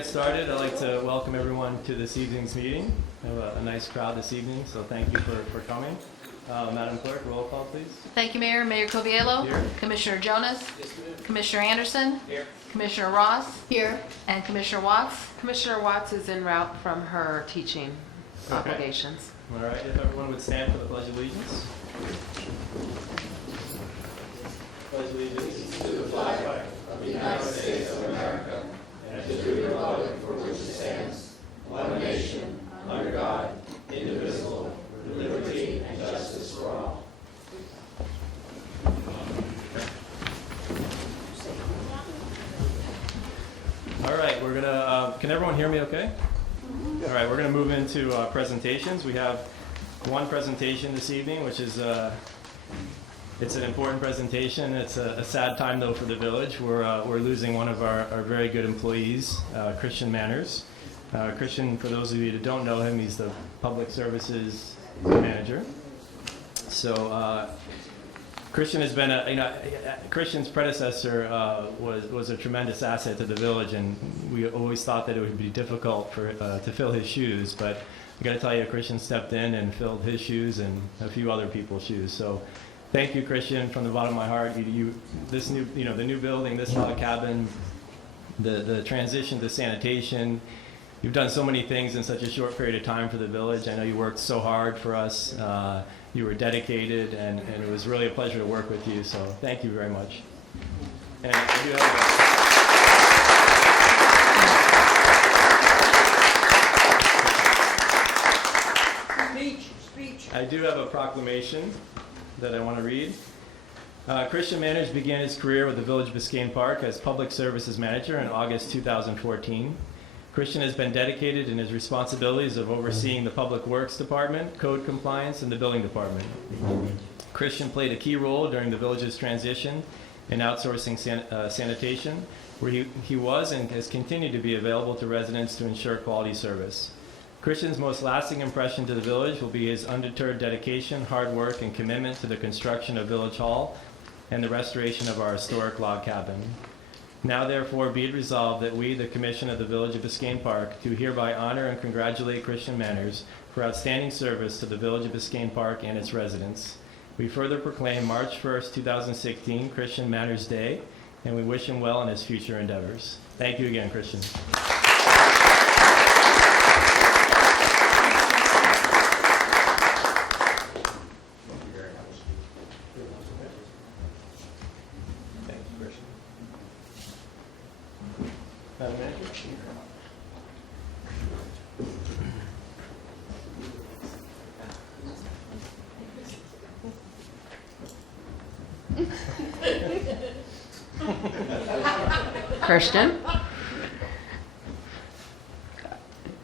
get started, I'd like to welcome everyone to this evening's meeting. We have a nice crowd this evening, so thank you for coming. Madam Clerk, roll call, please. Thank you, Mayor. Mayor Coviello. Here. Commissioner Jonas. Commissioner Anderson. Here. Commissioner Ross. Here. And Commissioner Watts. Commissioner Watts is en route from her teaching obligations. All right, if everyone would stand for the Pledge of Allegiance. Pledge allegiance to the flag of the United States of America and to the republic for which it stands, one nation, under God, indivisible, with liberty and justice for all. All right, we're gonna. Can everyone hear me? Okay. All right, we're gonna move into presentations. We have one presentation this evening, which is it's an important presentation. It's a sad time though for the village. We're losing one of our very good employees, Christian Manners. Christian, for those of you that don't know him, he's the public services manager. So Christian has been Christian's predecessor was a tremendous asset to the village, and we always thought that it would be difficult to fill his shoes. But I got to tell you, Christian stepped in and filled his shoes and a few other people's shoes. So thank you, Christian, from the bottom of my heart. The new building, this log cabin, the transition to sanitation. You've done so many things in such a short period of time for the village. I know you worked so hard for us. You were dedicated, and it was really a pleasure to work with you. So thank you very much. And I do have I do have a proclamation that I want to read. Christian Manners began his career with the Village of Biscayne Park as Public Services Manager in August 2014. Christian has been dedicated in his responsibilities of overseeing the Public Works Department, code compliance, and the Building Department. Christian played a key role during the village's transition in outsourcing sanitation, where he was and has continued to be available to residents to ensure quality service. Christian's most lasting impression to the village will be his undeterred dedication, hard work, and commitment to the construction of Village Hall and the restoration of our historic log cabin. Now therefore be it resolved that we, the Commission of the Village of Biscayne Park, do hereby honor and congratulate Christian Manners for outstanding service to the Village of Biscayne Park and its residents. We further proclaim March 1st, 2016, Christian Manners Day, and we wish him well in his future endeavors. Thank you again, Christian. Christian.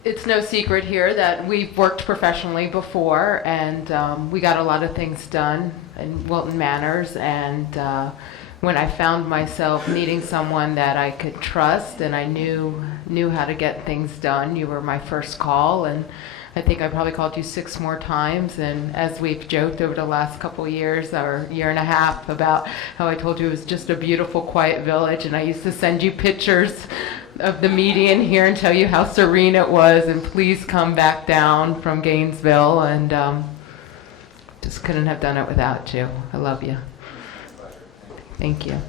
It's no secret here that we've worked professionally before, and we got a lot of things done in Wilton Manors. And when I found myself needing someone that I could trust and I knew how to get things done, you were my first call. And I think I probably called you 6 more times, and as we've joked over the last couple of years, or year and a half, about how I told you it was just a beautiful, quiet village, and I used to send you pictures of the median here and tell you how serene it was, and please come back down from Gainesville, and just couldn't have done it without you. I love you. Thank you.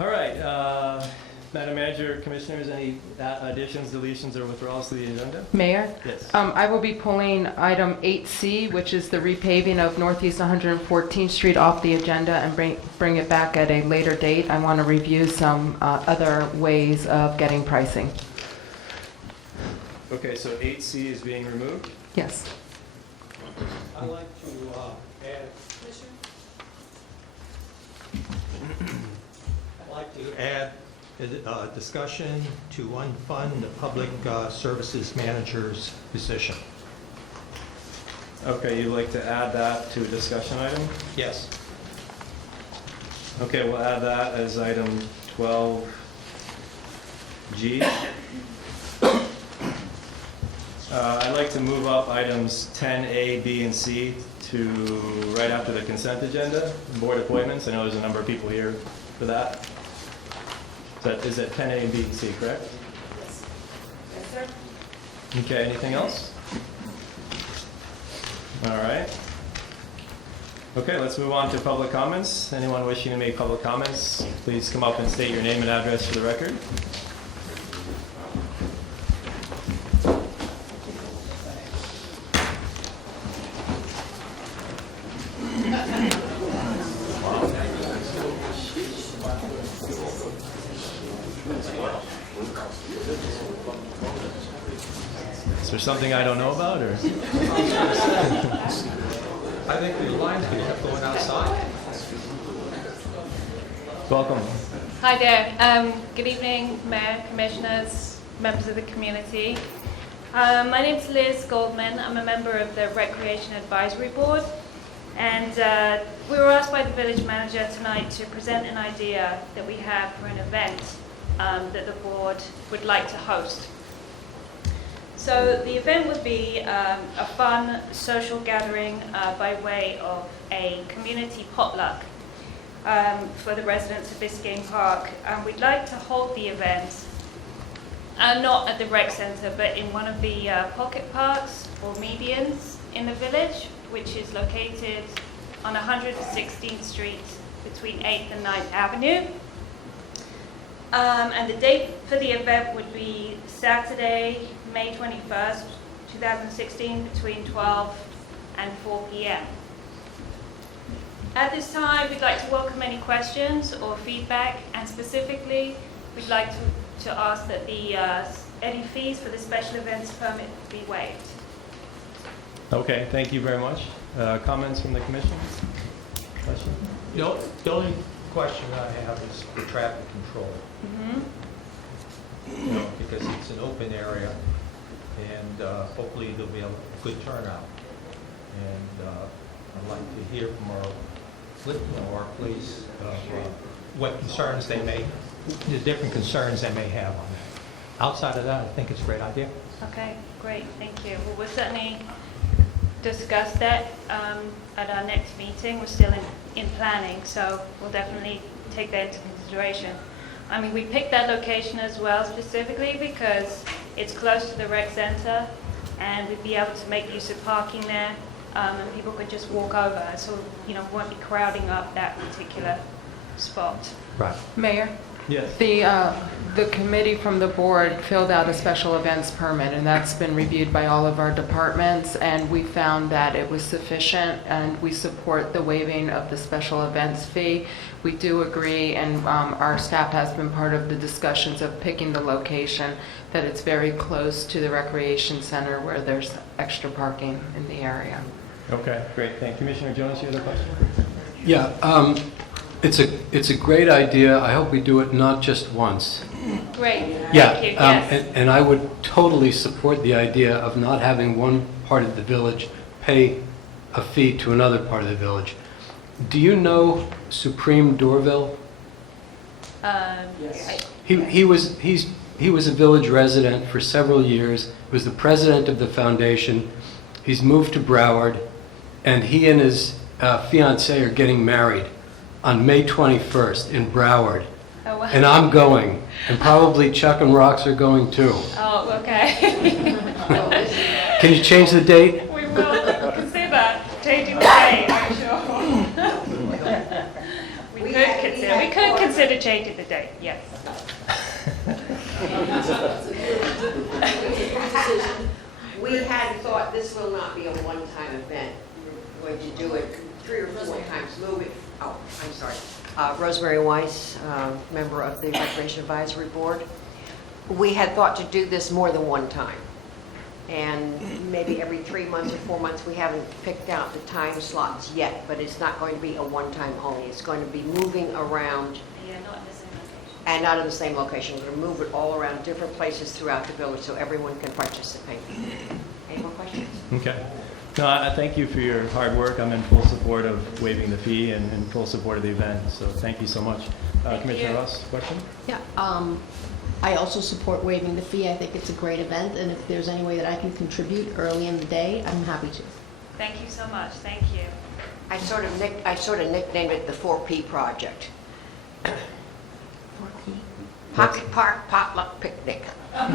All right, Madam Manager, Commissioners, any additions, deletions, or withdrawals to the agenda? Mayor? Yes. I will be pulling item 8C, which is the repaving of Northeast 114th Street, off the agenda and bring it back at a later date. I want to review some other ways of getting pricing. Okay, so 8C is being removed? Yes. I'd like to add. I'd like to add a discussion to unfund the public services manager's position. Okay, you'd like to add that to a discussion item? Yes. Okay, we'll add that as item 12G. I'd like to move up items 10A, B, and C to right after the consent agenda, board appointments. I know there's a number of people here for that. Is that 10A, B, and C, correct? Yes, sir. Okay, anything else? All right. Okay, let's move on to public comments. Anyone wishing to make public comments, please come up and state your name and address for the record. Is there something I don't know about, or? I think the line's going outside. Welcome. Hi there. Good evening, Mayor, Commissioners, members of the community. My name's Liz Goldman. I'm a member of the Recreation Advisory Board. And we were asked by the village manager tonight to present an idea that we have for an event that the board would like to host. So the event would be a fun social gathering by way of a community potluck for the residents of Biscayne Park. And we'd like to hold the event not at the rec centre, but in one of the pocket parks or medians in the village, which is located on 116th Street between 8th and 9th Avenue. And the date for the event would be Saturday, May 21st, 2016, between 12 and 4 p.m. At this time, we'd like to welcome any questions or feedback, and specifically, we'd like to ask that any fees for the special events permit be waived. Okay, thank you very much. Comments from the commission? Question? The only question I have is for traffic control. Because it's an open area, and hopefully there'll be a good turnout. And I'd like to hear from our police what concerns they may, the different concerns they may have on that. Outside of that, I think it's a great idea. Okay, great, thank you. Well, we'll certainly discuss that at our next meeting. We're still in planning, so we'll definitely take that into consideration. I mean, we picked that location as well specifically because it's close to the rec center, and we'd be able to make use of parking there, and people could just walk over, so won't be crowding up that particular spot. Right. Mayor? Yes. The committee from the board filled out a special events permit, and that's been reviewed by all of our departments, and we found that it was sufficient, and we support the waiving of the special events fee. We do agree, and our staff has been part of the discussions of picking the location, that it's very close to the recreation center where there's extra parking in the area. Okay, great. Thank you. Commissioner Jonas, you have a question? Yeah, it's a great idea. I hope we do it not just once. Great, Yeah, thank you, yes. and I would totally support the idea of not having one part of the village pay a fee to another part of the village. Do you know Supreme Dorville? Yes. He was a village resident for several years, was the president of the foundation. He's moved to Broward, and he and his fiancée are getting married on May 21st in Broward. Oh, wow. And I'm going, and probably Chuck and Rox are going too. Oh, okay. Can you change the date? We will consider changing the date, I'm sure. We could consider changing the date, yes. We had thought this will not be a one-time event. We're going to do it 3 or 4 times. I'm sorry. Rosemary Weiss, member of the Recreation Advisory Board. We had thought to do this more than one time. And maybe every 3 months or 4 months, we haven't picked out the time slots yet, but it's not going to be a one-time only. It's going to be moving around. Yeah, not in the same location. And not in the same location. We're going to move it all around different places throughout the village so everyone can participate. Any more questions? Okay. No, I thank you for your hard work. I'm in full support of waiving the fee and in full support of the event, so thank you so much. Commissioner you. Ross, question? Yeah, I also support waiving the fee. I think it's a great event, and if there's any way that I can contribute early in the day, I'm happy to. Thank you so much. Thank you. I sort of nicknamed it the 4P project. Pocket Park Potluck Picnic. All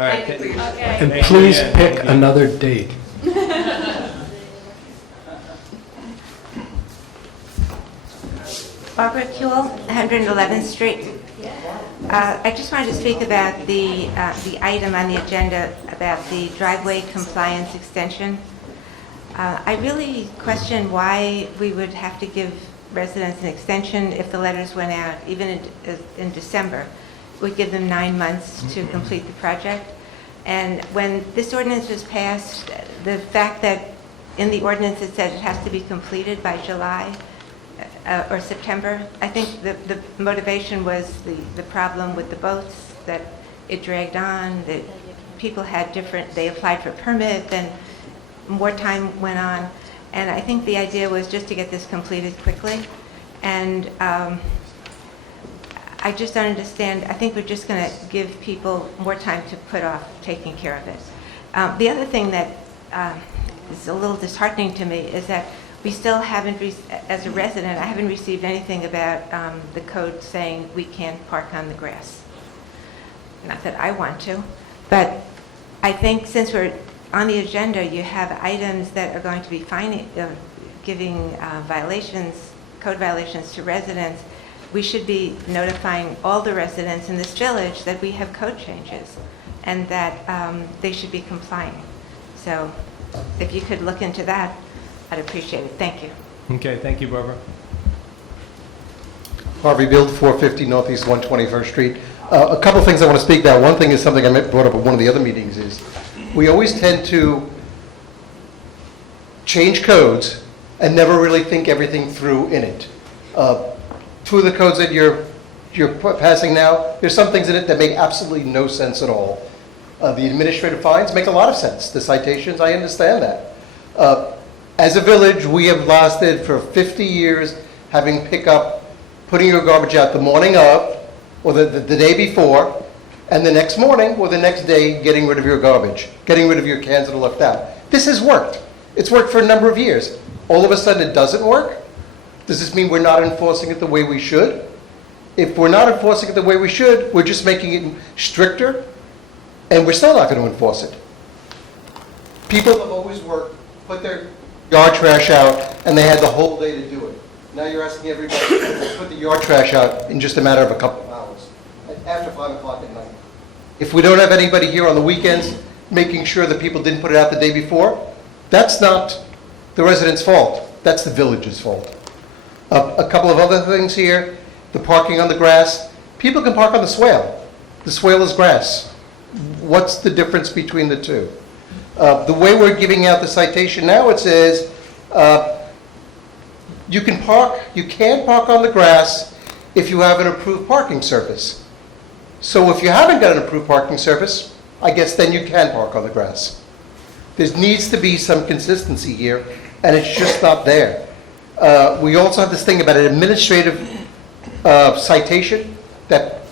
right. Thank you for your Okay. And Thank you please again. pick Thank you. another date. Barbara Kuhl, 111th Street. I just wanted to speak about the item on the agenda about the driveway compliance extension. I really question why we would have to give residents an extension if the letters went out, even in December. We'd give them 9 months to complete the project. And when this ordinance was passed, the fact that in the ordinance it said it has to be completed by July or September, I think the motivation was the problem with the boats, that it dragged on, that people had they applied for a permit, then more time went on. And I think the idea was just to get this completed quickly. And I just don't understand. I think we're just going to give people more time to put off taking care of it. The other thing that is a little disheartening to me is that we still haven't, as a resident, I haven't received anything about the code saying we can't park on the grass. Not that I want to, but I think since we're on the agenda, you have items that are going to be giving code violations to residents. We should be notifying all the residents in this village that we have code changes and that they should be complying. So if you could look into that, I'd appreciate it. Thank you. Okay, thank you, Barbara. Harvey Bild, 450 Northeast 121st Street. A couple things I want to speak about. One thing is something I brought up at one of the other meetings is we always tend to change codes and never really think everything through in it. Two of the codes that you're passing now, there's some things in it that make absolutely no sense at all. The administrative fines make a lot of sense. The citations, I understand that. As a village, we have lasted for 50 years having pickup, putting your garbage out the morning of, or the day before, and the next morning or the next day getting rid of your garbage, getting rid of your cans that are left out. This has worked. It's worked for a number of years. All of a sudden it doesn't work? Does this mean we're not enforcing it the way we should? If we're not enforcing it the way we should, we're just making it stricter, and we're still not going to enforce it. People have always put their yard trash out, and they had the whole day to do it. Now you're asking everybody to put the yard trash out in just a matter of a couple of hours, after 5 o'clock at night. If we don't have anybody here on the weekends making sure that people didn't put it out the day before, that's not the residents' fault. That's the village's fault. A couple of other things here. The parking on the grass. People can park on the swale. The swale is grass. What's the difference between the two? The way we're giving out the citation now, it says you can't park on the grass if you have an approved parking surface. So if you haven't got an approved parking surface, I guess then you can park on the grass. There needs to be some consistency here, and it's just not there. We also have this thing about an administrative citation that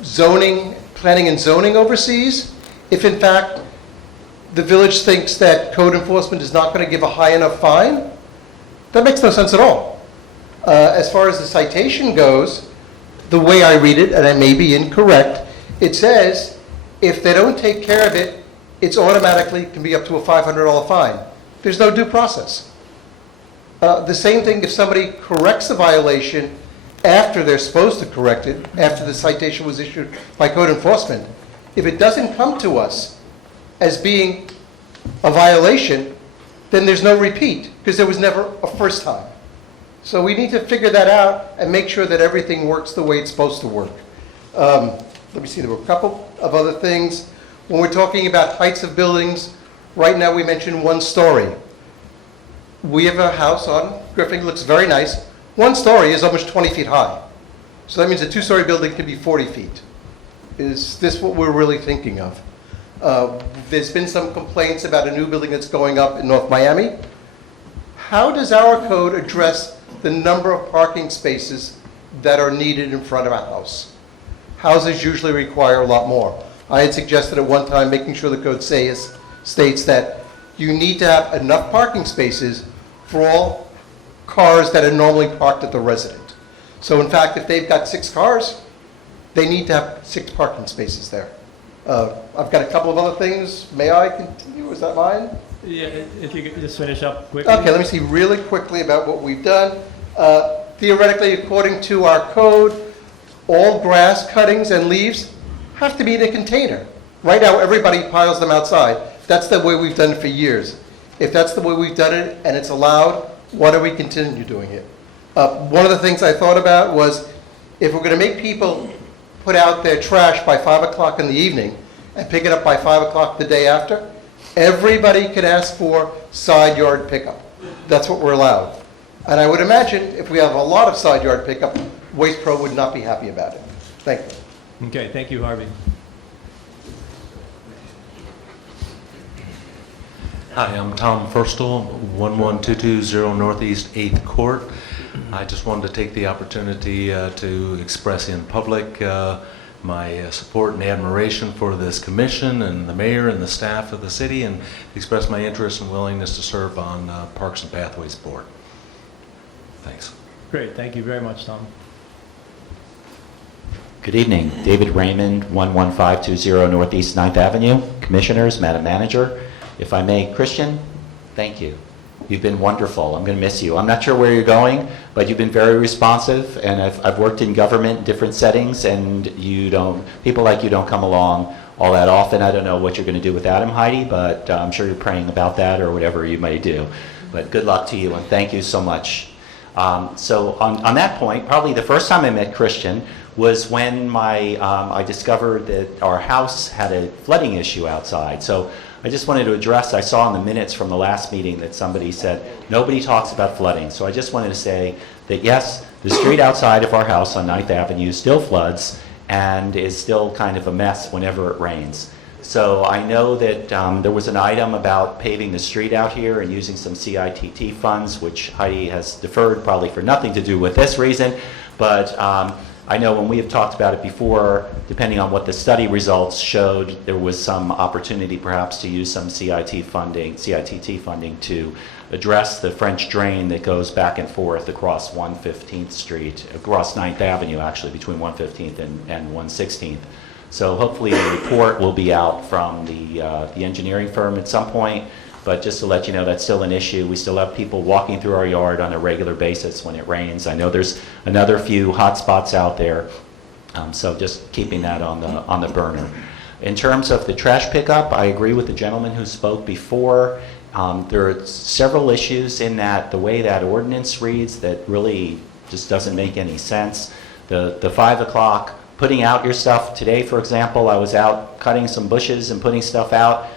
planning and zoning oversees. If in fact the village thinks that code enforcement is not going to give a high enough fine, that makes no sense at all. As far as the citation goes, the way I read it, and I may be incorrect, it says if they don't take care of it, it's automatically can be up to a $500 fine. There's no due process. The same thing if somebody corrects a violation after they're supposed to correct it, after the citation was issued by code enforcement. If it doesn't come to us as being a violation, then there's no repeat, because there was never a first time. So we need to figure that out and make sure that everything works the way it's supposed to work. Let me see, there were a couple of other things. When we're talking about heights of buildings, right now we mentioned 1 story. We have a house on Griffin, it looks very nice. 1 story is almost 20 feet high. So that means a 2-story building can be 40 feet. Is this what we're really thinking of? There's been some complaints about a new building that's going up in North Miami. How does our code address the number of parking spaces that are needed in front of a house. Houses usually require a lot more. I had suggested at one time making sure the code states that you need to have enough parking spaces for all cars that are normally parked at the resident. So in fact, if they've got 6 cars, they need to have 6 parking spaces there. I've got a couple of other things. May I continue? Is that mine? Yeah, if you could just finish up quickly. Okay, let me see really quickly about what we've done. Theoretically, according to our code, all grass cuttings and leaves have to be in a container. Right now, everybody piles them outside. That's the way we've done it for years. If that's the way we've done it and it's allowed, why do we continue doing it? One of the things I thought about was if we're going to make people put out their trash by 5 o'clock in the evening and pick it up by 5 o'clock the day after, everybody could ask for side yard pickup. That's what we're allowed. And I would imagine if we have a lot of side yard pickup, Waste Pro would not be happy about it. Thank you. Okay, thank you, Harvey. Hi, I'm Tom Firstel, 11220 Northeast 8th Court. I just wanted to take the opportunity to express in public my support and admiration for this commission and the mayor and the staff of the city, and express my interest and willingness to serve on Parks and Pathways Board. Thanks. Great, thank you very much, Tom. Good evening. David Raymond, 11520 Northeast 9th Avenue. Commissioners, Madam Manager. If I may, Christian, thank you. You've been wonderful. I'm going to miss you. I'm not sure where you're going, but you've been very responsive, and I've worked in government in different settings, and people like you don't come along all that often. I don't know what you're going to do without him, Heidi, but I'm sure you're praying about that or whatever you may do. But good luck to you, and thank you so much. So on that point, probably the first time I met Christian was when I discovered that our house had a flooding issue outside. So I just wanted to address, I saw in the minutes from the last meeting that somebody said, nobody talks about flooding. So I just wanted to say that yes, the street outside of our house on 9th Avenue still floods and is still kind of a mess whenever it rains. So I know that there was an item about paving the street out here and using some CITT funds, which Heidi has deferred probably for nothing to do with this reason, but I know when we have talked about it before, depending on what the study results showed, there was some opportunity perhaps to use some CITT funding to address the French drain that goes back and forth across 115th Street, across 9th Avenue actually, between 115th and 116th. So hopefully the report will be out from the engineering firm at some point. But just to let you know, that's still an issue. We still have people walking through our yard on a regular basis when it rains. I know there's another few hot spots out there, so just keeping that on the burner. In terms of the trash pickup, I agree with the gentleman who spoke before. There are several issues in that the way that ordinance reads that really just doesn't make any sense. The 5 o'clock, putting out your stuff. Today, for example, I was out cutting some bushes and putting stuff out.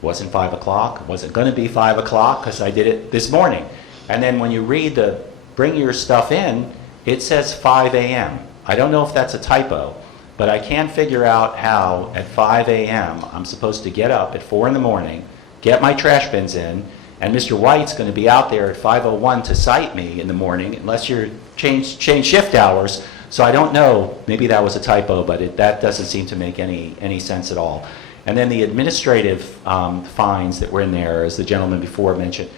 Wasn't 5 o'clock, wasn't going to be 5 o'clock because I did it this morning. And then when you read the bring your stuff in, it says 5 a.m. I don't know if that's a typo, but I can't figure out how at 5 a.m. I'm supposed to get up at 4 in the morning, get my trash bins in, and Mr. White's going to be out there at 5:01 to cite me in the morning unless you're change shift hours. So I don't know, maybe that was a typo, but that doesn't seem to make any sense at all. And then the administrative fines that were in there, as the gentleman before mentioned,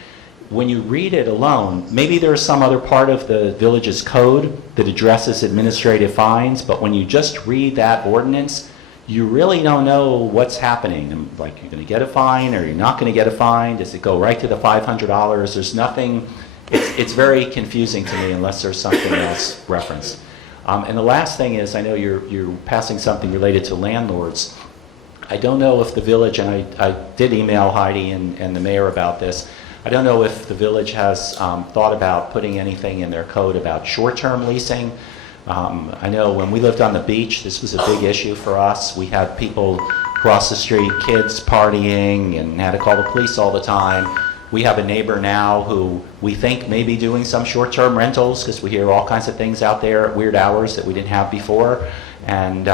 when you read it alone, maybe there's some other part of the village's code that addresses administrative fines, but when you just read that ordinance, you really don't know what's happening. Like, you're going to get a fine or you're not going to get a fine? Does it go right to the $500? There's nothing. It's very confusing to me unless there's something else referenced. And the last thing is, I know you're passing something related to landlords. I don't know if the village, and I did email Heidi and the mayor about this, I don't know if the village has thought about putting anything in their code about short-term leasing. I know when we lived on the beach, this was a big issue for us. We had people cross the street, kids partying, and had to call the police all the time. We have a neighbor now who we think may be doing some short-term rentals because we hear all kinds of things out there at weird hours that we didn't have before. And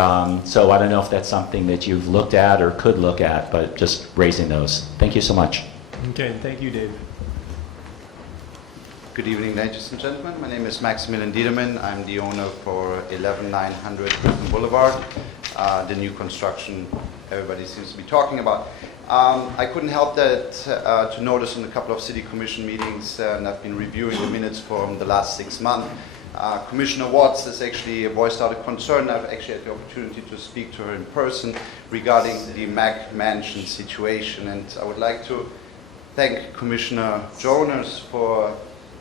so I don't know if that's something that you've looked at or could look at, but just raising those. Thank you so much. Okay, thank you, Dave. Good evening, ladies and gentlemen. My name is Maximilian Diedermann. I'm the owner for 11900 Griffin Boulevard, the new construction everybody seems to be talking about. I couldn't help that to notice in a couple of city commission meetings, and I've been reviewing the minutes from the last 6 months. Commissioner Watts has actually voiced out a concern. I've actually had the opportunity to speak to her in person regarding the Mac Mansion situation, and I would like to thank Commissioner Jonas for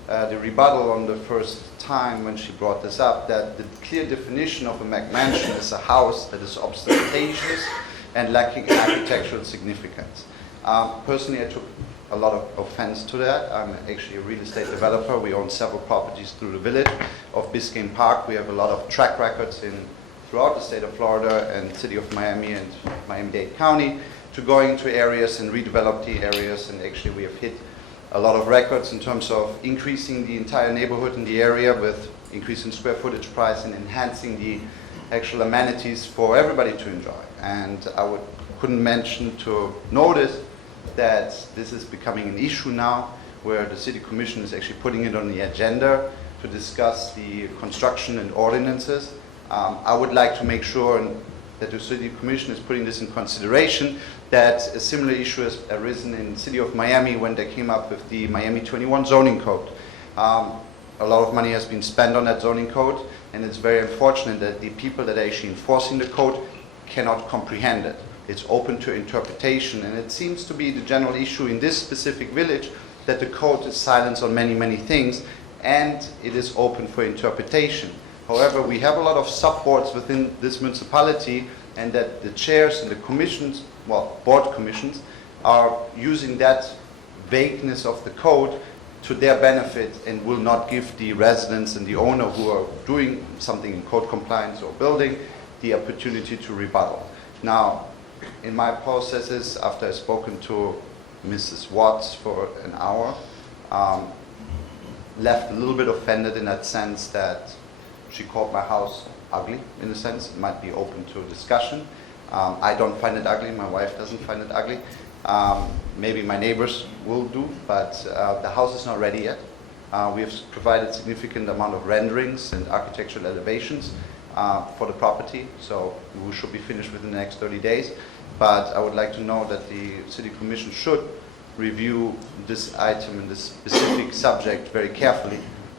the rebuttal on the first time when she brought this up, that the clear definition of a Mac Mansion is a house that is ostentatious and lacking architectural significance. Personally, I took a lot of offense to that. I'm actually a real estate developer. We own several properties through the village of Biscayne Park. We have a lot of track records throughout the state of Florida and city of Miami and Miami-Dade County to go into areas and redevelop the areas, and actually we have hit a lot of records in terms of increasing the entire neighborhood in the area with increasing square footage price and enhancing the actual amenities for everybody to enjoy. And I couldn't mention to notice that this is becoming an issue now where the city commission is actually putting it on the agenda to discuss the construction and ordinances. I would like to make sure that the city commission is putting this in consideration, that a similar issue has arisen in the city of Miami when they came up with the Miami 21 zoning code. A lot of money has been spent on that zoning code, and it's very unfortunate that the people that are actually enforcing the code cannot comprehend it. It's open to interpretation, and it seems to be the general issue in this specific village that the code is silent on many, many things, and it is open for interpretation. However, we have a lot of subboards within this municipality, and that the chairs and the commissions, well, board commissions, are using that vagueness of the code to their benefit and will not give the residents and the owner who are doing something in code compliance or building the opportunity to rebuttal. Now, in my processes, after I've spoken to Mrs. Watts for an hour, left a little bit offended in that sense that she called my house ugly, in a sense. It might be open to discussion. I don't find it ugly. My wife doesn't find it ugly. Maybe my neighbors will do, but the house is not ready yet. We have provided significant amount of renderings and architectural elevations for the property, so we should be finished within the next 30 days. But I would like to know that the City Commission should review this item and this specific subject very carefully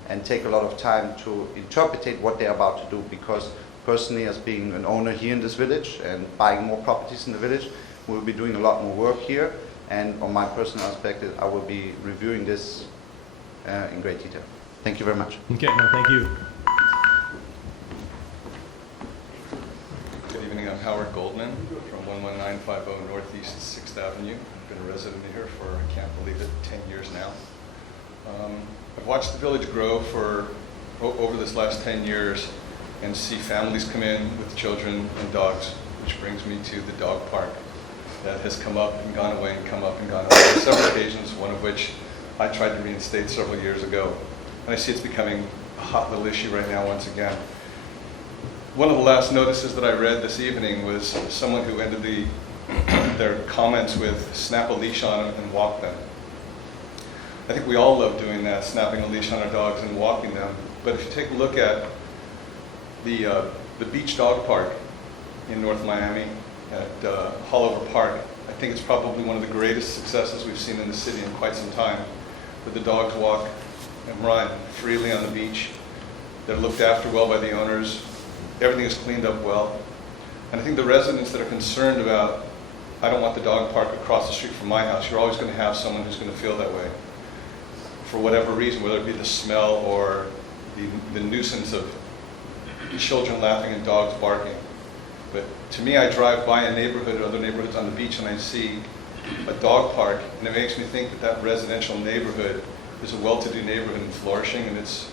and take a lot of time to interpret what they're about to do, because personally, as being an owner here in this village and buying more properties in the village, we'll be doing a lot more work here, and on my personal aspect, I will be reviewing this in great detail. Thank you very much. Okay, no, thank you. Good evening, I'm Howard Goldman from 11950 Northeast 6th Avenue. I've been a resident here for, I can't believe it, 10 years now. I've watched the village grow for over this last 10 years and see families come in with children and dogs, which brings me to the dog park that has come up and gone away and come up and gone away on several occasions, one of which I tried to reinstate several years ago. And I see it's becoming a hot little issue right now once again. One of the last notices that I read this evening was someone who ended their comments with snap a leash on them and walk them. I think we all love doing that, snapping a leash on our dogs and walking them. But if you take a look at the beach dog park in North Miami at Hollover Park, I think it's probably one of the greatest successes we've seen in the city in quite some time, where the dogs walk and run freely on the beach. They're looked after well by the owners. Everything is cleaned up well. And I think the residents that are concerned about, I don't want the dog park across the street from my house, you're always going to have someone who's going to feel that way. For whatever reason, whether it be the smell or the nuisance of children laughing and dogs barking. But to me, I drive by a neighborhood or other neighborhoods on the beach and I see a dog park, and it makes me think that that residential neighborhood is a well-to-do neighborhood and flourishing, and it's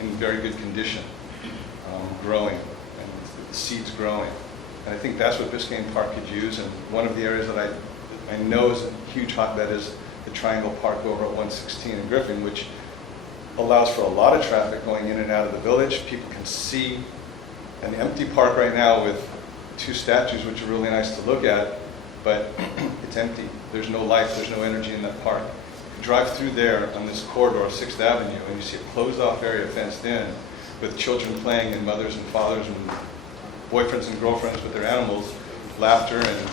in very good condition, growing, and the seeds growing. And I think that's what Biscayne Park could use. And one of the areas that I know is a huge hotbed is the Triangle Park over at 116 in Griffin, which allows for a lot of traffic going in and out of the village. People can see an empty park right now with two statues, which are really nice to look at, but it's empty. There's no life, there's no energy in that park. You drive through there on this corridor, 6th Avenue, and you see a closed-off area fenced in with children playing and mothers and fathers and boyfriends and girlfriends with their animals, laughter and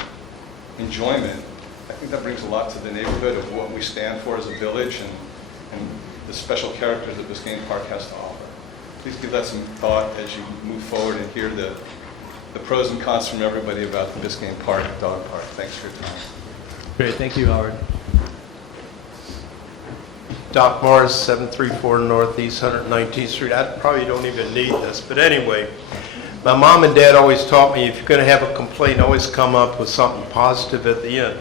enjoyment. I think that brings a lot to the neighborhood of what we stand for as a village and the special characters that Biscayne Park has to offer. Please give that some thought as you move forward and hear the pros and cons from everybody about the Biscayne Park Dog Park. Thanks for your time. Great, thank you, Howard. Doc Morris, 734 Northeast 119th Street. I probably don't even need this, but anyway, my mom and dad always taught me if you're going to have a complaint, always come up with something positive at the end.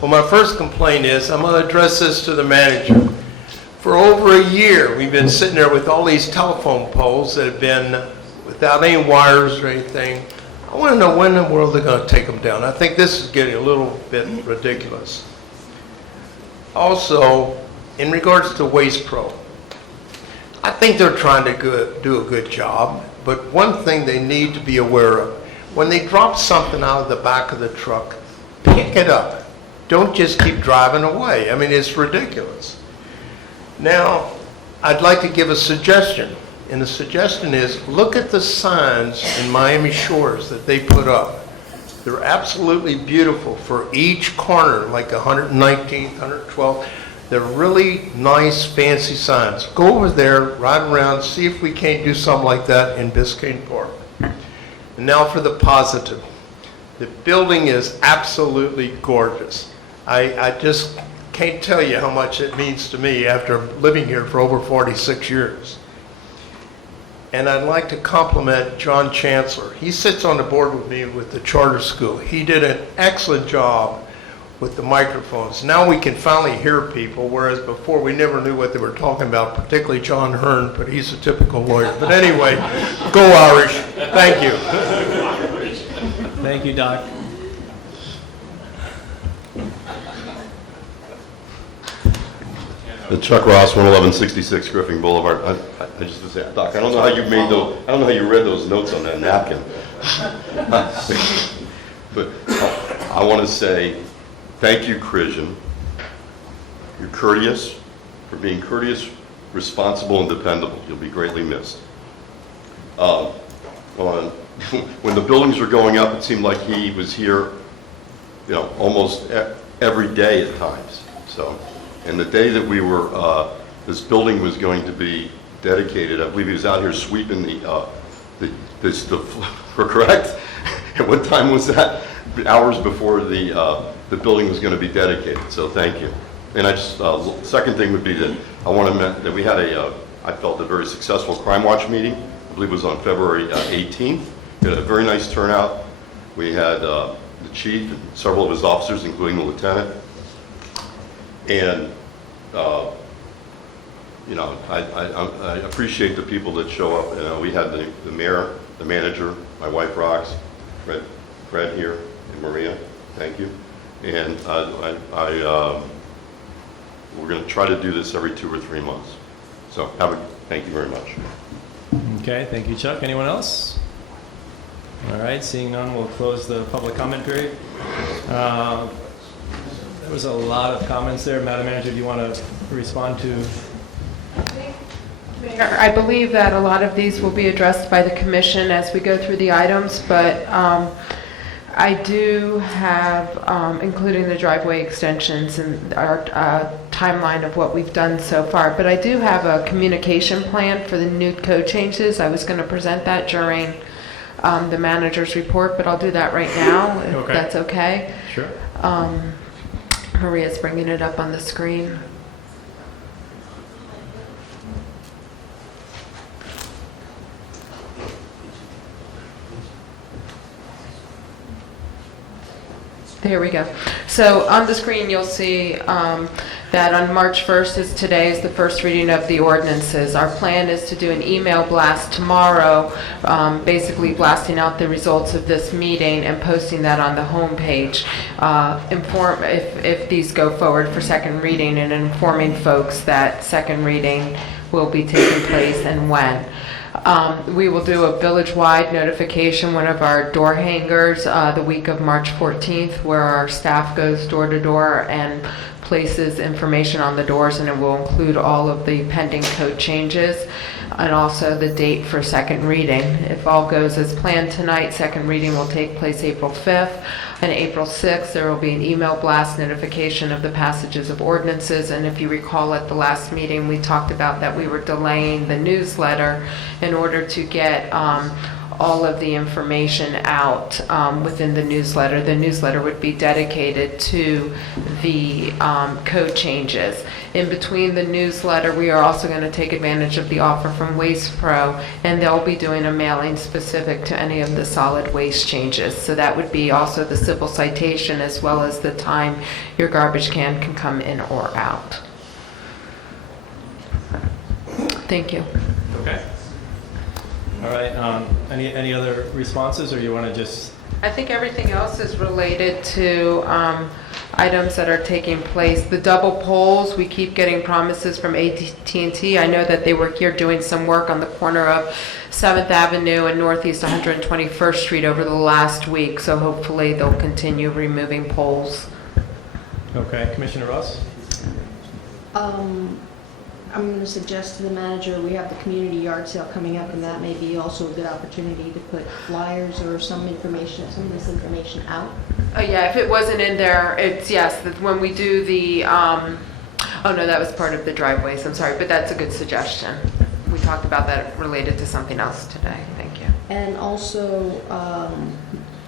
Well, my first complaint is, I'm going to address this to the manager. For over a year, we've been sitting there with all these telephone poles that have been without any wires or anything. I want to know when in the world they're going to take them down. I think this is getting a little bit ridiculous. Also, in regards to Waste Pro, I think they're trying to do a good job, but one thing they need to be aware of, when they drop something out of the back of the truck, pick it up. Don't just keep driving away. I mean, it's ridiculous. Now, I'd like to give a suggestion, and the suggestion is look at the signs in Miami Shores that they put up. They're absolutely beautiful for each corner, like 119th, 112th. They're really nice, fancy signs. Go over there, ride around, see if we can't do something like that in Biscayne Park. And now for the positive. The building is absolutely gorgeous. I just can't tell you how much it means to me after living here for over 46 years. And I'd like to compliment John Chancellor. He sits on the board with me with the charter school. He did an excellent job with the microphones. Now we can finally hear people, whereas before we never knew what they were talking about, particularly John Hearn, but he's a typical lawyer. But anyway, go Irish. Thank you. Thank you, Doc. Chuck Ross, 11166 Griffin Boulevard. I just was saying, Doc, I don't know how you made those. I don't know how you read those notes on that napkin. But I want to say thank you, Christian. You're courteous, for being courteous, responsible, and dependable. You'll be greatly missed. When the buildings were going up, it seemed like he was here, almost every day at times. So. And the day that we were, this building was going to be dedicated, I believe he was out here sweeping the floor, correct? At what time was that? Hours before the building was going to be dedicated, so thank you. And I just, second thing would be that I want to mention that we had I felt a very successful Crime Watch meeting. I believe it was on February 18th. We had a very nice turnout. We had the chief and several of his officers, including the lieutenant. And, I appreciate the people that show up. We had the mayor, the manager, my wife Rox, Fred here, and Maria. Thank you. And we're going to try to do this every 2 or 3 months. So thank you very much. Okay, thank you, Chuck. Anyone else? All right, seeing none, we'll close the public comment period. There was a lot of comments there. Madam Manager, do you want to respond to? I believe that a lot of these will be addressed by the commission as we go through the items, but I do have, including the driveway extensions and our timeline of what we've done so far, but I do have a communication plan for the new code changes. I was going to present that during the manager's report, but I'll do that right now, if that's okay. Sure. Maria's bringing it up on the screen. There we go. So on the screen, you'll see that on March 1st today is the first reading of the ordinances. Our plan is to do an email blast tomorrow, basically blasting out the results of this meeting and posting that on the homepage. Inform if these go forward for second reading and informing folks that second reading will be taking place and when. We will do a village-wide notification, one of our door hangers, the week of March 14th, where our staff goes door to door and places information on the doors, and it will include all of the pending code changes and also the date for second reading. If all goes as planned tonight, second reading will take place April 5th. And April 6th, there will be an email blast notification of the passages of ordinances. And if you recall at the last meeting, we talked about that we were delaying the newsletter in order to get all of the information out within the newsletter. The newsletter would be dedicated to the code changes. In between the newsletter, we are also going to take advantage of the offer from Waste Pro, and they'll be doing a mailing specific to any of the solid waste changes. So that would be also the civil citation as well as the time your garbage can come in or out. Thank you. Okay. All right, any other responses, or you want to just? I think everything else is related to items that are taking place. The double poles, we keep getting promises from AT&T. I know that they were here doing some work on the corner of 7th Avenue and Northeast 121st Street over the last week, so hopefully they'll continue removing poles. Okay, Commissioner Ross? I'm going to suggest to the manager, we have the community yard sale coming up, and that may be also a good opportunity to put flyers or some information, some of this information out. Yeah, if it wasn't in there, it's, yes, that when we do the, oh no, that was part of the driveways, I'm sorry, but that's a good suggestion. We talked about that related to something else today, thank you. And also, I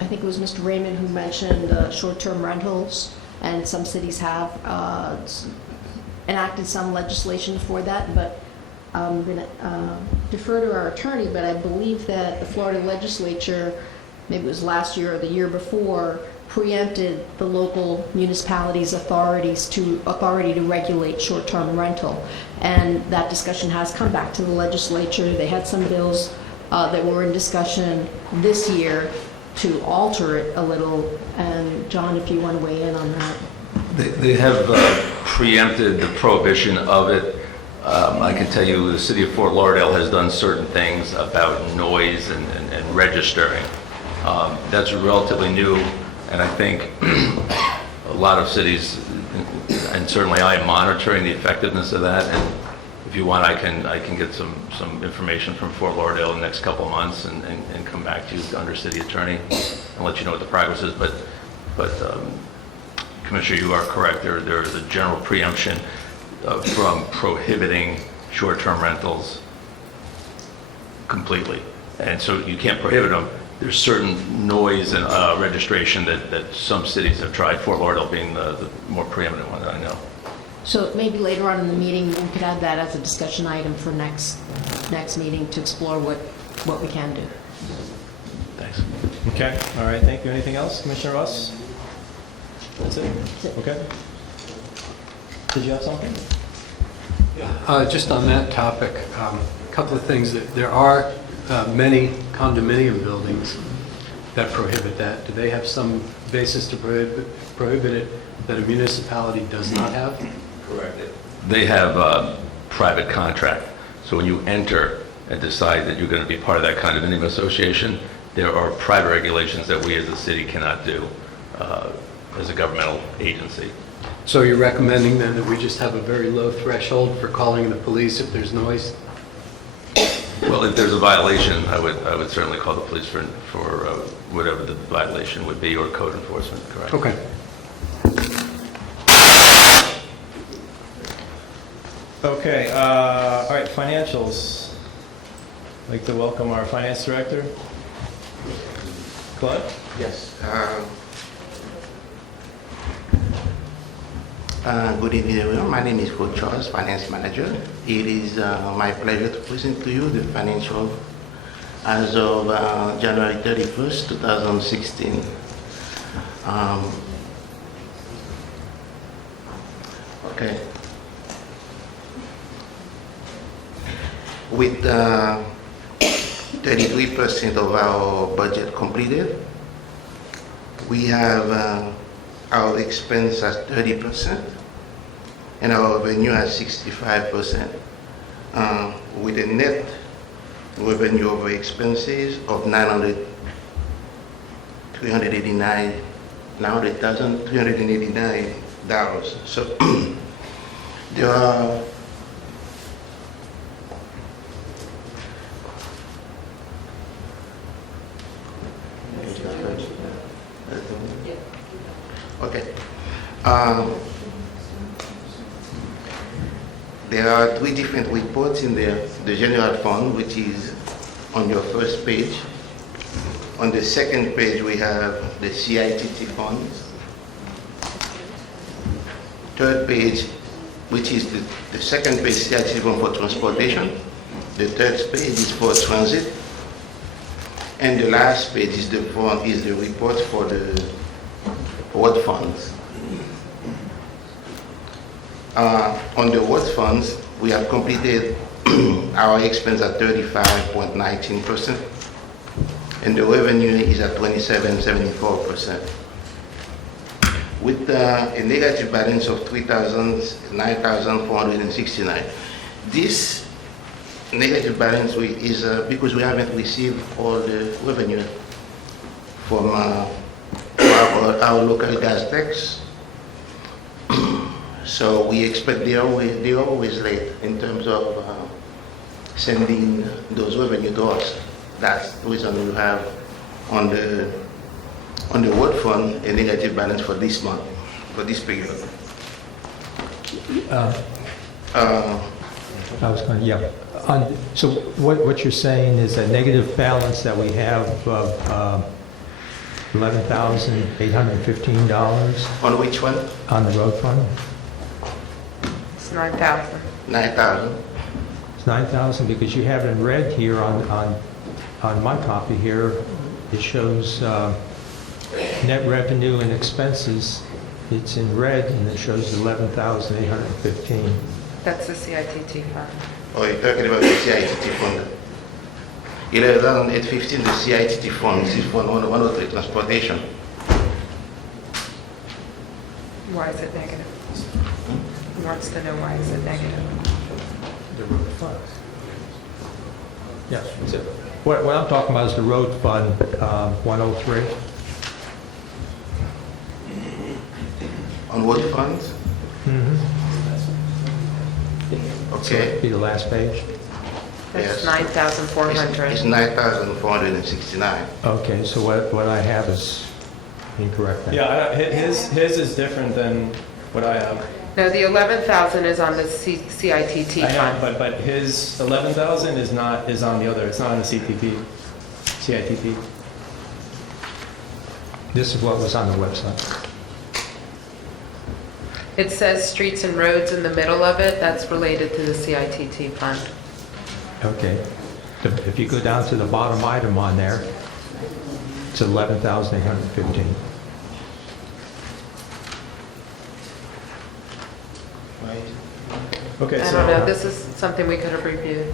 think it was Mr. Raymond who mentioned short-term rentals, and some cities have enacted some legislation for that, but I'm going to defer to our attorney, but I believe that the Florida legislature, maybe it was last year or the year before, preempted the local municipalities' authority to regulate short-term rental. And that discussion has come back to the legislature. They had some bills that were in discussion this year to alter it a little. And John, if you want to weigh in on that. They have preempted the prohibition of it. I can tell you the city of Fort Lauderdale has done certain things about noise and registering. That's relatively new, and I think a lot of cities, and certainly I am monitoring the effectiveness of that. And if you want, I can get some information from Fort Lauderdale in the next couple of months and come back to you under city attorney and let you know what the progress is. But Commissioner, you are correct. There is a general preemption from prohibiting short-term rentals completely. And so you can't prohibit them. There's certain noise and registration that some cities have tried, Fort Lauderdale being the more preeminent one that I know. So maybe later on in the meeting, we could add that as a discussion item for next meeting to explore what we can do. Thanks. Okay, all right, thank you. Anything else, Commissioner Ross? That's it? Okay. Did you have something? Just on that topic, a couple of things. There are many condominium buildings that prohibit that. Do they have some basis to prohibit it that a municipality does not have? Correct. They have a private contract. So when you enter and decide that you're going to be part of that condominium association, there are private regulations that we as a city cannot do as a governmental agency. So you're recommending then that we just have a very low threshold for calling the police if there's noise? Well, if there's a violation, I would certainly call the police for whatever the violation would be, or code enforcement, correct? Okay. Okay, all right, financials. I'd like to welcome our finance director, Claude. Yes. Good evening, everyone. My name is Claude Charles, Finance Manager. It is my pleasure to present to you the financial as of January 31st, 2016. Okay. With 33% of our budget completed, we have our expense at 30%, and our revenue at 65%, with a net revenue over expenses of $389 So there are okay. There are 3 different reports in there. The general fund, which is on your first page. On the second page, we have the CITT funds. Third page, which is the second page, CITT fund for transportation. The third page is for transit. And the last page is the report for the road funds. On the road funds, we have completed our expense at 35.19%, and the revenue is at 27.74%. With a negative balance of 9,469. This negative balance is because we haven't received all the revenue from our local gas tax. So we expect they're always late in terms of sending those revenue to us. That's the reason we have on the road fund a negative balance for this month, for this period. So what you're saying is a negative balance that we have of $11,815 On which one? on the road fund? It's 9,000. 9,000. It's 9,000 because you have it in red here on my copy here. It shows net revenue and expenses. It's in red and it shows 11,815. That's the CITT fund. Oh, you're talking about the CITT fund. 11,815, the CITT fund. This is for 103 transportation. Why is it negative? He wants to know why is it negative. The road fund. Yes. What I'm talking about is the road fund 103. On road funds? Mm-hmm. Okay. Be the last page. That's Yes. 9,400. It's 9,469. Okay, so what I have is incorrect then. Yeah, his is different than what I have. No, the 11,000 is on the CITT I know, fund. but his 11,000 is on the other, it's not on the CITT. This is what was on the website. It says streets and roads in the middle of it. That's related to the CITT fund. Okay. If you go down to the bottom item on there, it's 11,815. Okay, I so. don't know, this is something we could have reviewed.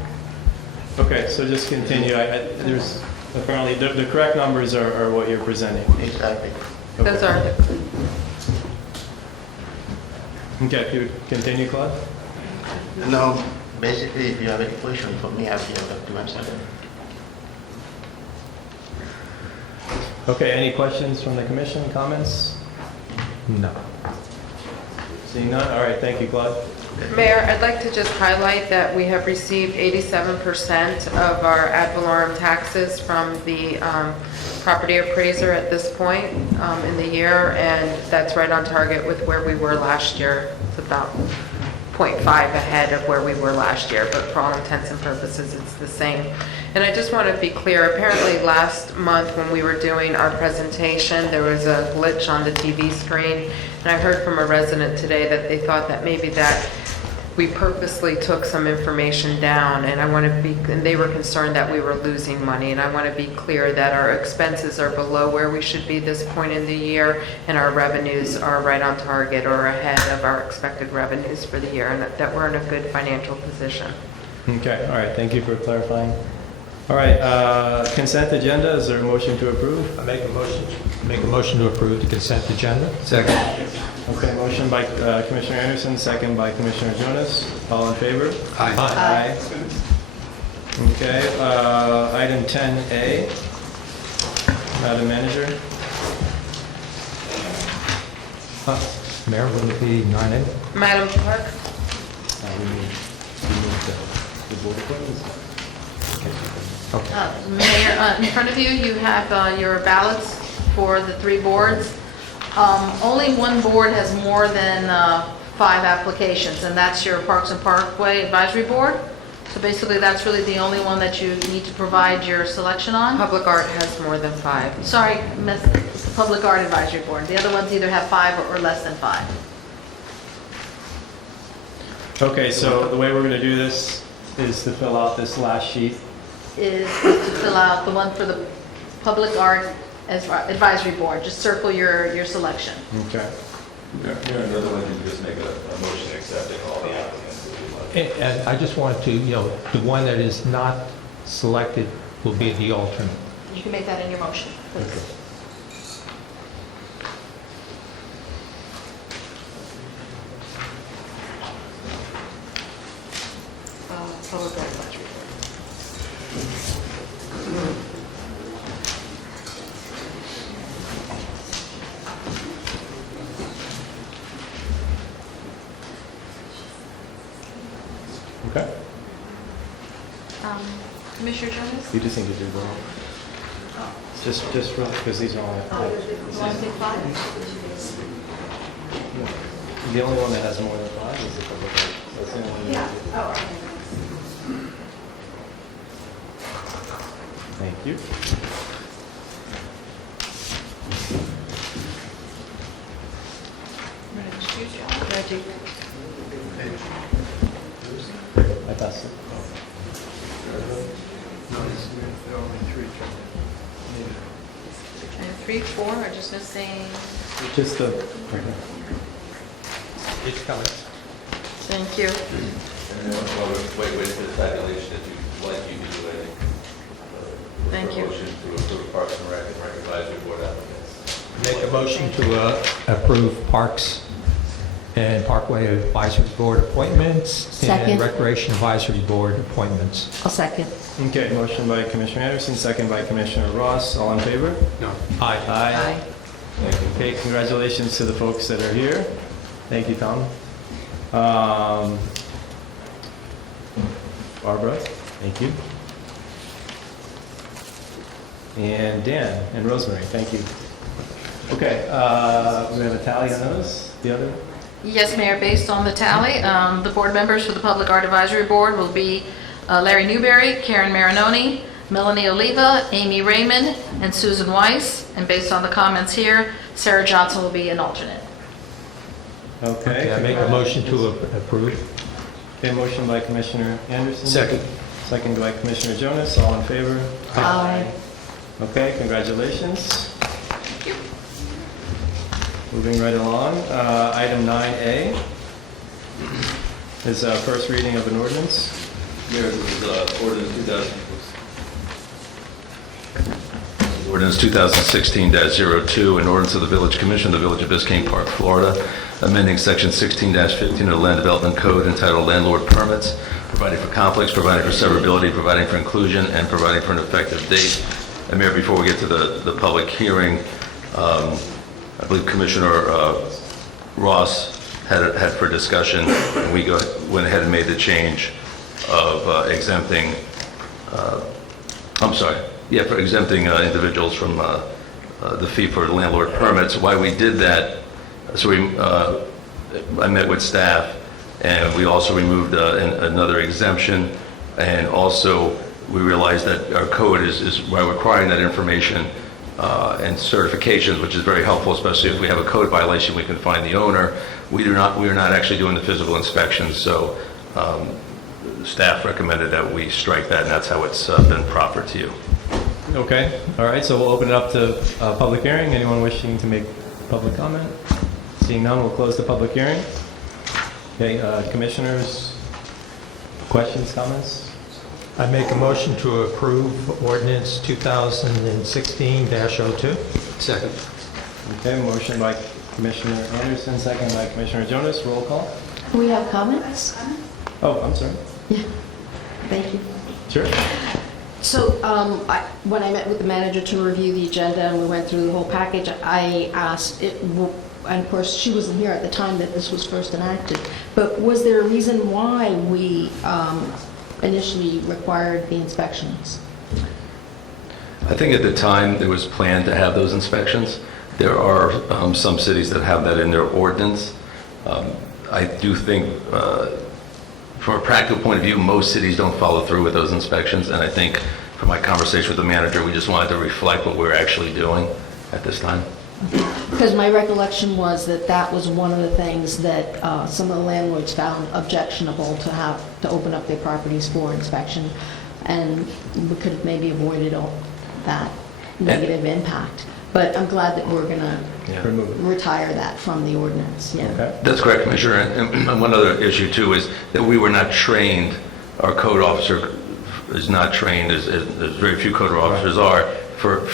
Okay, so just continue. There's apparently, the correct numbers are what you're presenting. Exactly. Okay. Those are, Okay, if you continue, Claude? No, basically, if you have any question for me, I'll be able to answer them. Okay, any questions from the commission, comments? No. Seeing none, all right, thank you, Claude. Mayor, I'd like to just highlight that we have received 87% of our ad valorem taxes from the property appraiser at this point in the year, and that's right on target with where we were last year. It's about 0.5 ahead of where we were last year, but for all intents and purposes, it's the same. And I just want to be clear, apparently last month when we were doing our presentation, there was a glitch on the TV screen, and I heard from a resident today that they thought that maybe that we purposely took some information down, and and they were concerned that we were losing money, and I want to be clear that our expenses are below where we should be this point in the year, and our revenues are right on target or ahead of our expected revenues for the year, and that we're in a good financial position. Okay, all right, thank you for clarifying. All right, consent agenda, is there a motion to approve? I make a motion to approve the consent agenda. Second. Okay, motion by Commissioner Anderson, second by Commissioner Jonas. All in favor? Aye. Aye. Okay, item 10A, Madam Manager. Mayor, will it be 9A? Madam Clerk? We need the board appointments. Mayor, in front of you, you have your ballots for the 3 boards. Only one board has more than 5 applications, and that's your Parks and Parkway Advisory Board. So basically, that's really the only one that you need to provide your selection on. Public art has more than 5. Sorry, it's the Public Art Advisory Board. The other ones either have 5 or less than 5. Okay, so the way we're going to do this is to fill out this last sheet. Is to fill out the one for the Public Art Advisory Board. Just circle your selection. Okay. In other words, you can just make a motion accepting all the applicants. And I just wanted to, the one that is not selected will be the alternate. You can make that in your motion, please. Public Art Advisory Board. Okay. Commissioner Jonas? You just need to do them. Just for, because these are all. You want to take 5? The only one that has more than 5 is the public art. That's the only one. Yeah. Oh, Thank you. Ready. I passed it. And 3, 4 are just missing. Just the. It's coming. Thank you. And then wait for the tabulation that you'd like you to do, I think. Thank you. Motion to approve Parks and Rec Advisory Board applicants. Make a motion to approve Parks and Parkway Advisory Board appointments Second. and Recreation Advisory Board appointments. I'll second. Okay, motion by Commissioner Anderson, second by Commissioner Ross. All in favor? No. Aye. Aye. Okay, congratulations to the folks that are here. Thank you, Tom. Barbara, thank you. And Dan and Rosemary, thank you. Okay, we have a tally on those, the other? Yes, Mayor, based on the tally, the board members for the Public Art Advisory Board will be Larry Newberry, Karen Marinoni, Melanie Oliva, Amy Raymond, and Susan Weiss. And based on the comments here, Sarah Johnson will be an alternate. Okay. I make a motion to approve. Okay, motion by Commissioner Anderson. Second. Second by Commissioner Jonas. All in favor? Aye. Okay, congratulations. Moving right along, item 9A is first reading of an ordinance. Mayor, this is Ordinance 2016-02, an ordinance of the Village Commission of the Village of Biscayne Park, Florida, amending Section 16-15 of the Land Development Code entitled Landlord Permits, providing for conflicts, providing for severability, providing for inclusion, and providing for an effective date. And Mayor, before we get to the public hearing, I believe Commissioner Ross had for discussion, and we went ahead and made the change of exempting, for exempting individuals from the fee for landlord permits. Why we did that, so I met with staff, and we also removed another exemption, and also we realized that our code is requiring that information and certifications, which is very helpful, especially if we have a code violation, we can find the owner. We are not actually doing the physical inspections, so staff recommended that we strike that, and that's how it's been proffered to you. Okay, all right, so we'll open it up to public hearing. Anyone wishing to make public comment? Seeing none, we'll close the public hearing. Okay, commissioners, questions, comments? I make a motion to approve ordinance 2016-02. Second. Okay, motion by Commissioner Anderson, second by Commissioner Jonas. Roll call. We have comments? Oh, I'm sorry. Yeah. Thank you. Sure. So when I met with the manager to review the agenda and we went through the whole package, I asked, and of course, she wasn't here at the time that this was first enacted, but was there a reason why we initially required the inspections? I think at the time there was planned to have those inspections. There are some cities that have that in their ordinance. I do think, from a practical point of view, most cities don't follow through with those inspections, and I think from my conversation with the manager, we just wanted to reflect what we're actually doing at this time. Because my recollection was that that was one of the things that some of the landlords found objectionable to open up their properties for inspection, and we could have maybe avoided all that negative impact. But I'm glad that we're going to retire that from the ordinance. Yeah. Okay. That's correct, Commissioner. And one other issue, too, is that we were not trained, our code officer is not trained, as very few code officers are, for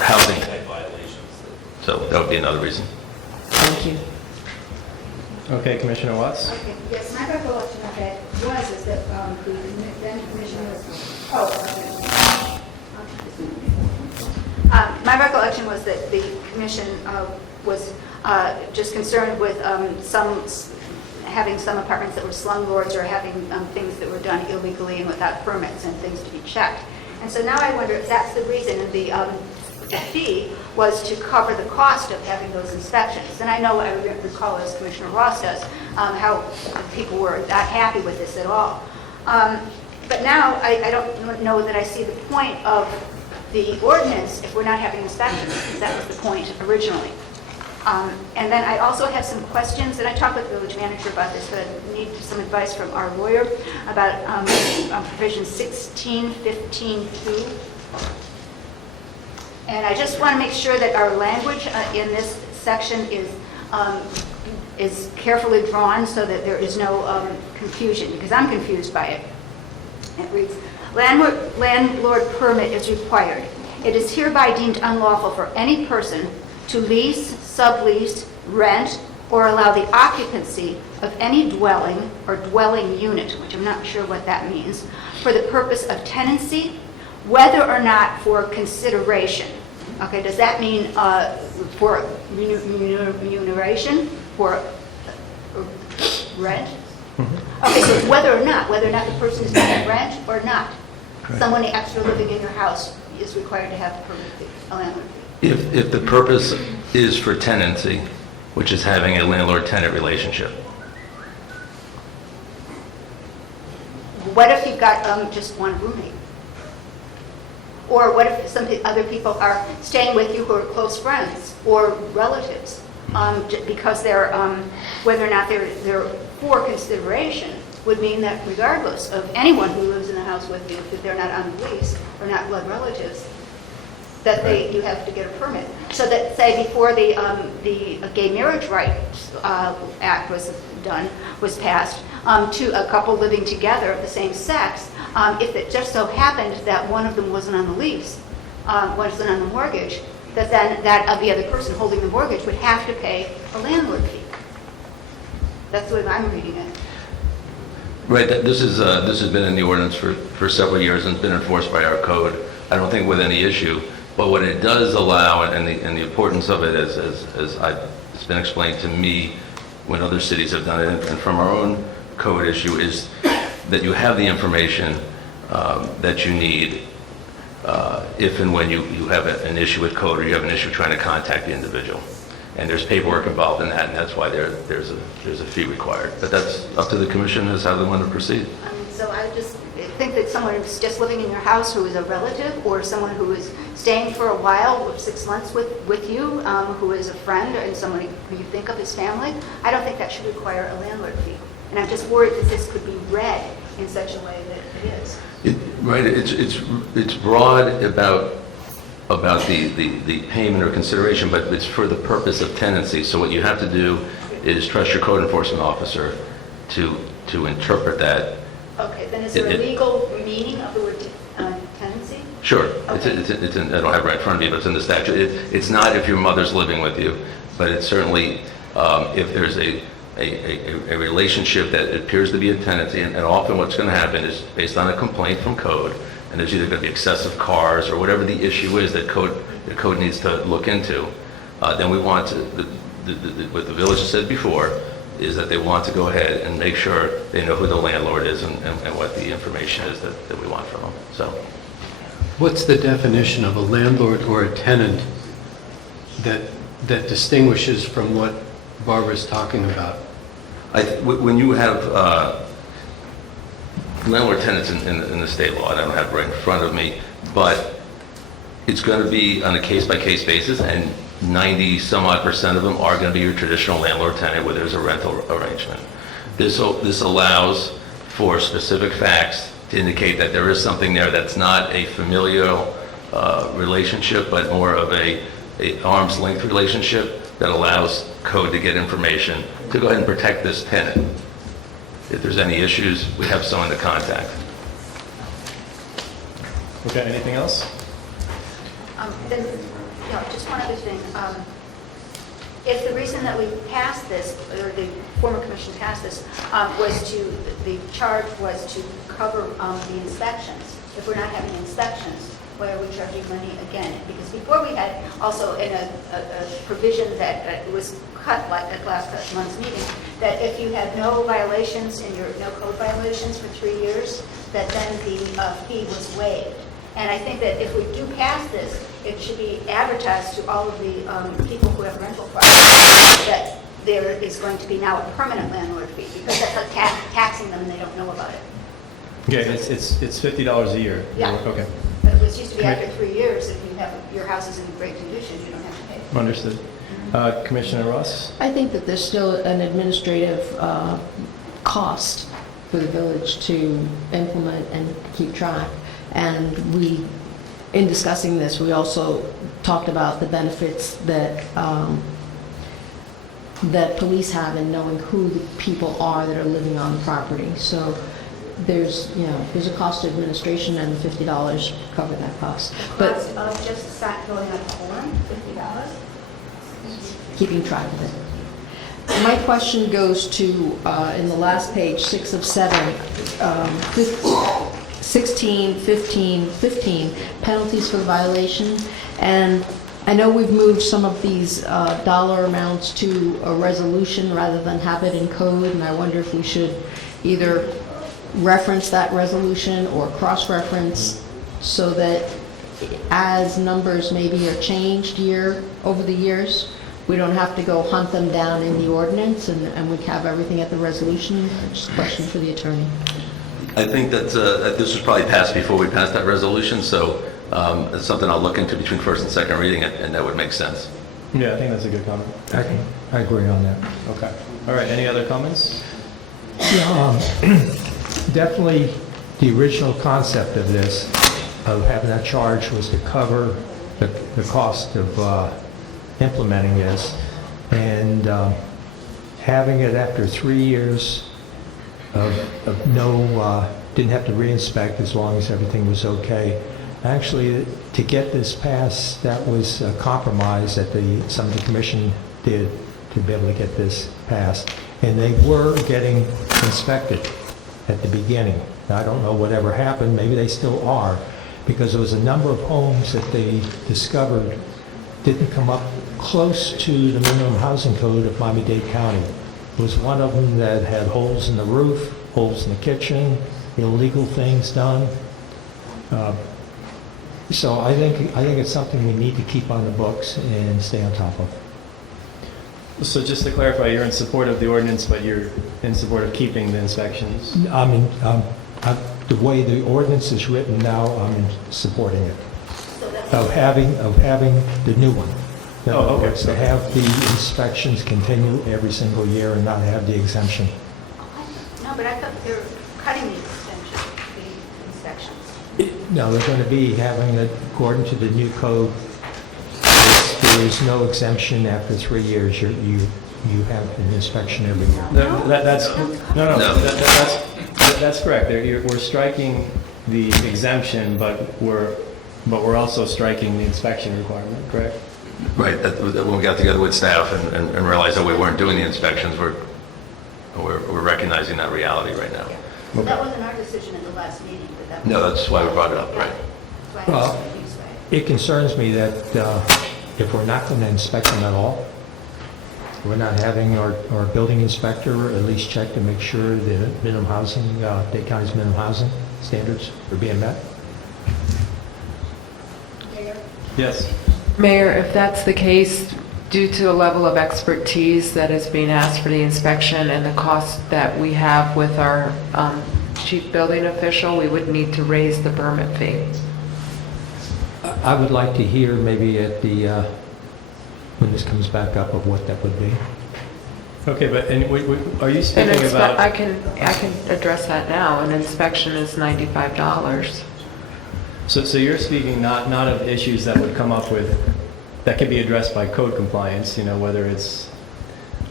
housing type violations. So that would be another reason. Thank you. Okay, Commissioner Watts? Okay, yes, my recollection of that is that the then commissioner was, my recollection was that the commission was just concerned with having some apartments that were slumlords or having things that were done illegally and without permits and things to be checked. And so now I wonder if that's the reason, and the fee was to cover the cost of having those inspections. And I know, I recall, as Commissioner Ross does, how people were not happy with this at all. But now I don't know that I see the point of the ordinance if we're not having inspections, because that was the point originally. And then I also have some questions, and I talked with the village manager about this, but I need some advice from our lawyer about provision 1615(2). And I just want to make sure that our language in this section is carefully drawn so that there is no confusion, because I'm confused by it. It reads, landlord permit is required. It is hereby deemed unlawful for any person to lease, sublease, rent, or allow the occupancy of any dwelling or dwelling unit, which I'm not sure what that means, for the purpose of tenancy, whether or not for consideration. Okay, does that mean for remuneration, for rent? Okay, so it's whether or not the person is paying rent or not. Someone extra living in your house is required to have a landlord fee. If the purpose is for tenancy, which is having a landlord-tenant relationship. What if you've got just one roommate? Or what if some other people are staying with you who are close friends or relatives? Because they're, whether or not they're for consideration would mean that regardless of anyone who lives in the house with you, if they're not on the lease or not blood relatives, that you have to get a permit. So that, say, before the Gay Marriage Rights Act was passed, to a couple living together of the same sex, if it just so happened that one of them wasn't on the lease, wasn't on the mortgage, that then the other person holding the mortgage would have to pay a landlord fee. That's the way I'm reading it. Right, this has been in the ordinance for several years and it's been enforced by our code. I don't think with any issue, but what it does allow, and the importance of it, as it's been explained to me when other cities have done it, and from our own code issue, is that you have the information that you need if and when you have an issue with code or you have an issue trying to contact the individual. And there's paperwork involved in that, and that's why there's a fee required. But that's up to the commission as how they want to proceed. So I just think that someone who's just living in your house who is a relative, or someone who is staying for a while, 6 months with you, who is a friend and somebody who you think of as family, I don't think that should require a landlord fee. And I'm just worried that this could be read in such a way that it is. Right, it's broad about the payment or consideration, but it's for the purpose of tenancy. So what you have to do is trust your code enforcement officer to interpret that. Okay, then is there a legal meaning of the word tenancy? Sure. Okay. It's in, I don't have it right in front of me, but it's in the statute. It's not if your mother's living with you, but it's certainly if there's a relationship that appears to be a tenancy, and often what's going to happen is based on a complaint from code, and there's either going to be excessive cars or whatever the issue is that the code needs to look into. then we want to, what the village has said before, is that they want to go ahead and make sure they know who the landlord is and what the information is that we want from them. So, What's the definition of a landlord or a tenant that distinguishes from what Barbara's talking about? when you have landlord tenants in the state law, and I don't have it right in front of me, but it's going to be on a case-by-case basis, and 90-some-odd% of them are going to be your traditional landlord-tenant where there's a rental arrangement. This allows for specific facts to indicate that there is something there that's not a familial relationship, but more of a arm's length relationship that allows code to get information to go ahead and protect this tenant. If there's any issues, we have someone to contact. Okay, anything else? Just one other thing. If the reason that we passed this, or the former commission passed this, the charge was to cover the inspections. If we're not having inspections, why are we charging money again? Because before we had also in a provision that was cut like at last month's meeting, that if you had no violations and no code violations for 3 years, that then the fee was waived. And I think that if we do pass this, it should be advertised to all of the people who have rental properties that there is going to be now a permanent landlord fee, because that's like taxing them and they don't know about it. Okay, it's $50 a year. Yeah. Okay, But it was used to be after 3 years, if you have your house is in great condition, you don't have to pay. understood. Commissioner Ross? I think that there's still an administrative cost for the village to implement and keep track. And in discussing this, we also talked about the benefits that that police have in knowing who the people are that are living on the property. So there's a cost to administration, and the $50 cover that cost. But Cost of just going up the form, $50? keeping track of it. My question goes to, in the last page, 6 of 7, 16, 15, 15, penalties for the violation. And I know we've moved some of these dollar amounts to a resolution rather than have it in code, and I wonder if we should either reference that resolution or cross-reference so that as numbers maybe are changed over the years, we don't have to go hunt them down in the ordinance, and we have everything at the resolution. Just a question for the attorney. I think that this was probably passed before we passed that resolution, so it's something I'll look into between first and second reading, and that would make sense. Yeah, I think that's a good comment. I agree on that. Okay. All right, any other comments? Yeah, definitely the original concept of this, of having that charge, was to cover the cost of implementing this, and having it after 3 years of no, didn't have to re-inspect as long as everything was okay. Actually, to get this passed, that was a compromise that some of the commission did to be able to get this passed. And they were getting inspected at the beginning. Now, I don't know whatever happened, maybe they still are, because there was a number of homes that they discovered didn't come up close to the minimum housing code of Miami-Dade County. There was one of them that had holes in the roof, holes in the kitchen, illegal things done. So I think it's something we need to keep on the books and stay on top of. So just to clarify, you're in support of the ordinance, but you're in support of keeping the inspections? I mean, the way the ordinance is written now, I'm supporting it. Of having the new one. In other words, to have the inspections continue every single year and not have the exemption. No, but I thought they were cutting the inspections. No, they're going to be having it according to the new code. There is no exemption after 3 years. You have an inspection every year. That's correct. We're striking the exemption, but we're also striking the inspection requirement, correct? Right. When we got together with staff and realized that we weren't doing the inspections, we're recognizing that reality right now. So that wasn't our decision at the last meeting, but that was... No, that's why we brought it up, right? Well, it concerns me that if we're not going to inspect them at all, we're not having our building inspector at least check to make sure the minimum housing, Dade County's minimum housing standards are being met? Yes. Mayor, if that's the case, due to a level of expertise that is being asked for the inspection and the cost that we have with our chief building official, we would need to raise the permit fee. I would like to hear maybe at the, when this comes back up, of what that would be. Okay, but are you speaking about? I can address that now. An inspection is $95. So you're speaking not of issues that would come up with, that could be addressed by code compliance, whether it's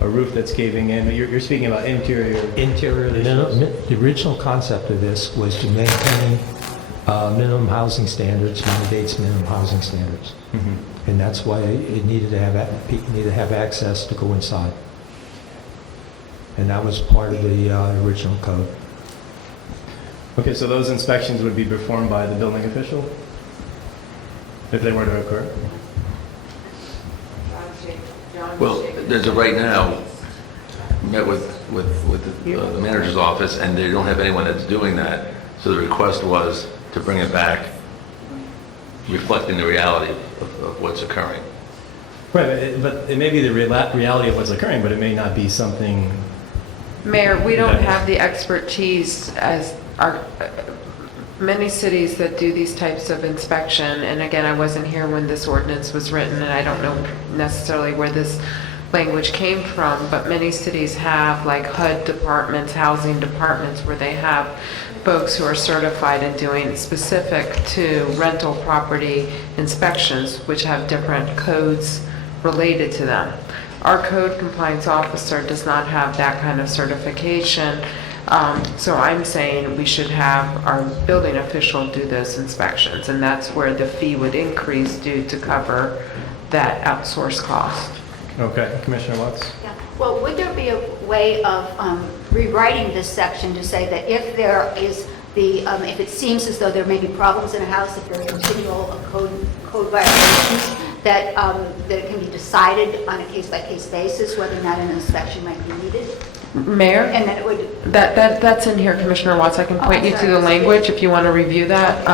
a roof that's caving in, but you're speaking about interior issues. The original concept of this was to maintain minimum housing standards, Dade's minimum housing standards. Mm-hmm. And that's why it needed to have, people needed to have access to go inside. And that was part of the original code. Okay, so those inspections would be performed by the building official? If they were to occur? Well, there's a right now, met with the manager's office, and they don't have anyone that's doing that. So the request was to bring it back, reflecting the reality of what's occurring. Right, but it may be the reality of what's occurring, but it may not be something. Mayor, we don't have the expertise as our, many cities that do these types of inspection, and again, I wasn't here when this ordinance was written, and I don't know necessarily where this language came from, but many cities have like HUD departments, housing departments, where they have folks who are certified in doing specific to rental property inspections, which have different codes related to them. Our code compliance officer does not have that kind of certification. So I'm saying we should have our building official do those inspections, and that's where the fee would increase due to cover that outsourced cost. Okay, Commissioner Watts? Yeah. Well, would there be a way of rewriting this section to say that if there is if it seems as though there may be problems in a house, if there are continual code violations, that it can be decided on a case-by-case basis whether or not an inspection might be needed? Mayor? And that it would... That's in here, Commissioner Watts. I can point you to the language if you want to review that.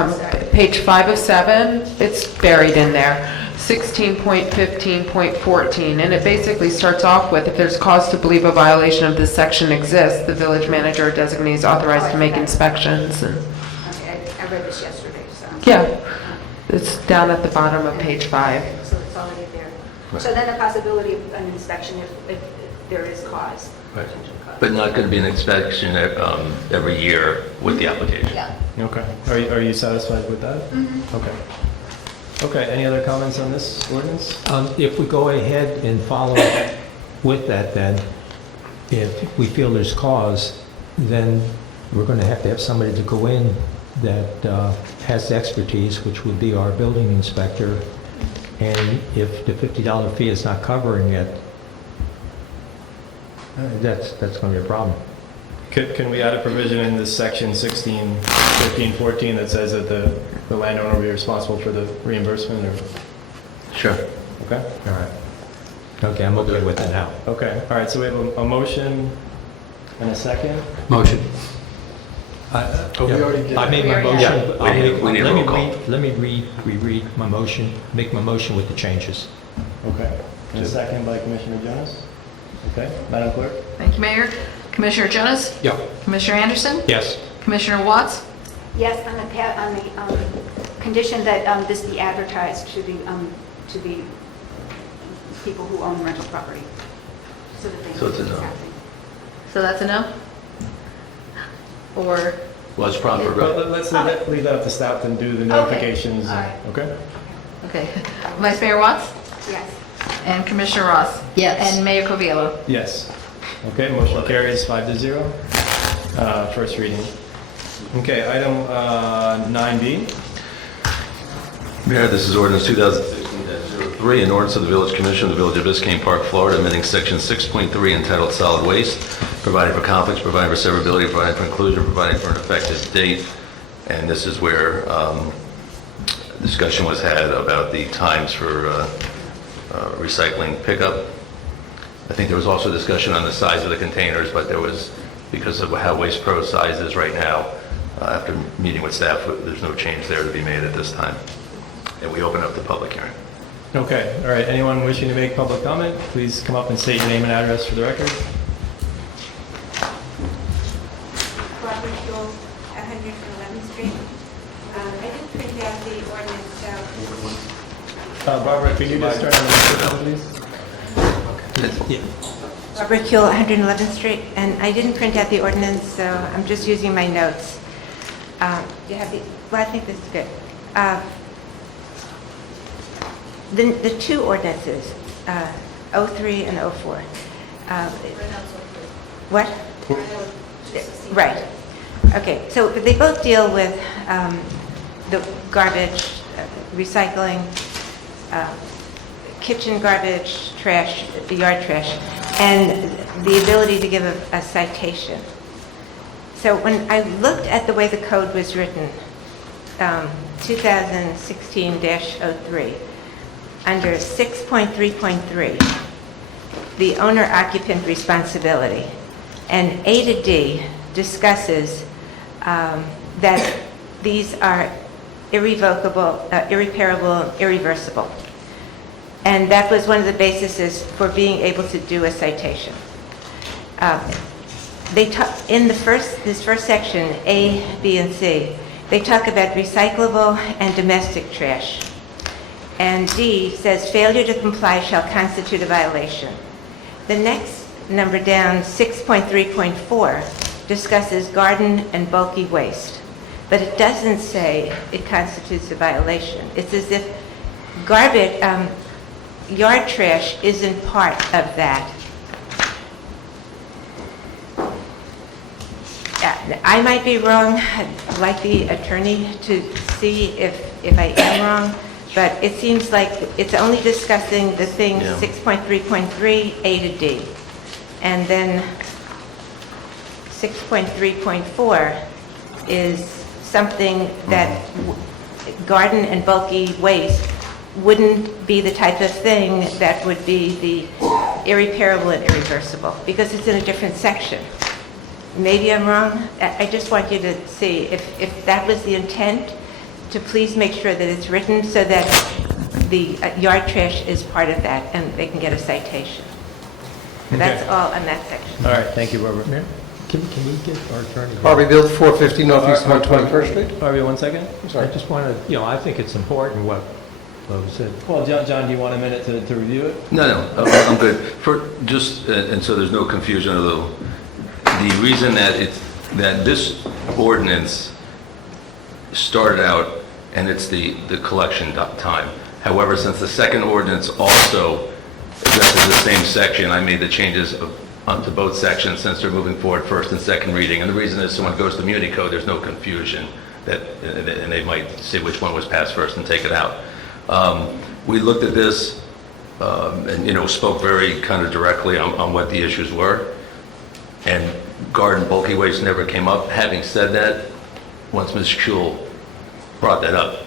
Page 5 of 7, it's buried in there. 16.15.14, and it basically starts off with, if there's cause to believe a violation of this section exists, the village manager or designee is authorized to make inspections. And Okay, I read this yesterday, so... yeah, it's down at the bottom of page 5. So it's already there. So then the possibility of an inspection if there is cause. Right. But not going to be an inspection every year with the application. Yeah. Okay. Are you satisfied with that? Mm-hmm. Okay. Okay, any other comments on this ordinance? If we go ahead and follow with that, then, if we feel there's cause, then we're going to have somebody to go in that has the expertise, which would be our building inspector. And if the $50 fee is not covering it, that's going to be a problem. Can we add a provision in this section 16.15.14 that says that the landowner will be responsible for the reimbursement? Or? Sure. Okay. All right. Okay, I'm okay with that now. Okay. All right. So we have a motion and a second. Motion. We already did. I made my motion. Yeah, we need a roll call. Let me reread my motion, make my motion with the changes. Okay. And a second by Commissioner Jonas. Okay. Madam Clerk? Thank you, Mayor. Commissioner Jonas? Yeah. Commissioner Anderson? Yes. Commissioner Watts? Yes, on the condition that this be advertised to the people who own rental property. So that they know So it's a what's no. happening. So that's a no? Or, Was proper, Well, right? let's leave that up to staff and do the notifications. All right. Okay. okay. Vice Mayor Watts? Yes. And Commissioner Ross? Yes. And Mayor Coviello? Yes. Okay, motion carries 5-0. First reading. Okay, item 9B. Mayor, this is ordinance 2016-03, an ordinance of the Village Commission of the Village of Biscayne Park, Florida, amending section 6.3 entitled Solid Waste, providing for conflicts, providing for severability, providing for inclusion, providing for an effective date. And this is where discussion was had about the times for recycling pickup. I think there was also discussion on the size of the containers, but there was, because of how Waste Pro's size is right now, after meeting with staff, there's no change there to be made at this time. And we open up the public hearing. Okay, all right, anyone wishing to make public comment, please come up and state your name and address for the record. Barbara Shaw, 111th Street. I didn't print out the ordinance, so... Barbara, could you just turn on the microphone, please? Barbara Kuhl, 111th Street, and I didn't print out the ordinance, so I'm just using my notes. Do you have the, well, I think this is good. The two ordinances, 03 and 04. What? Right. Okay, so they both deal with the garbage, recycling, kitchen garbage, trash, yard trash, and the ability to give a citation. So when I looked at the way the code was written, 2016-03, under 6.3.3, the owner-occupant responsibility, and A to D discusses that these are irrevocable, irreparable, irreversible. And that was one of the bases for being able to do a citation. In this first section, A, B, and C, they talk about recyclable and domestic trash. And D says failure to comply shall constitute a violation. The next number down, 6.3.4, discusses garden and bulky waste. But it doesn't say it constitutes a violation. It's as if garbage, yard trash isn't part of that. I might be wrong. I'd like the attorney to see if I am wrong, but it seems like it's only discussing the things 6.3.3, A to D. And then 6.3.4 is something that garden and bulky waste wouldn't be the type of thing that would be the irreparable and irreversible, because it's in a different section. Maybe I'm wrong. I just want you to see if that was the intent, to please make sure that it's written so that the yard trash is part of that and they can get a citation. That's all on that section. All right, thank you, Barbara. Can we get our attorney? Harvey Built, 450 Northeast 121st Street. Harvey, 1 second. I'm sorry. I just want to, I think it's important what was said. Well, John, do you want a minute to review it? No, I'm good. And so there's no confusion, although the reason that this ordinance started out, and it's the collection time. However, since the second ordinance also addresses the same section, I made the changes onto both sections since they're moving forward first and second reading. And the reason is, so when it goes to Muni Code, there's no confusion and they might say which one was passed first and take it out. We looked at this and spoke very kind of directly on what the issues were, and garden bulky waste never came up. Having said that, once Ms. Kuhl brought that up,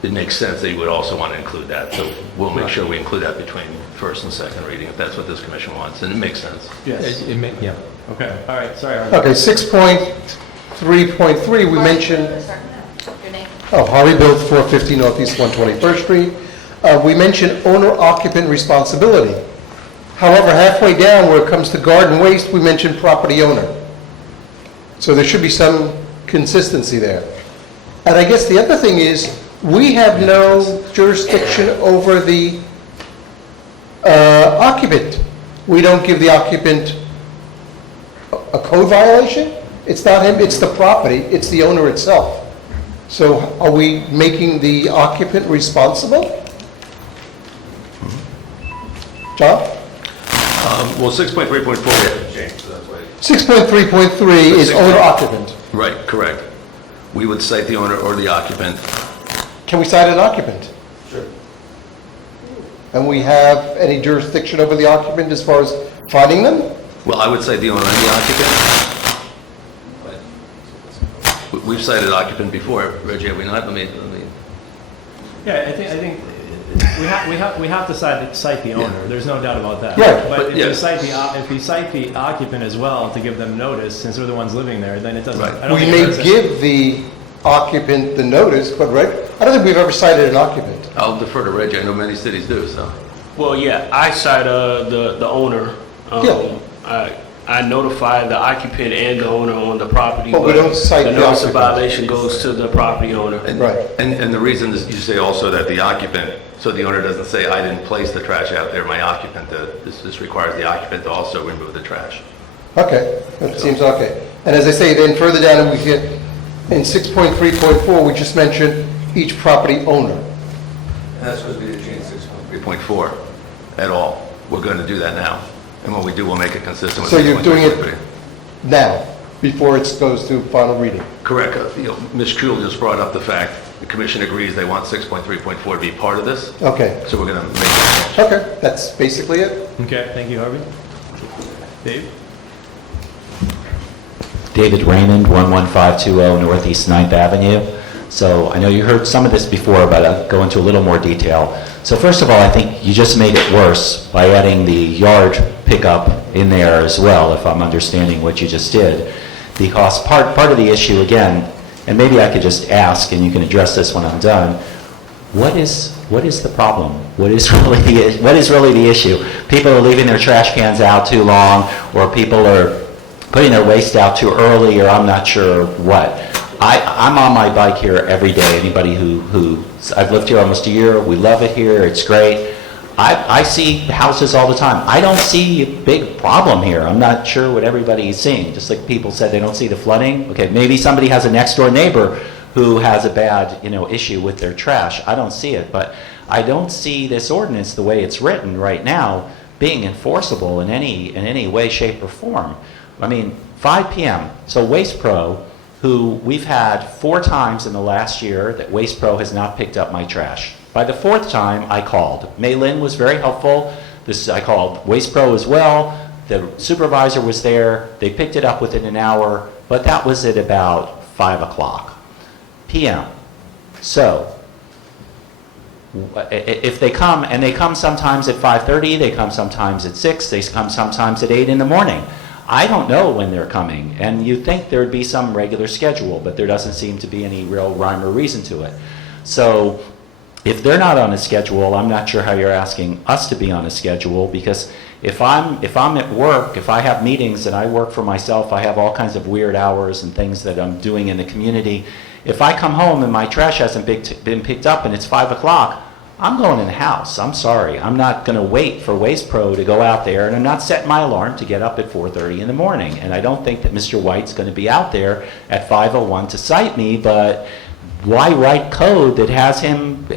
it makes sense that you would also want to include that. So we'll make sure we include that between first and second reading if that's what this commission wants, and it makes sense. Yes. Yeah. Okay, all right, sorry, Harvey. Okay, 6.3.3, we mentioned... Your name? Oh, Harvey Built, 450 Northeast 121st Street. We mentioned owner-occupant responsibility. However, halfway down where it comes to garden waste, we mentioned property owner. So there should be some consistency there. And I guess the other thing is, we have no jurisdiction over the occupant. We don't give the occupant a code violation. It's not him, it's the property, it's the owner itself. So are we making the occupant responsible? John? Well, 6.3.4 hasn't changed, so that's why. 6.3.3 is owner-occupant. Right, correct. We would cite the owner or the occupant. Can we cite an occupant? Sure. And we have any jurisdiction over the occupant as far as finding them? Well, I would cite the owner and the occupant. But we've cited occupant before, Reggie, have we not? Yeah, I think we have to cite the owner, there's no doubt about that. Right. But if yeah. you cite the occupant as well to give them notice, since they're the ones living there, then it doesn't, Right. I don't We think it may hurts it. give the occupant the notice, but Reg, I don't think we've ever cited an occupant. I'll defer to Reggie, I know many cities do, so. Well, yeah, I cite the owner. I notify the occupant and the owner on the property. But we don't cite the notice of occupant. violation goes to the property owner. Right. And the reason is you say also that the occupant, so the owner doesn't say, I didn't place the trash out there, my occupant did. This requires the occupant to also remove the trash. Okay, that seems okay. And as I say, then further down, we get, in 6.3.4, we just mentioned each property owner. And that's supposed to be the change 6.3.4 at all. We're going to do that now. And when we do, we'll make it consistent with. So you're doing it 6.3.3. now, before it goes to final reading. Correct. Ms. Kuhl just brought up the fact, the commission agrees they want 6.3.4 to be part of this. Okay. So we're going to make that change. Okay, that's basically it. Okay, thank you, Harvey. Dave? David Raymond, 11520 Northeast 9th Avenue. So I know you heard some of this before, but I'll go into a little more detail. So first of all, I think you just made it worse by adding the yard pickup in there as well, if I'm understanding what you just did. Because part of the issue, again, and maybe I could just ask, and you can address this when I'm done, what is the problem? What is really the issue? People are leaving their trash cans out too long, or people are putting their waste out too early, or I'm not sure what. I'm on my bike here every day. Anybody who I've lived here almost a year. We love it here. It's great. I see houses all the time. I don't see a big problem here. I'm not sure what everybody is seeing. Just like people said they don't see the flooding. Okay, maybe somebody has a next door neighbor who has a bad, issue with their trash. I don't see it, but I don't see this ordinance the way it's written right now being enforceable in any way, shape, or form. I mean, 5 p.m. So Waste Pro, who we've had 4 times in the last year that Waste Pro has not picked up my trash. By the 4th time, I called. Mei Lin was very helpful. I called Waste Pro as well. The supervisor was there. They picked it up within an hour, but that was at about 5 o'clock p.m. So if they come, and they come sometimes at 5:30, they come sometimes at 6, they come sometimes at 8 in the morning. I don't know when they're coming, and you'd think there'd be some regular schedule, but there doesn't seem to be any real rhyme or reason to it. So if they're not on a schedule, I'm not sure how you're asking us to be on a schedule, because if I'm at work, if I have meetings and I work for myself, I have all kinds of weird hours and things that I'm doing in the community. If I come home and my trash hasn't been picked up and it's 5 o'clock, I'm going in the house. I'm sorry. I'm not going to wait for Waste Pro to go out there, and I'm not setting my alarm to get up at 4:30 in the morning. And I don't think that Mr. White's going to be out there at 5:01 to cite me, but why write code that has him?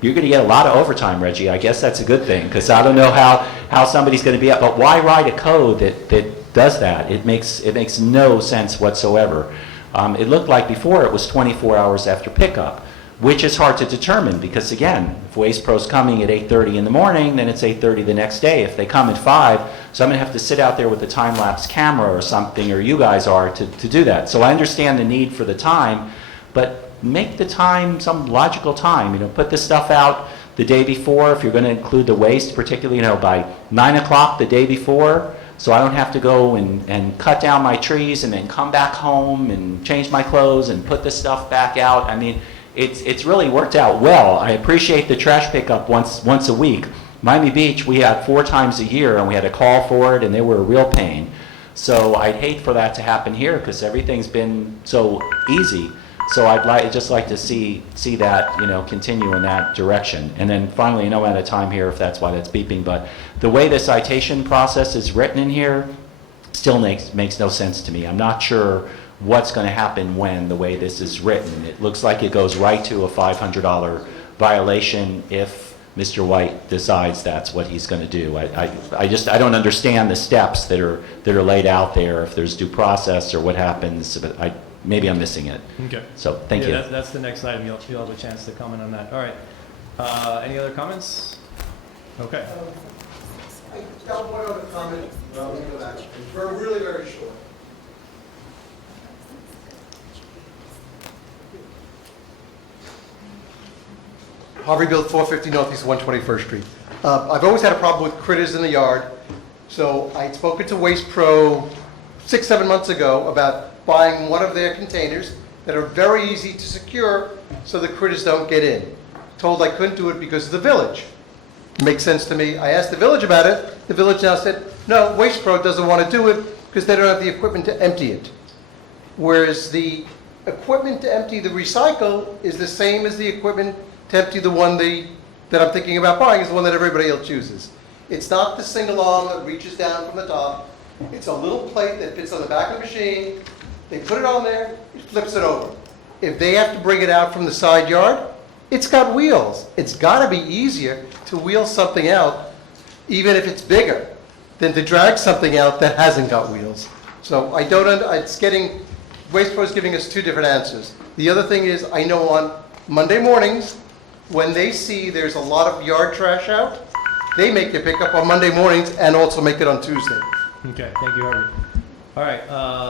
You're going to get a lot of overtime, Reggie. I guess that's a good thing, because I don't know how somebody's going to be up. But why write a code that does that? It makes no sense whatsoever. It looked like before it was 24 hours after pickup, which is hard to determine, because again, if Waste Pro's coming at 8:30 in the morning, then it's 8:30 the next day. If they come at 5, so I'm going to have to sit out there with a time-lapse camera or something, or you guys are, to do that. So I understand the need for the time, but make the time some logical time. Put the stuff out the day before, if you're going to include the waste, particularly, by 9 o'clock the day before, so I don't have to go and cut down my trees and then come back home and change my clothes and put the stuff back out. I mean, it's really worked out well. I appreciate the trash pickup once a week. Miami Beach, we had 4 times a year, and we had to call for it, and they were a real pain. So I'd hate for that to happen here, because everything's been so easy. So I'd just like to see that, continue in that direction. And then finally, I know I'm out of time here, if that's why that's beeping, but the way the citation process is written in here still makes no sense to me. I'm not sure what's going to happen when, the way this is written. It looks like it goes right to a $500 violation if Mr. White decides that's what he's going to do. I don't understand the steps that are laid out there, if there's due process or what happens, but maybe I'm missing it. Okay. So thank you. That's the next item. You'll have a chance to comment on that. All right. Any other comments? Okay. I got one other comment. It's really very short. Harvey Build 450 Northeast 121st Street. I've always had a problem with critters in the yard, so I'd spoken to Waste Pro 6-7 months ago about buying one of their containers that are very easy to secure so the critters don't get in. Told I couldn't do it because of the village. Makes sense to me. I asked the village about it. The village now said, no, Waste Pro doesn't want to do it because they don't have the equipment to empty it. Whereas the equipment to empty the recycle is the same as the equipment to empty the one that I'm thinking about buying is the one that everybody else uses. It's not the single arm that reaches down from the top. It's a little plate that fits on the back of the machine. They put it on there, it flips it over. If they have to bring it out from the side yard, it's got wheels. It's got to be easier to wheel something out, even if it's bigger, than to drag something out that hasn't got wheels. So I don't, it's getting, Waste Pro is giving us two different answers. The other thing is, I know on Monday mornings, when they see there's a lot of yard trash out, they make their pickup on Monday mornings and also make it on Tuesday. Okay, thank you, Harvey. All right,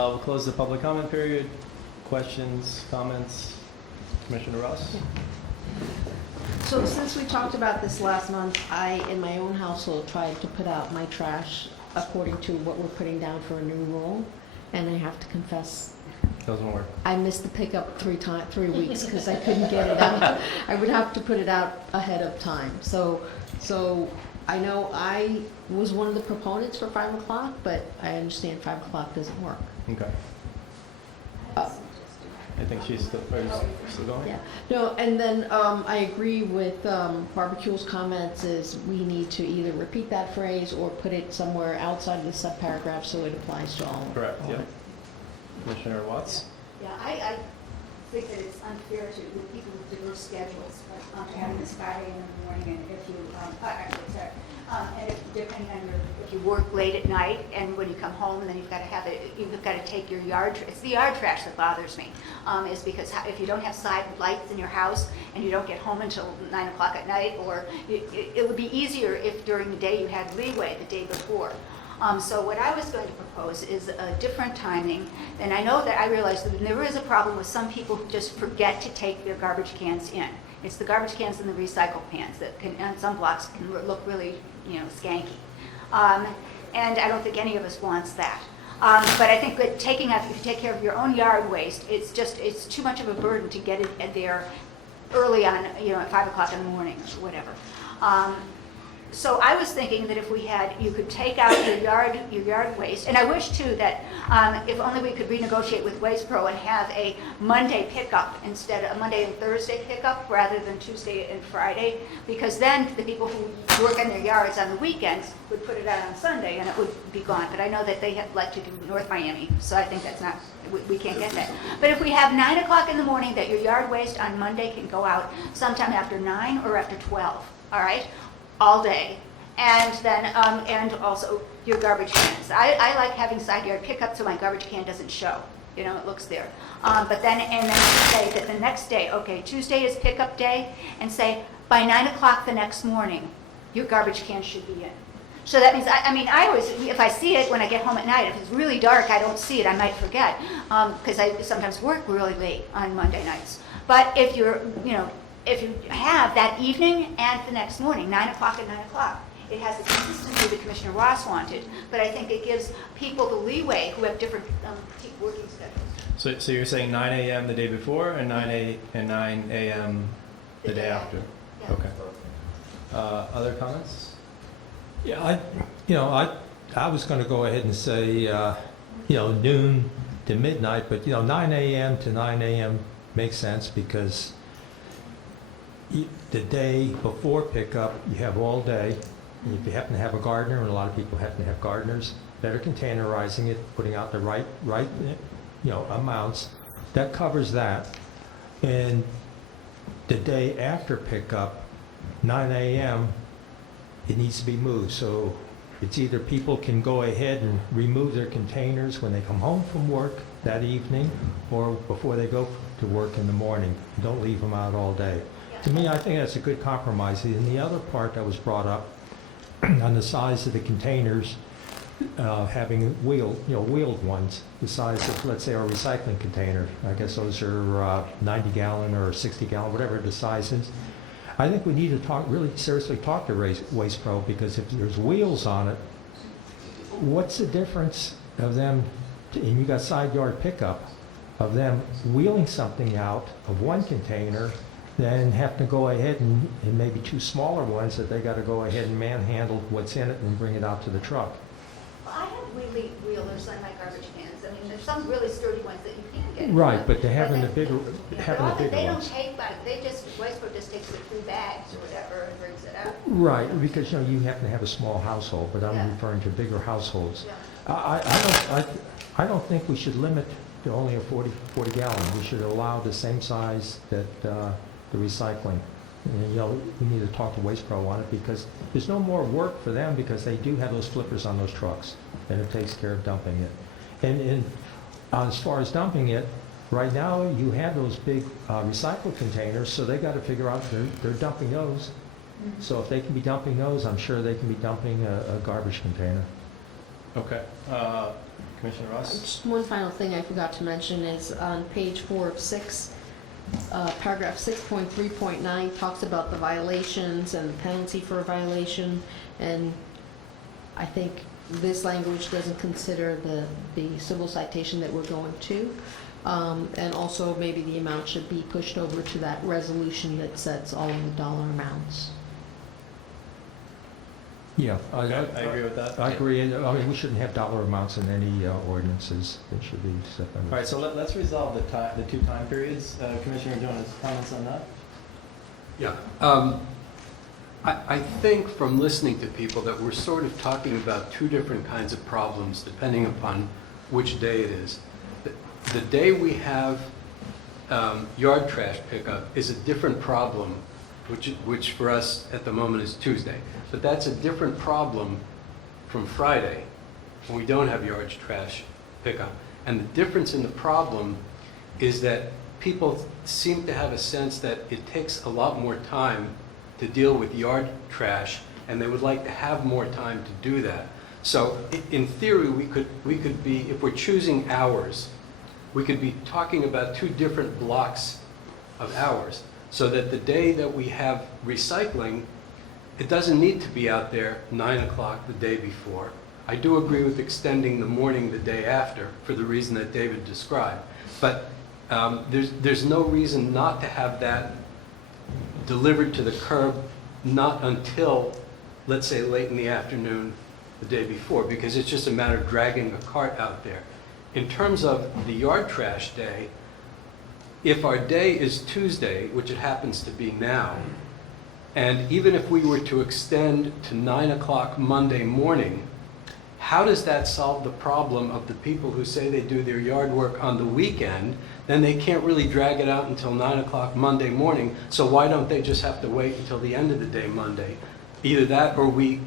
we'll close the public comment period. Questions, comments? Commissioner Ross? So since we talked about this last month, I, in my own household, tried to put out my trash according to what we're putting down for a new rule, and I have to confess, Doesn't work. I missed the pickup 3 weeks because I couldn't get it out. I would have to put it out ahead of time. So I know I was one of the proponents for 5 o'clock, but I understand 5 o'clock doesn't work. Okay. I think she's still going? Yeah. No, and then I agree with Barbecue's comments is we need to either repeat that phrase or put it somewhere outside of the subparagraph so it applies to all. Correct, yeah. Commissioner Watts? Yeah, I think that it's unfair to people with diverse schedules, having this Friday in the morning, and if you, and if, depending on if you work late at night, and when you come home, and then you've got to take your yard, it's the yard trash that bothers me, is because if you don't have side lights in your house, and you don't get home until 9 o'clock at night, or it would be easier if during the day you had leeway the day before. So what I was going to propose is a different timing, and I know that I realize that there is a problem with some people who just forget to take their garbage cans in. It's the garbage cans and the recycle cans that can, on some blocks, can look really, skanky. And I don't think any of us wants that. But I think that if you take care of your own yard waste, it's too much of a burden to get it there early on, at 5 o'clock in the morning or whatever. So I was thinking that if you could take out your yard waste, and I wish too that if only we could renegotiate with Waste Pro and have a Monday pickup instead of a Monday and Thursday pickup rather than Tuesday and Friday, because then the people who work in their yards on the weekends would put it out on Sunday and it would be gone. But I know that they like to do North Miami, so I think that's not, we can't get that. But if we have 9 o'clock in the morning that your yard waste on Monday can go out sometime after 9 or after 12, all right? All day, and then and also your garbage cans. I like having side yard pickup so my garbage can doesn't show. It looks there. But then say that the next day, okay, Tuesday is pickup day, and say by 9 o'clock the next morning, your garbage can should be in. So that means I always, if I see it when I get home at night, if it's really dark, I don't see it. I might forget because I sometimes work really late on Monday nights. But if you're, if you have that evening and the next morning, 9 o'clock and 9 o'clock, it has the consistency that Commissioner Ross wanted, but I think it gives people the leeway who have different working schedules. So you're saying 9 a.m. the day before and 9 a.m. the day after? Yeah. Okay. Other comments? Yeah, I was going to go ahead and say, noon to midnight, but 9 a.m. to 9 a.m. makes sense because the day before pickup, you have all day. And if you happen to have a gardener, and a lot of people happen to have gardeners, better containerizing it, putting out the right amounts. That covers that. And the day after pickup, 9 a.m., it needs to be moved. So it's either people can go ahead and remove their containers when they come home from work that evening, or before they go to work in the morning. Don't leave them out all day. To me, I think that's a good compromise. And the other part that was brought up on the size of the containers, having wheeled ones, the size of, let's say, our recycling container. I guess those are 90-gallon or 60-gallon, whatever the size is. I think we need to really seriously talk to Waste Pro, because if there's wheels on it, what's the difference of them, and you got side yard pickup, of them wheeling something out of one container, then have to go ahead and maybe two smaller ones that they got to go ahead and manhandle what's in it and bring it out to the truck. Well, I have wheelie wheelers on my garbage cans. I mean, there's some really sturdy ones that you can get. Right, but they're having the bigger, They don't ones. take, but they just, Westport just takes the 3 bags or whatever and brings it out. Right, because, you know, you happen to have a small household, but I'm Yeah. referring to bigger households. Yeah. I don't think we should limit to only a 40 gallon. We should allow the same size that the recycling. And, you know, we need to talk to Waste Pro on it, because there's no more work for them, because they do have those flippers on those trucks, and it takes care of dumping it. And as far as dumping it, right now you have those big recycle containers, so they got to figure out they're dumping those. So if they can be dumping those, I'm sure they can be dumping a garbage container. Okay. Commissioner Ross? Just one final thing I forgot to mention is on page 4 of 6, paragraph 6.3.9 talks about the violations and the penalty for a violation, and I think this language doesn't consider the civil citation that we're going to, and also maybe the amount should be pushed over to that resolution that sets all of the dollar amounts. Yeah, I agree with that. I agree. I mean, we shouldn't have dollar amounts in any ordinances. It should be separate. All right, so let's resolve the 2 time periods. Commissioner, do you want to comments on that? Yeah. I think from listening to people that we're sort of talking about 2 different kinds of problems depending upon which day it is. The day we have yard trash pickup is a different problem, which for us at the moment is Tuesday. But that's a different problem from Friday, when we don't have yard trash pickup. And the difference in the problem is that people seem to have a sense that it takes a lot more time to deal with yard trash, and they would like to have more time to do that. So in theory, we could be, if we're choosing hours, we could be talking about 2 different blocks of hours, so that the day that we have recycling, it doesn't need to be out there 9 o'clock the day before. I do agree with extending the morning the day after for the reason that David described. But there's no reason not to have that delivered to the curb not until, let's say, late in the afternoon the day before, because it's just a matter of dragging a cart out there. In terms of the yard trash day, if our day is Tuesday, which it happens to be now, and even if we were to extend to 9 o'clock Monday morning, how does that solve the problem of the people who say they do their yard work on the weekend? Then they can't really drag it out until 9 o'clock Monday morning, so why don't they just have to wait until the end of the day Monday? Either that, or we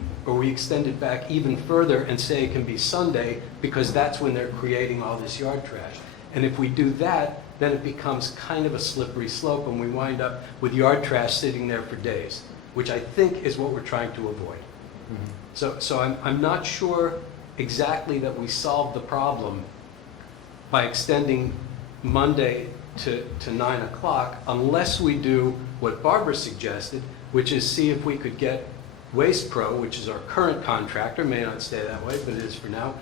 extend it back even further and say it can be Sunday, because that's when they're creating all this yard trash. And if we do that, then it becomes kind of a slippery slope, and we wind up with yard trash sitting there for days, which I think is what we're trying to avoid. So I'm not sure exactly that we solve the problem by extending Monday to 9 o'clock, unless we do what Barbara suggested, which is see if we could get Waste Pro, which is our current contractor, may not stay that way, but it is for now,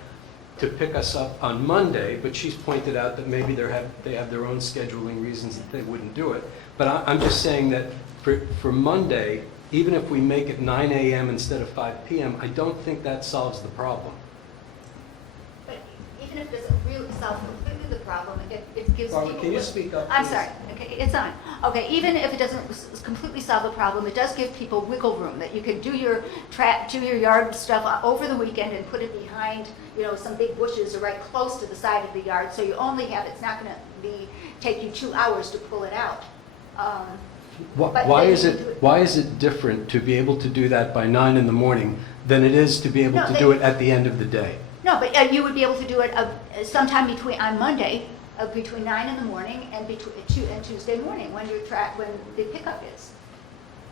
to pick us up on Monday. But she's pointed out that maybe they have their own scheduling reasons that they wouldn't do it. But I'm just saying that for Monday, even if we make it 9 a.m. instead of 5 p.m., I don't think that solves the problem. But even if it doesn't really solve completely the problem, it gives Barbara, people... can you speak up, I'm please? sorry. Okay, it's on. Okay, even if it doesn't completely solve the problem, it does give people wiggle room, that you can do your yard stuff over the weekend and put it behind, some big bushes or right close to the side of the yard, so you only have, it's not going to take you 2 hours to pull it out. Why is it different to be able to do that by 9 in the morning than it is to be able to do it at the end of the day? No, but you would be able to do it sometime on Monday, between 9 in the morning and Tuesday morning when the pickup is.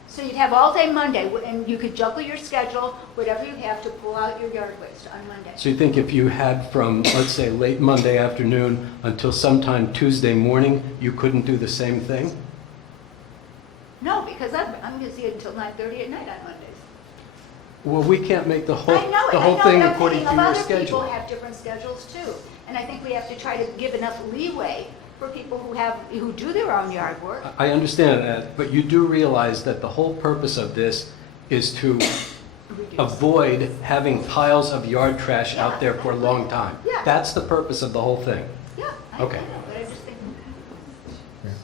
So you'd have all day Monday, and you could juggle your schedule, whatever you have to pull out your yard waste on Monday. So you think if you had from, let's say, late Monday afternoon until sometime Tuesday morning, you couldn't do the same thing? No, because I'm busy until 9:30 at night on Mondays. Well, we can't make the whole, I know it, the I whole know thing it. I'm according thinking to of your other people schedule. have different schedules too. And I think we have to try to give enough leeway for people who do their own yard work. I understand that, but you do realize that the whole purpose of this is to avoid having piles of yard trash out there for a long time. Yeah. That's the purpose of the whole thing. Yeah, I Okay. know, but I just think,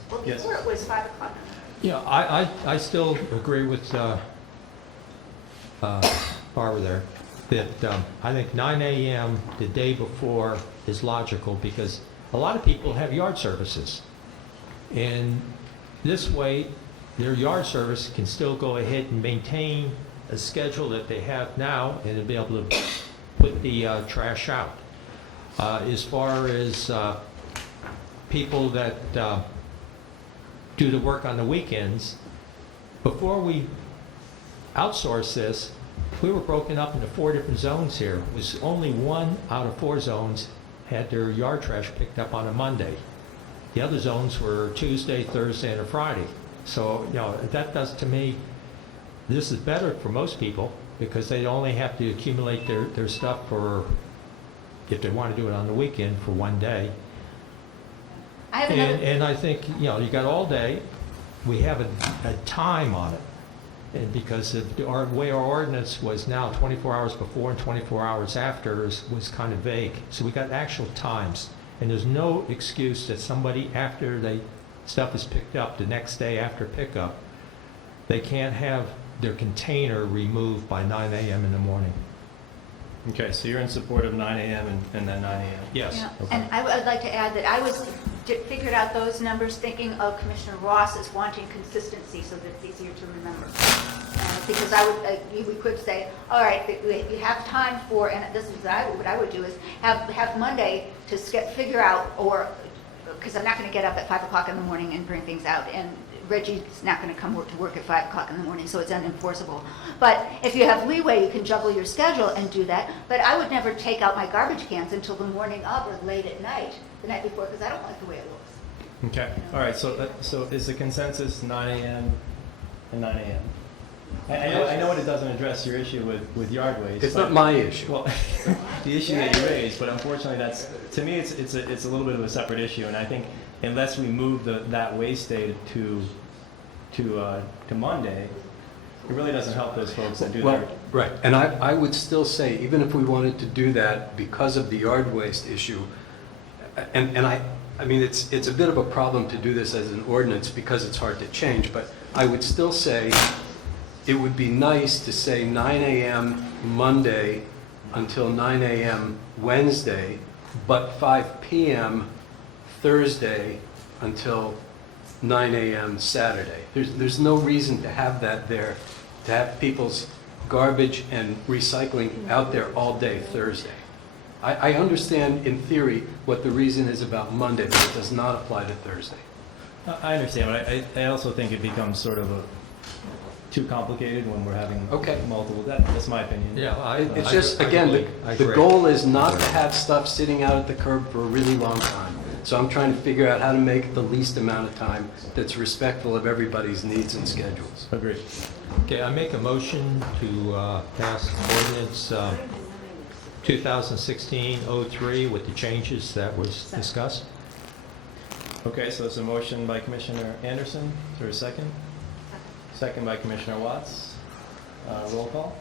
well, Yes. before it was 5 o'clock. Yeah, I still agree with Barbara there, that I think 9 AM the day before is logical, because a lot of people have yard services. And this way, their yard service can still go ahead and maintain a schedule that they have now, and they'll be able to put the trash out. As far as people that do the work on the weekends, before we outsource this, we were broken up into 4 different zones here. It was only 1 out of 4 zones had their yard trash picked up on a Monday. The other zones were Tuesday, Thursday, and a Friday. So, that does, to me, this is better for most people, because they only have to accumulate their stuff for, if they want to do it on the weekend, for 1 day. I have another, And I think, you got all day, we have a time on it. And because of our way our ordinance was now 24 hours before and 24 hours after was kind of vague. So we got actual times. And there's no excuse that somebody, after stuff is picked up, the next day after pickup, they can't have their container removed by 9 AM in the morning. Okay, so you're in support of 9 AM and then 9 AM? Yes. yeah, Okay. and I would like to add that I figured out those numbers thinking of Commissioner Ross as wanting consistency so that it's easier to remember. Because we could say, all right, you have time for, and this is what I would do is have Monday to figure out, or, because I'm not going to get up at 5 o'clock in the morning and bring things out, and Reggie's not going to come to work at 5 o'clock in the morning, so it's unenforceable. But if you have leeway, you can juggle your schedule and do that. But I would never take out my garbage cans until the morning of or late at night, the night before, because I don't like the way it looks. Okay, all right, so is the consensus 9 AM and 9 AM? I know it doesn't address your issue with yard waste. It's not my issue. Well, the issue that you raised, but unfortunately to me, it's a little bit of a separate issue, and I think unless we move that waste day to Monday, it really doesn't help those folks that do their. Right, and I would still say, even if we wanted to do that because of the yard waste issue, and I mean, it's a bit of a problem to do this as an ordinance because it's hard to change, but I would still say it would be nice to say 9 AM Monday until 9 AM Wednesday, but 5 PM Thursday until 9 AM Saturday. There's no reason to have that there, to have people's garbage and recycling out there all day Thursday. I understand in theory what the reason is about Monday, but it does not apply to Thursday. I understand, but I also think it becomes sort of too complicated when we're having multiple. That's my opinion. Yeah, It's just, again, the goal is not to have stuff sitting out at the curb for a really long time. So I'm trying to figure out how to make it the least amount of time that's respectful of everybody's needs and schedules. Agreed. Okay, I make a motion to pass ordinance 2016-03 with the changes that was discussed. Okay, so it's a motion by Commissioner Anderson. Is there a second? Second by Commissioner Watts. Roll call.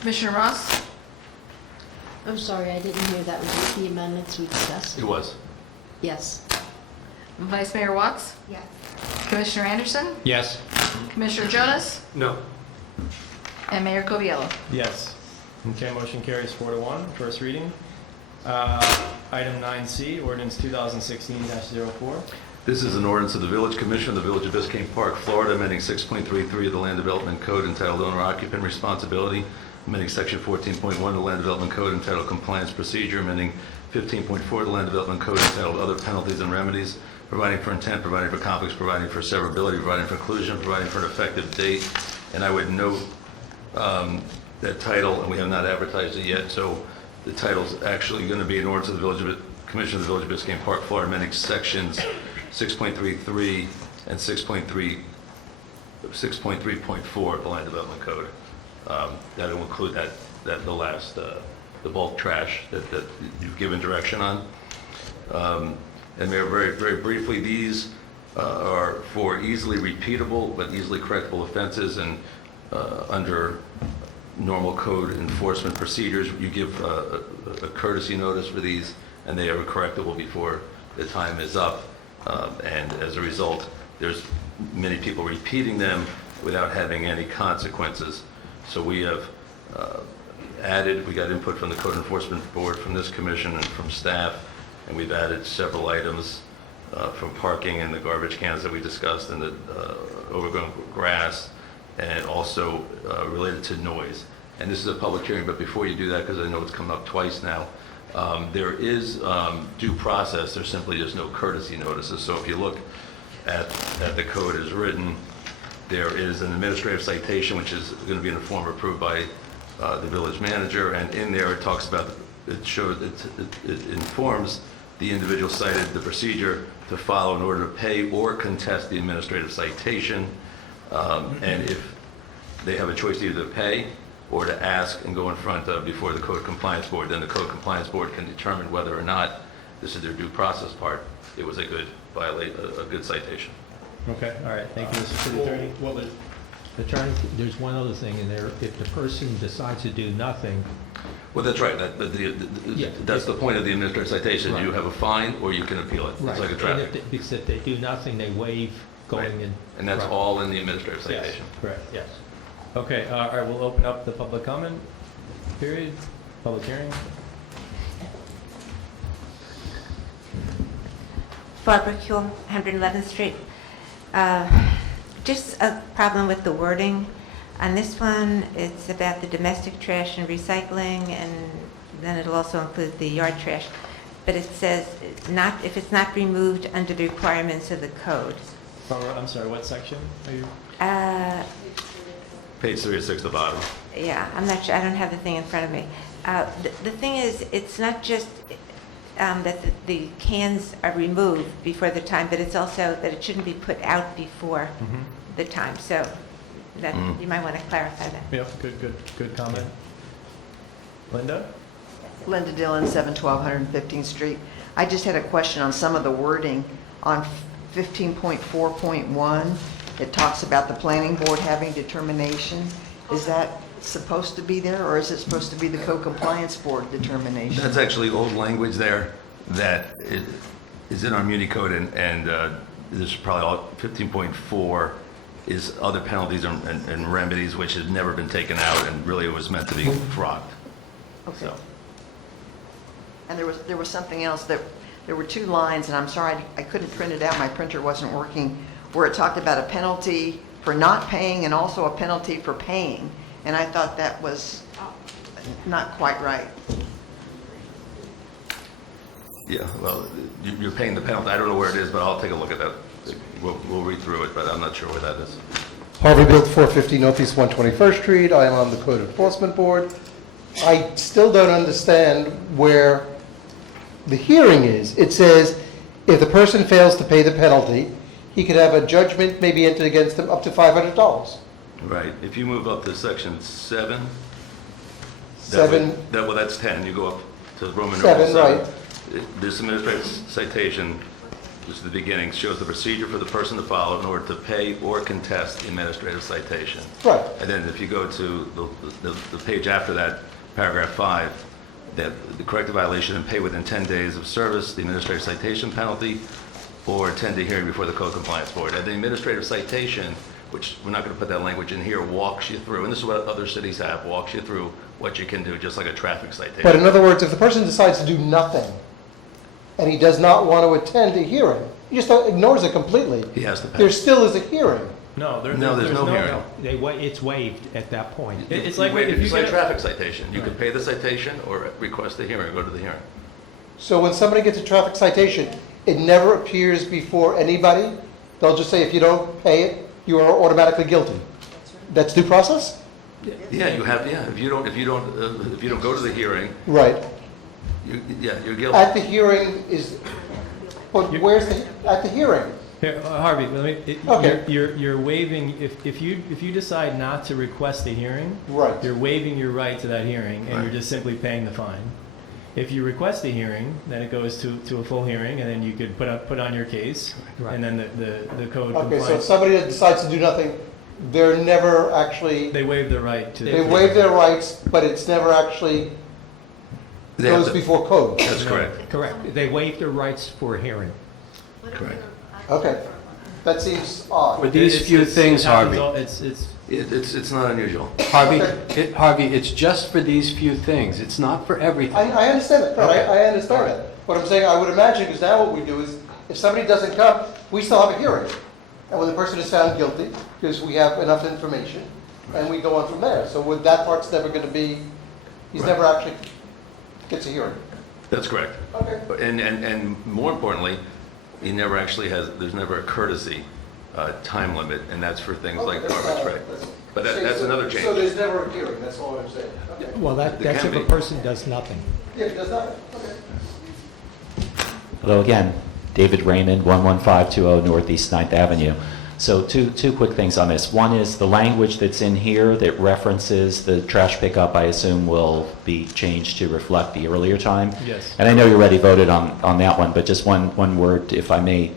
Commissioner Ross? I'm sorry, I didn't hear that. Was the amendments we discussed? It was. Yes. Vice Mayor Watts? Yes. Commissioner Anderson? Yes. Commissioner Jonas? No. And Mayor Coviello? Yes. Okay, motion carries 4-1. First reading. Item 9C, ordinance 2016-04. This is an ordinance of the Village Commission of the Village of Biscayne Park, Florida, amending 6.33 of the Land Development Code entitled Owner Occupant Responsibility, amending Section 14.1 of the Land Development Code entitled Compliance Procedure, amending 15.4 of the Land Development Code entitled Other Penalties and Remedies, providing for intent, providing for conflicts, providing for severability, providing for inclusion, providing for an effective date. And I would note that title, and we have not advertised it yet, so the title's actually going to be an ordinance of the Commission of the Village of Biscayne Park, Florida, amending sections 6.33 and 6.3.4 of the Land Development Code. That will include the last, the bulk trash that you've given direction on. And Mayor, very briefly, these are for easily repeatable but easily correctable offenses, and under normal code enforcement procedures, you give a courtesy notice for these, and they are correctable before the time is up. And as a result, there's many people repeating them without having any consequences. So we have we got input from the Code Enforcement Board, from this commission, and from staff, and we've added several items from parking and the garbage cans that we discussed, and the overgrown grass, and also related to noise. And this is a public hearing, but before you do that, because I know it's come up twice now, there is due process. There simply is no courtesy notices. So if you look at the code as written, there is an administrative citation, which is going to be in a form approved by the village manager, and in there it talks about, it informs the individual cited the procedure to follow in order to pay or contest the administrative citation. And if they have a choice to either pay or to ask and go in front of before the Code Compliance Board, then the Code Compliance Board can determine whether or not this is their due process part. It was a good citation. Okay, all right, thank you, Mr. City Attorney. What was? Attorney, there's one other thing in there. If the person decides to do nothing. Well, that's right. That's the point of the administrative citation. Right. You have a fine or you can appeal it. It's like a traffic. Because if they do nothing, they waive going in. And that's all in the administrative Yes, citation. correct, yes. Okay, all right, we'll open up the public comment period, public hearing. Barbara Kuhl, 111th Street. Just a problem with the wording. On this one, it's about the domestic trash and recycling, and then it'll also include the yard trash. But it says, if it's not removed under the requirements of the code. Barbara, I'm sorry, what section are you? Page 3 or 6 at the bottom. Yeah, I'm not sure, I don't have the thing in front of me. The thing is, it's not just that the cans are removed before the time, but it's also that it shouldn't be put out before the time. So that you might want to clarify that. Yeah, good comment. Linda? Linda Dillon, 712 115th Street. I just had a question on some of the wording on 15.4.1. It talks about the planning board having determination. Is that supposed to be there, or is it supposed to be the code compliance board determination? That's actually old language there that is in our Muni Code, and this is probably all 15.4 is other penalties and remedies, which has never been taken out, and really it was meant to be dropped. Okay. So. And there was something else, that there were two lines, and I'm sorry, I couldn't print it out, my printer wasn't working, where it talked about a penalty for not paying and also a penalty for paying. And I thought that was not quite right. Yeah, well, you're paying the penalty. I don't know where it is, but I'll take a look at that. We'll read through it, but I'm not sure where that is. Harvey Built, 450 Northeast 121st Street. I am on the Code Enforcement Board. I still don't understand where the hearing is. It says if the person fails to pay the penalty, he could have a judgment maybe entered against him up to $500. Right. If you move up to section 7, well, that's 10. You go up to Roman numeral 7. Right. This administrative citation, this is the beginning, shows the procedure for the person to follow in order to pay or contest the administrative citation. Right. And then if you go to the page after that, paragraph 5, that the corrective violation and pay within 10 days of service, the administrative citation penalty, or attend a hearing before the Code Compliance Board. And the administrative citation, which we're not going to put that language in here, walks you through, and this is what other cities have, walks you through what you can do, just like a traffic citation. But in other words, if the person decides to do nothing and he does not want to attend a hearing, he just ignores it completely. He has to pay. There still is a hearing. No, there's no hearing. It's waived at that point. It's like if you get a traffic citation, you can pay the citation or request a hearing, go to the hearing. So when somebody gets a traffic citation, it never appears before anybody. They'll just say, if you don't pay it, you are automatically guilty. That's due process? Yeah, you have. Yeah, if you don't go to the hearing, right? You're guilty. At the hearing is But where's at the hearing? Here, Harvey, Okay. you're waiving, if you decide not to request a hearing, Right. you're waiving your right to that hearing, and you're just simply paying the fine. If you request a hearing, then it goes to a full hearing, and then you could put on your case, and then the code Okay, compliance. so if somebody that decides to do nothing, they're never actually, They waive their right to. they waive their rights, but it's never actually They have goes to- before code. That's correct. Correct. They waive their rights for a hearing. Correct. Okay, that seems odd. For these few things, Harvey. It's not unusual. Harvey, it's just for these few things. It's not for everything. I understand that, Fred. Okay. I understand that. What I'm saying, I would imagine, because now what we do is, if somebody doesn't come, we still have a hearing. And when the person is found guilty, because we have enough information, and we go on from there. So with that part's never going to be, he's never actually gets a hearing. That's correct. Okay. And more importantly, he never actually there's never a courtesy time limit, and that's for things like Okay, garbage, right? But that's another change. So there's never a hearing, that's all I'm saying. Okay. Well, There that's can if a be. person does nothing. Yeah, does that, okay. Hello again, David Raymond, 11520 Northeast 9th Avenue. So two quick things on this. One is the language that's in here that references the trash pickup, I assume, will be changed to reflect the earlier time. Yes. And I know you already voted on that one, but just one word, if I may,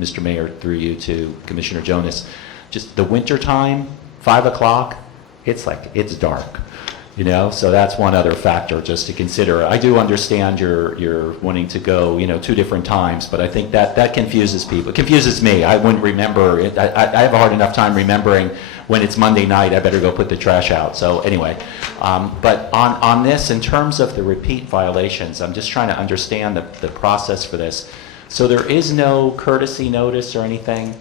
Mr. Mayor, through you to Commissioner Jonas. Just the winter time, 5 o'clock, it's dark. You know, so that's one other factor just to consider. I do understand you're wanting to go, 2 different times, but I think that confuses people. It confuses me. I wouldn't remember it. I have a hard enough time remembering when it's Monday night, I better go put the trash out. So anyway, but on this, in terms of the repeat violations, I'm just trying to understand the process for this. So there is no courtesy notice or anything?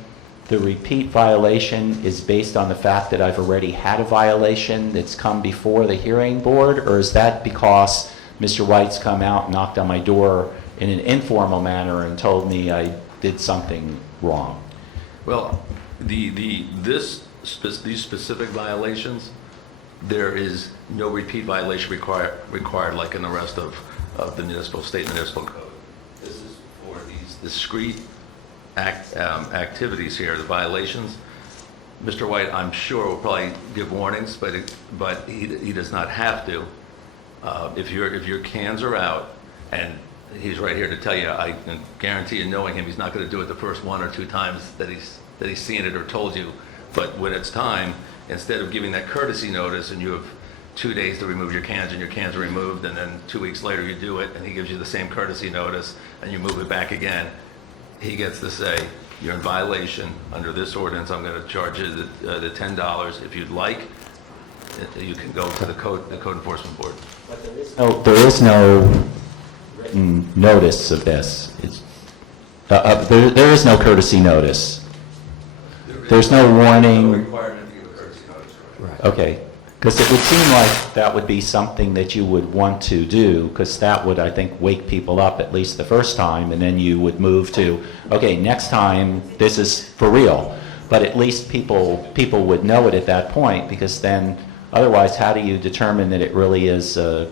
The repeat violation is based on the fact that I've already had a violation that's come before the hearing board? Or is that because Mr. White's come out and knocked on my door in an informal manner and told me I did something wrong? Well, these specific violations, there is no repeat violation required like in the rest of the state municipal code. This is for these discrete activities here, the violations. Mr. White, I'm sure, will probably give warnings, but he does not have to. If your cans are out, and he's right here to tell you, I can guarantee you, knowing him, he's not going to do it the first 1 or 2 times that he's seen it or told you. But when it's time, instead of giving that courtesy notice, and you have 2 days to remove your cans, and your cans are removed, and then 2 weeks later you do it, and he gives you the same courtesy notice, and you move it back again, he gets to say, you're in violation under this ordinance. I'm going to charge you the $10. If you'd like, you can go to the code enforcement board. There is no written notice of this. There is no courtesy notice. There's no warning. No requirement to give a courtesy notice. Right. Okay. Because it would seem like that would be something that you would want to do, because that would, I think, wake people up at least the first time, and then you would move to, okay, next time, this is for real. But at least people would know it at that point, because then, otherwise, how do you determine that it really is a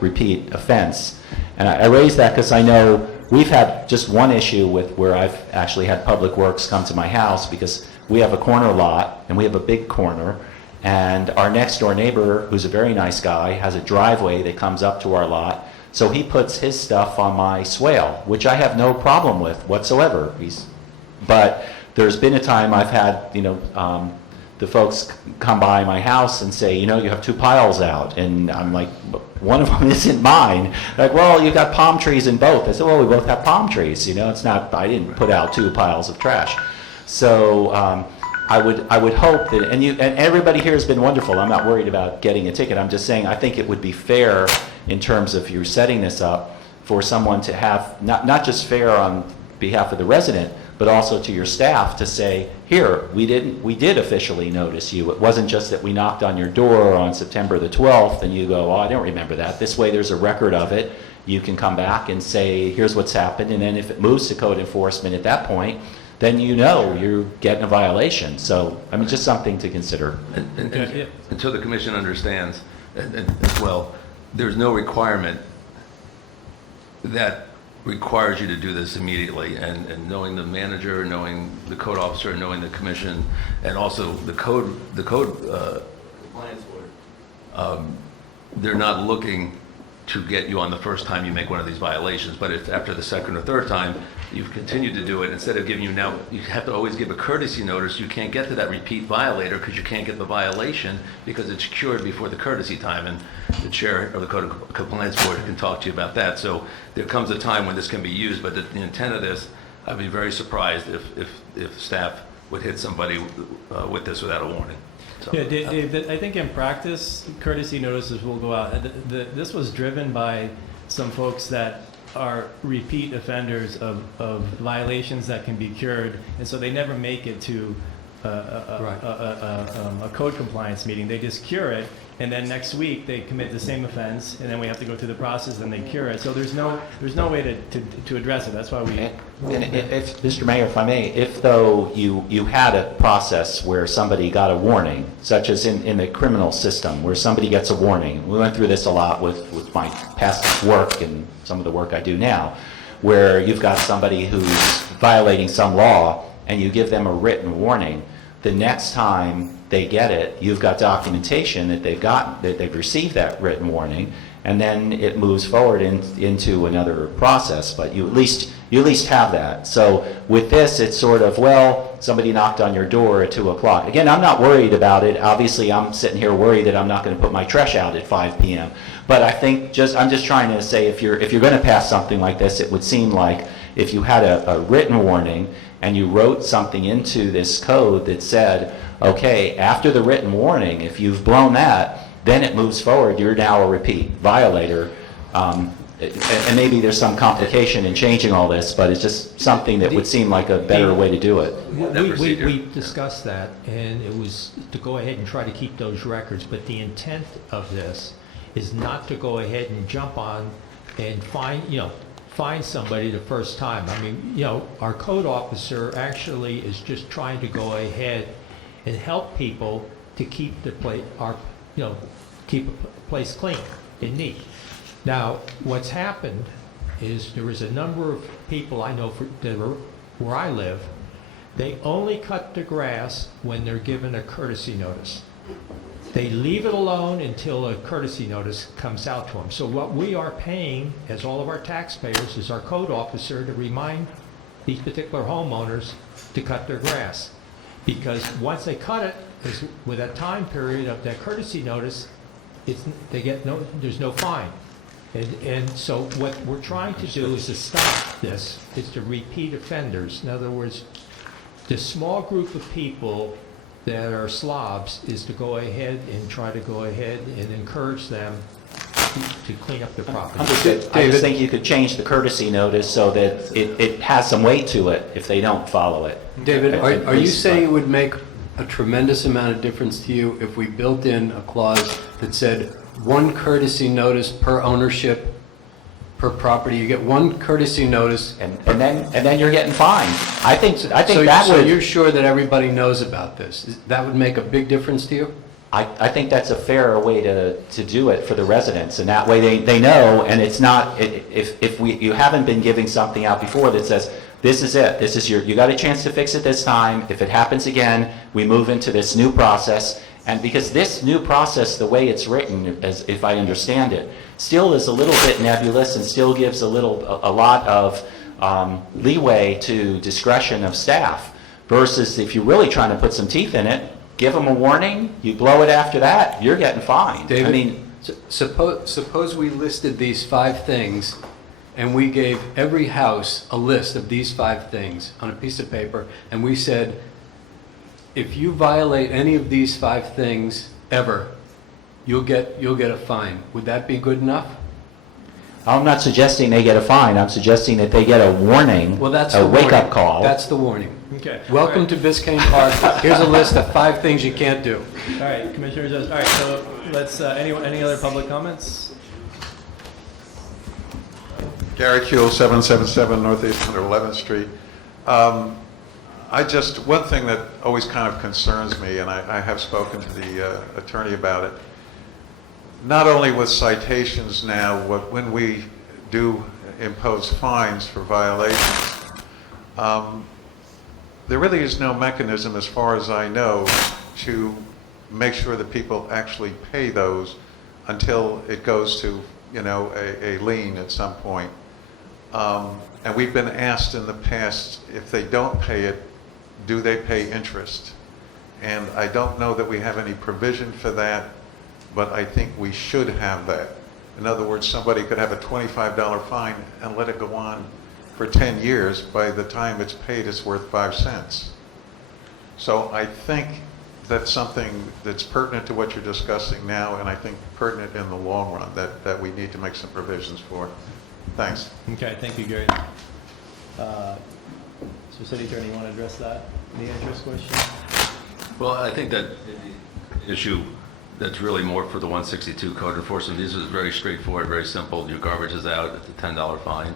repeat offense? And I raise that because I know we've had just one issue with where I've actually had Public Works come to my house, because we have a corner lot, and we have a big corner, and our next door neighbor, who's a very nice guy, has a driveway that comes up to our lot. So he puts his stuff on my swale, which I have no problem with whatsoever. But there's been a time I've had, the folks come by my house and say, you have 2 piles out. And I'm like, one of them isn't mine. Like, well, you've got palm trees in both. I said, well, we both have palm trees. It's not, I didn't put out 2 piles of trash. So, I would hope that, and everybody here has been wonderful. I'm not worried about getting a ticket. I'm just saying I think it would be fair in terms of you setting this up for someone to have, not just fair on behalf of the resident, but also to your staff to say, here, we did officially notice you. It wasn't just that we knocked on your door on September the 12th and you go, oh, I don't remember that. This way there's a record of it. You can come back and say, here's what's happened. And then if it moves to code enforcement at that point, then you're getting a violation. So, just something to consider. Until the commission understands, and as well, there's no requirement that requires you to do this immediately, and knowing the manager, knowing the code officer, knowing the commission, and also the code compliance board, they're not looking to get you on the first time you make one of these violations, but if after the second or third time you've continued to do it, instead of giving you now, you have to always give a courtesy notice. You can't get to that repeat violator because you can't get the violation because it's cured before the courtesy time, and the chair of the Code of Compliance Board can talk to you about that. So there comes a time when this can be used, but the intent of this, I'd be very surprised if staff would hit somebody with this without a warning. So, Yeah, Dave, I think in practice, courtesy notices will go out. This was driven by some folks that are repeat offenders of violations that can be cured, and so they never make it to a code compliance meeting. They just cure it, and then next week they commit the same offense, and then we have to go through the process and they cure it. So there's no way to address it. That's why we. And if, Mr. Mayor, if I may, if though you had a process where somebody got a warning, such as in the criminal system, where somebody gets a warning, we went through this a lot with my past work and some of the work I do now, where you've got somebody who's violating some law and you give them a written warning, the next time they get it, you've got documentation that they've received that written warning, and then it moves forward into another process, but you at least have that. So with this, it's sort of, well, somebody knocked on your door at 2 o'clock. Again, I'm not worried about it. Obviously, I'm sitting here worried that I'm not going to put my trash out at 5 p.m. But I think I'm just trying to say, if you're going to pass something like this, it would seem like if you had a written warning and you wrote something into this code that said, okay, after the written warning, if you've blown that, then it moves forward. You're now a repeat violator. And maybe there's some complication in changing all this, but it's just something that would seem like a better way to do it. We discussed that, and it was to go ahead and try to keep those records, but the intent of this is not to go ahead and jump on and find somebody the first time. I mean, our code officer actually is just trying to go ahead and help people to keep the keep a place clean and neat. Now, what's happened is there is a number of people I know where I live, they only cut the grass when they're given a courtesy notice. They leave it alone until a courtesy notice comes out to them. So what we are paying, as all of our taxpayers, is our code officer to remind these particular homeowners to cut their grass. Because once they cut it, with that time period of that courtesy notice, there's no fine. And so what we're trying to do is to stop this, is to repeat offenders. In other words, the small group of people that are slobs is to go ahead and try to go ahead and encourage them to clean up their property. Understood. I just think you could change the courtesy notice so that it has some weight to it if they don't follow it. David, are you saying it would make a tremendous amount of difference to you if we built in a clause that said one courtesy notice per ownership per property? You get one courtesy notice, and then you're getting fined. I think so that would. So you're sure that everybody knows about this? That would make a big difference to you? I think that's a fairer way to do it for the residents, and that way they know, and it's not, if you haven't been giving something out before that says, this is it, this is you got a chance to fix it this time, if it happens again, we move into this new process, and because this new process, the way it's written, as if I understand it, still is a little bit nebulous and still gives a lot of leeway to discretion of staff, versus if you're really trying to put some teeth in it, give them a warning, you blow it after that, you're getting fined. David, I mean, suppose we listed these 5 things and we gave every house a list of these 5 things on a piece of paper, and we said, if you violate any of these 5 things ever, you'll get a fine. Would that be good enough? I'm not suggesting they get a fine, I'm suggesting that they get a warning, well, that's a wake-up call. That's the warning. Okay. Welcome to Biscayne Park. Here's a list of 5 things you can't do. All right, Commissioner Jones. All right, so let's, any other public comments? Gary Kuehl, 777 Northeast 111th Street. One thing that always kind of concerns me, and I have spoken to the attorney about it, not only with citations now, when we do impose fines for violations. There really is no mechanism, as far as I know, to make sure that people actually pay those until it goes to, a lien at some point. And we've been asked in the past, if they don't pay it, do they pay interest? And I don't know that we have any provision for that, but I think we should have that. In other words, somebody could have a $25 fine and let it go on for 10 years. By the time it's paid, it's worth 5 cents. So I think that's something that's pertinent to what you're discussing now, and I think pertinent in the long run, that we need to make some provisions for. Thanks. Okay, thank you, Gary. So City Attorney, you want to address that, the interest question? Well, I think that the issue that's really more for the 162 code enforcement, this is very straightforward, very simple. Your garbage is out, it's a $10 fine,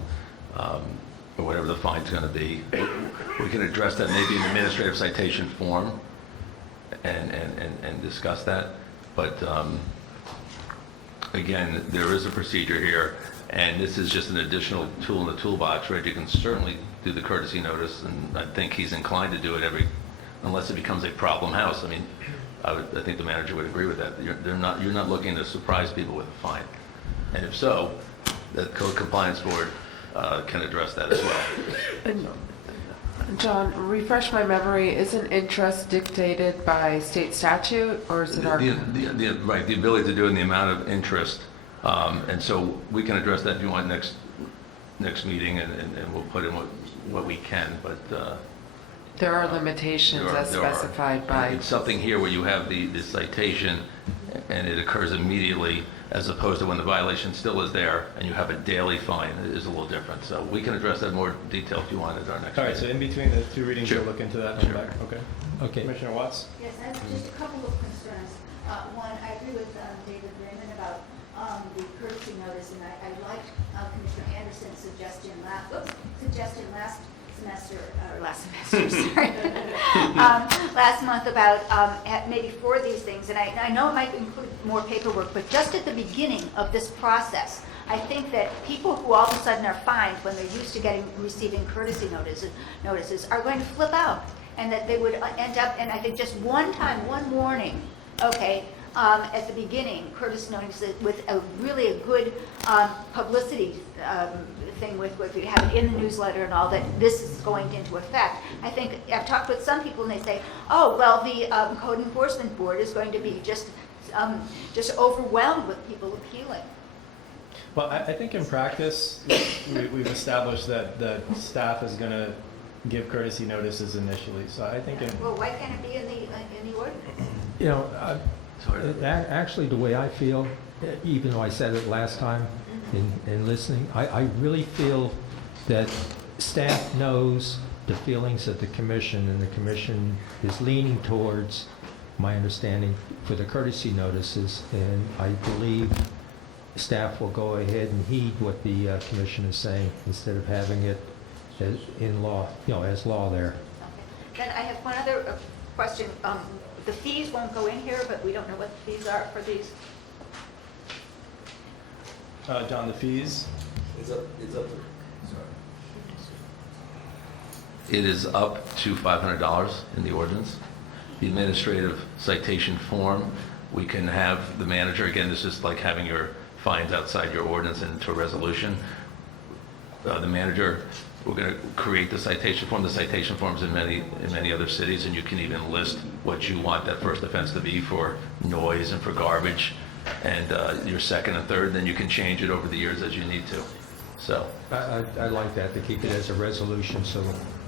or whatever the fine's going to be. We can address that maybe in administrative citation form and discuss that. But again, there is a procedure here, and this is just an additional tool in the toolbox, right? You can certainly do the courtesy notice, and I think he's inclined to do it unless it becomes a problem house. I mean, I think the manager would agree with that. You're not looking to surprise people with a fine. And if so, the Code Compliance Board can address that as well. And John, refresh my memory, isn't interest dictated by state statute, or is it our? Right, the ability to do it in the amount of interest. And so we can address that if you want next meeting, and we'll put in what we can, but There are limitations as specified by. It's something here where you have the citation and it occurs immediately, as opposed to when the violation still is there and you have a daily fine. It is a little different. So we can address that in more detail if you want at our next All right, meeting. so in between the two readings, Sure. we'll look into that. Sure. Back. Okay. Okay. Commissioner Watts? Yes, I have just a couple of concerns. One, I agree with David Raymond about the courtesy notice, and I liked Commissioner Anderson's suggestion last semester, sorry, last month about maybe 4 of these things. And I know it might include more paperwork, but just at the beginning of this process, I think that people who all of a sudden are fined when they're used to receiving courtesy notices are going to flip out, and that they would end up, and I think just one warning, okay, at the beginning, courtesy notices with really a good publicity thing with what we have in the newsletter and all, that this is going into effect. I think I've talked with some people and they say, oh, well, the Code Enforcement Board is going to be just overwhelmed with people appealing. Well, I think in practice, we've established that staff is going to give courtesy notices initially. So I think Well, why can't it be in the ordinance? You know, actually, the way I feel, even though I said it last time in listening, I really feel that staff knows the feelings of the commission, and the commission is leaning towards, my understanding, for the courtesy notices, and I believe staff will go ahead and heed what the commission is saying instead of having it as in law, as law there. Okay. Then I have one other question. The fees won't go in here, but we don't know what the fees are for these. John, the fees? It's up to, It is up to $500 in the ordinance. The administrative citation form, we can have the manager, again, this is like having your fines outside your ordinance into a resolution. The manager, we're going to create the citation form. The citation forms in many other cities, and you can even list what you want that first offense to be for noise and for garbage, and your second and third, then you can change it over the years as you need to. So I like that, to keep it as a resolution, so.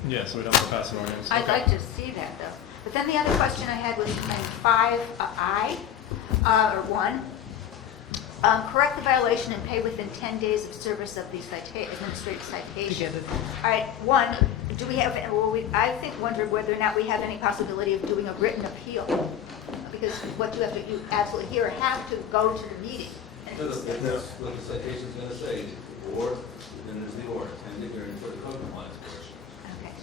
Yeah, so we don't have to pass an ordinance. I'd Okay. like to see that, though. But then the other question I had was in 5I, or 1, correct the violation and pay within 10 days of service of the administrative citation. All right, 1, do we have, wonder whether or not we have any possibility of doing a written appeal? Because what you absolutely here have to go to the meeting. That's what the citation's going to say, or then there's the order, pending hearing for the code compliance portion. Okay.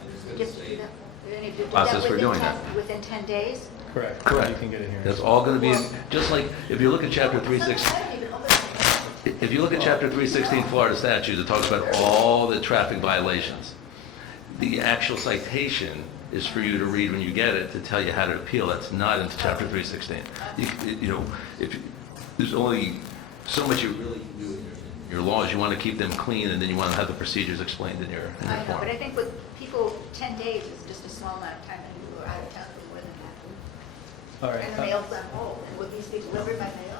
And it's going to Just say do that. Then you do process that for within doing 10 that. Within 10 days? Correct. Correct. You can get it here. That's all going to be, just like, if you look at chapter 360, If you look at Chapter 316 Florida statutes, it talks about all the traffic violations. The actual citation is for you to read when you get it to tell you how to appeal. That's not in Chapter 316. There's only so much you really can do in your laws. You want to keep them clean, and then you want to have the procedures explained in your I know, form. but I think with people, 10 days is just a small amount of time, and people who are out of town for more than that. All right. And the mail's on hold, and would these be delivered by mail?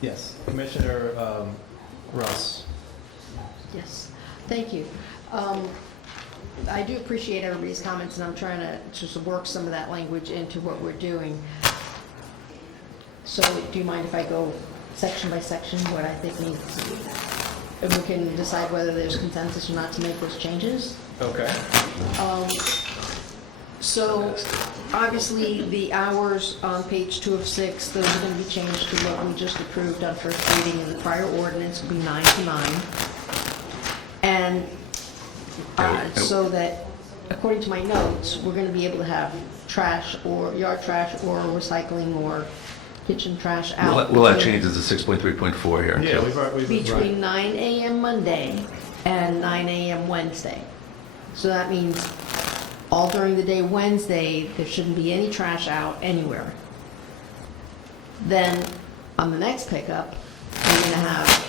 Yes, Commissioner Russ. Yes, thank you. I do appreciate everybody's comments, and I'm trying to just work some of that language into what we're doing. So do you mind if I go section by section, what I think needs, and we can decide whether there's consensus or not to make those changes? Okay. So, obviously, the hours on page 2 of 6, those are going to be changed to what we just approved on first reading, and the prior ordinance will be 9 to 9. And so that, according to my notes, we're going to be able to have trash or yard trash or recycling or kitchen trash out. Will that change to 6.3.4 here? Yeah, too? Between 9 a.m. Monday and 9 a.m. Wednesday. So that means all during the day Wednesday, there shouldn't be any trash out anywhere. Then, on the next pickup, we're gonna have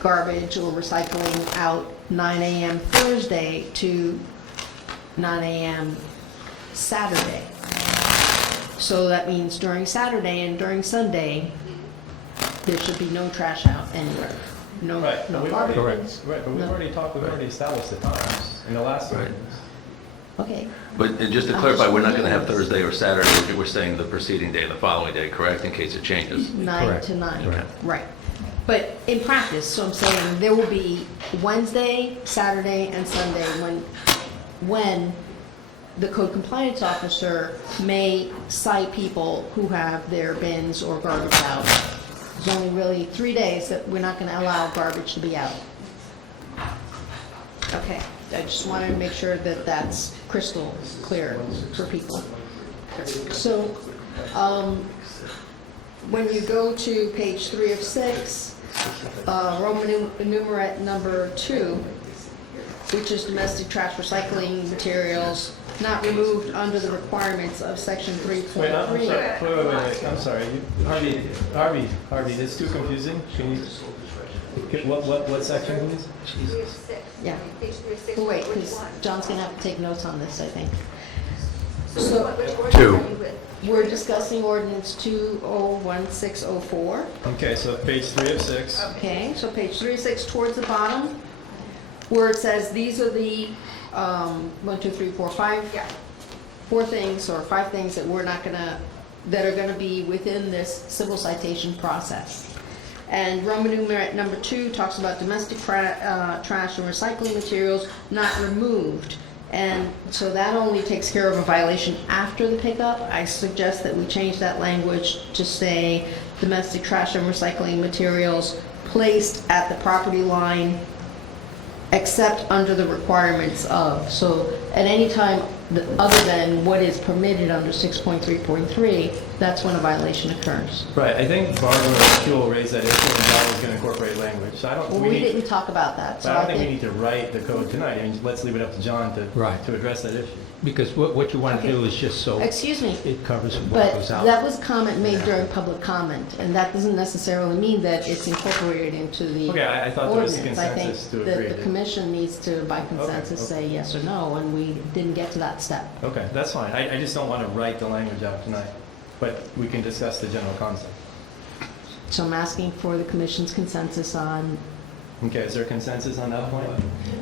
garbage or recycling out 9 a.m. Thursday to 9 a.m. Saturday. So that means during Saturday and during Sunday, there should be no trash out anywhere. No, Right, no but we've garbage. already, right, but we've No. already established the times in the last ordinance. Okay. But and just to clarify, we're not going to have Thursday or Saturday. We're saying the preceding day, the following day, correct, in case it changes? 9 to 9, Correct. right. But in practice, so I'm saying there will be Wednesday, Saturday, and Sunday when the code compliance officer may cite people who have their bins or garbage out. There's only really 3 days that we're not going to allow garbage to be out. Okay, I just wanted to make sure that that's crystal clear for people. So, when you go to page 3 of 6, Roman numerat number 2, which is domestic trash recycling materials not removed under the requirements of section 3.3. Wait, I'm sorry. Harvey, it's too confusing. Can you, what section, please? Yeah. Page 3 of 6. Well, wait, which because one? John's gonna have to take notes on this, I think. So which ordinance Two. are you with? We're discussing ordinance 201604. Okay, so page 3 of 6. Okay, so page 3 of 6 towards the bottom, where it says these are the 1, 2, 3, 4, 5, 4 things or 5 things that we're not gonna, that are gonna be within this civil citation process. And Roman numerat number 2 talks about domestic trash and recycling materials not removed. And so that only takes care of a violation after the pickup. I suggest that we change that language to say domestic trash and recycling materials placed at the property line except under the requirements of. So at any time other than what is permitted under 6.3.3, that's when a violation occurs. Right, I think Barbara Kuhl raised that issue and Bob was going to incorporate language. So I don't. Well, we didn't talk about that, But so I don't think we need to write the code tonight. I mean, let's leave it up to John to address that issue. Because what you want to Okay. do is just so Excuse me. it covers what But goes out. that was comment made during public comment, and that doesn't necessarily mean that it's incorporated into the Okay, I thought there was ordinance. consensus to I agree. think that the commission needs to, by consensus, say yes or no, and we didn't get to that step. Okay, that's fine. I just don't want to write the language out tonight. But we can discuss the general concept. So I'm asking for the commission's consensus on, Okay, is there consensus on that point?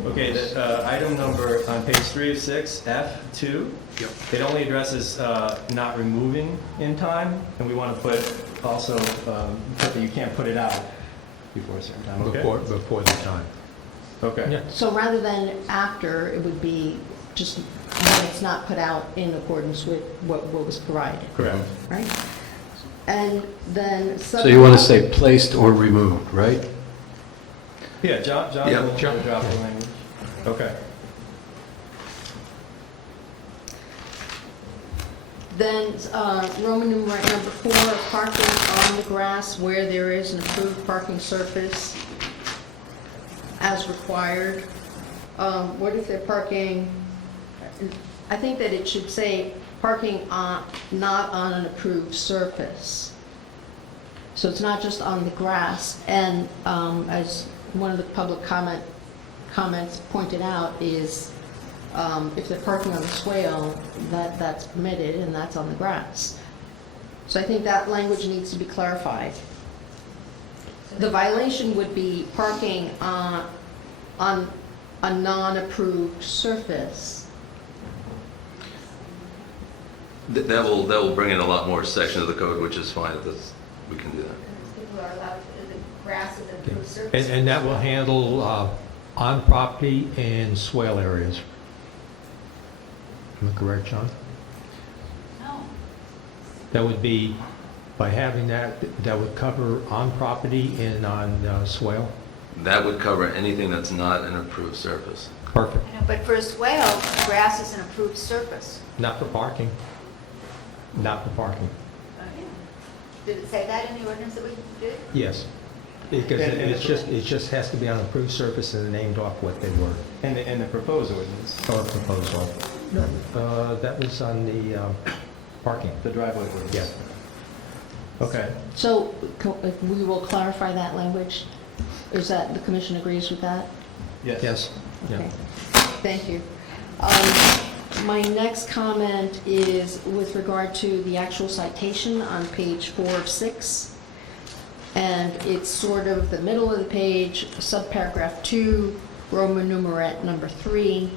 Okay, the item number on page 3 of 6, F2. It only addresses not removing in time, and we want to put also put that you can't put it out before a certain time. Okay. Before the time. Okay. so rather than after, it would be just when it's not put out in accordance with what was provided. Correct. Right? And then. So you want to say placed or removed, right? Yeah, John will drop the language. Okay. Then Roman numeral number 4, parking on the grass where there is an approved parking surface as required. What if they're parking, I think that it should say parking on, not on an approved surface. So it's not just on the grass. And as one of the public comments pointed out is, if they're parking on the swale, that's permitted and that's on the grass. So I think that language needs to be clarified. The violation would be parking on a non-approved surface. That will bring in a lot more sections of the code, which is fine. We can do that. People are allowed, the grass is an approved surface. And that will handle on property and swale areas. Am I correct, John? No. That would be, by having that would cover on property and on swale? That would cover anything that's not an approved surface. Perfect. I know, but for a swale, grass is an approved surface. Not for parking. Not for parking. Did it say that in the ordinance that we did? Yes. Because it just has to be on an approved surface and named off what they were. And the proposed ordinance. Or proposal. That was on the parking. The driveway ordinance. Yeah. Okay. So if we will clarify that language. Is that, the commission agrees with that? Yes. Yes. Okay, thank you. My next comment is with regard to the actual citation on page 4 of 6. And it's sort of the middle of the page, subparagraph 2, Roman numeral number 3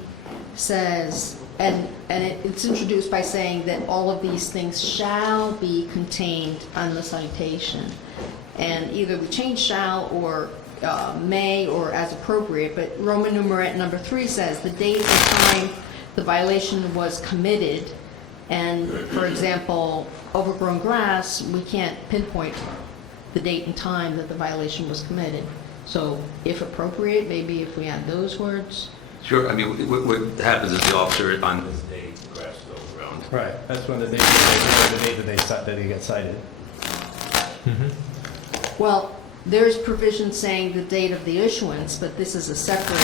says, and it's introduced by saying that all of these things shall be contained on the citation. And either we change shall or may or as appropriate, but Roman numeral number 3 says the date and time the violation was committed. And for example, overgrown grass, we can't pinpoint the date and time that the violation was committed. So if appropriate, maybe if we add those words. Sure. I mean, what happens is the officer on this date, the grass is overgrown. Right. That's when the date that he gets cited. Well, there's provision saying the date of the issuance, but this is a separate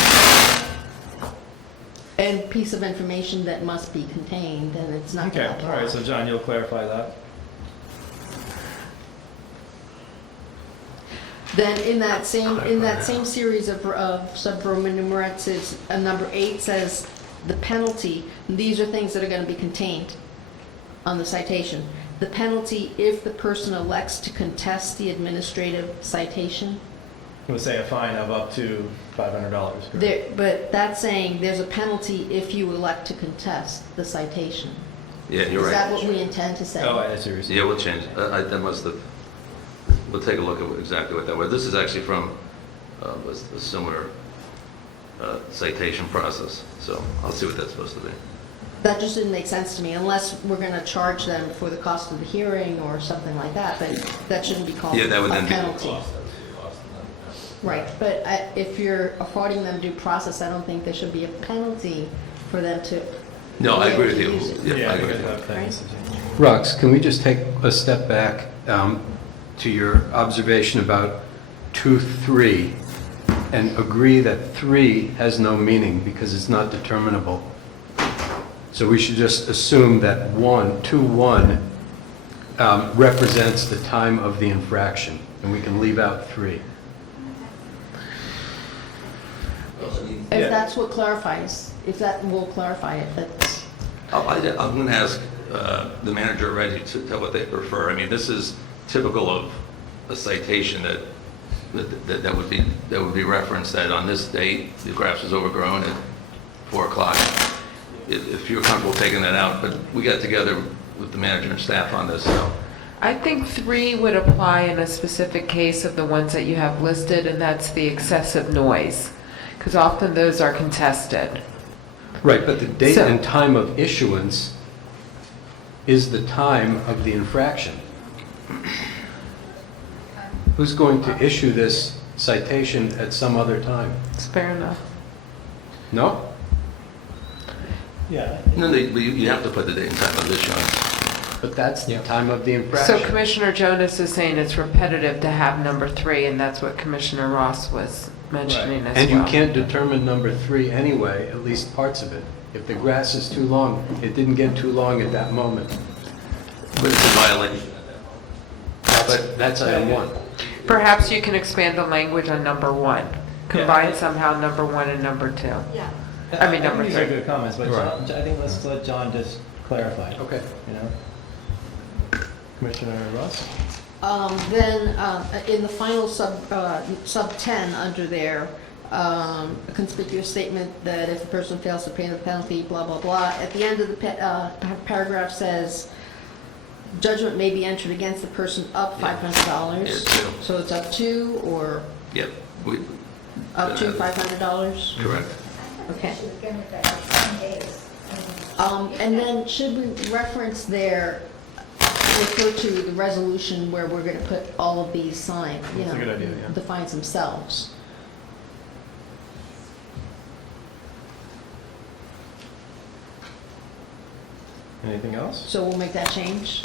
and piece of information that must be contained, and it's not. Okay. All right. So John, you'll clarify that. Then in that same series of sub-Roman numerals, is number 8 says the penalty. And these are things that are going to be contained on the citation. The penalty if the person elects to contest the administrative citation. We'll say a fine of up to $500. But that's saying there's a penalty if you elect to contest the citation. Yeah, you're right. Is that what we intend to say? Oh, I see what you're saying. Yeah, we'll change it. That must have. We'll take a look at exactly what that was. This is actually from a similar citation process, so I'll see what that's supposed to be. That just didn't make sense to me, unless we're going to charge them for the cost of the hearing or something like that, but that shouldn't be called Yeah, that would a then be the penalty. cost. Right, but if you're affording them due process, I don't think there should be a penalty for them to. No, I agree with to you. use it. Yeah, I agree with you. Right? Rux, can we just take a step back to your observation about 2-3 and agree that 3 has no meaning because it's not determinable? So we should just assume that 2-1 represents the time of the infraction, and we can leave out 3. If that's what clarifies, if that will clarify it, that's. I'm going to ask the manager already to tell what they prefer. I mean, this is typical of a citation that would be referenced that on this date the grass was overgrown at 4 o'clock. If you're comfortable taking that out, but we got together with the manager and staff on this, so. I think 3 would apply in a specific case of the ones that you have listed, and that's the excessive noise, because often those are contested. Right, but the date and time of issuance is the time of the infraction. Who's going to issue this citation at some other time? It's fair enough. No? Yeah. No, you have to put the date and time of issuance. But that's the time of the infraction. So Commissioner Jonas is saying it's repetitive to have number 3, and that's what Commissioner Ross was mentioning as well. And you can't determine number 3 anyway, at least parts of it. If the grass is too long, it didn't get too long at that moment. But it's a violation. That's item 1. Perhaps you can expand the language on number 1. Combine somehow number 1 and number 2. Yeah. I mean, number These are 3. good comments, but Right. John, I think let's let John just clarify. Okay. You know? Commissioner Ross? Then, in the final sub 10 under there, a conspicuous statement that if the person fails to pay the penalty, blah, blah, blah. At the end of the paragraph says, judgment may be entered against the person up $500. Yeah, too. So it's up to, or Yep. up to $500? Correct. Okay. And then should we reference there, refer to the resolution where we're gonna put all of these signs, you That's a know, good idea, yeah. the fines themselves? Anything else? So we'll make that change?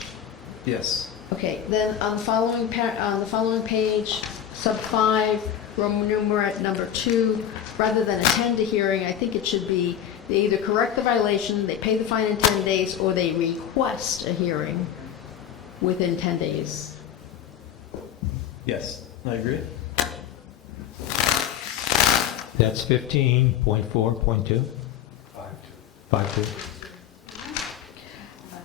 Yes. Okay, then on the following page, sub 5, Roman numeral number 2, rather than attend a hearing, I think it should be, they either correct the violation, they pay the fine in 10 days, or they request a hearing within 10 days. Yes, I agree. That's 15.4.2? 5.2.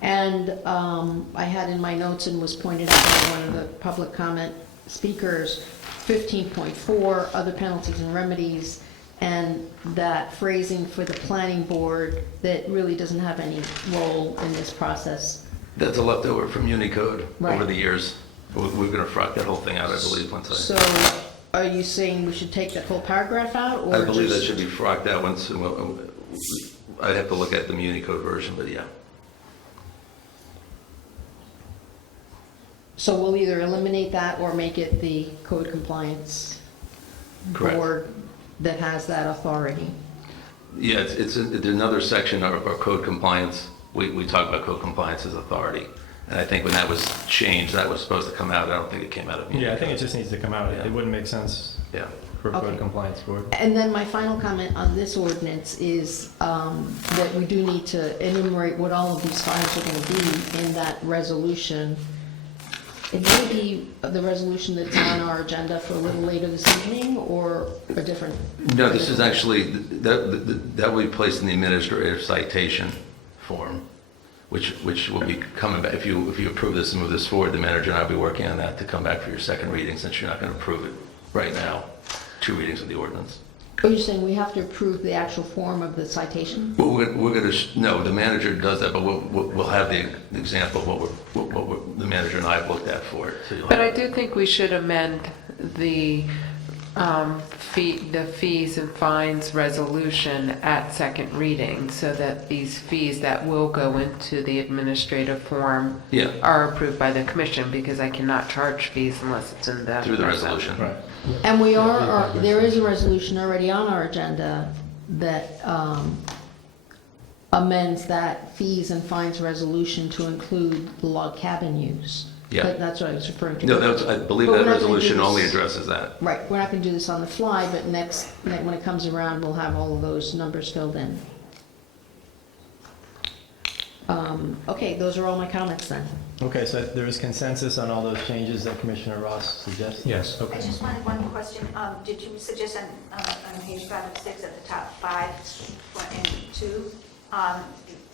And I had in my notes and was pointed out by one of the public comment speakers, 15.4, other penalties and remedies, and that phrasing for the planning board that really doesn't have any role in this process. That's a leftover from Unicode over Right. the years. We're going to frock that whole thing out, I believe, once So are you saying we should take that whole paragraph out, or I believe that just- should be frocked out once, I'd have to look at the Unicode version, but yeah. So we'll either eliminate that or make it the code compliance Correct. board that has that authority? Yeah, it's another section of our code compliance. We talk about code compliance as authority. And I think when that was changed, that was supposed to come out. I don't think it came out of Unicode. Yeah, I think it just needs to come out. Yeah. It wouldn't make sense Yeah. for Okay. code compliance board. And then my final comment on this ordinance is that we do need to enumerate what all of these fines are going to be in that resolution. It may be the resolution that's on our agenda for a little later this evening, or a different. No, this is actually, that will be placed in the administrative citation form, which will be coming back. If you approve this and move this forward, the manager and I will be working on that to come back for your second reading, since you're not going to approve it right now. 2 readings of the ordinance. Oh, you're saying we have to approve the actual form of the citation? Well, we're going to, no, the manager does that, but we'll have the example of what the manager and I have looked at for it. So you'll But I have- do think we should amend the fees and fines resolution at second reading, so that these fees that will go into the administrative form Yeah. are approved by the commission, because I cannot charge fees unless it's in the Through the resolution. Right. And there is a resolution already on our agenda that amends that fees and fines resolution to include the log cabin use. Yeah. But that's what I was referring to. No, I believe But that we're not gonna do resolution this- only addresses that. Right, we're not going to do this on the fly, but when it comes around, we'll have all of those numbers filled in. Okay, those are all my comments then. Okay, so there is consensus on all those changes that Commissioner Ross suggested? Yes. I Okay. just wanted one question. Did you suggest on page 5 and 6 at the top, 5 and 2,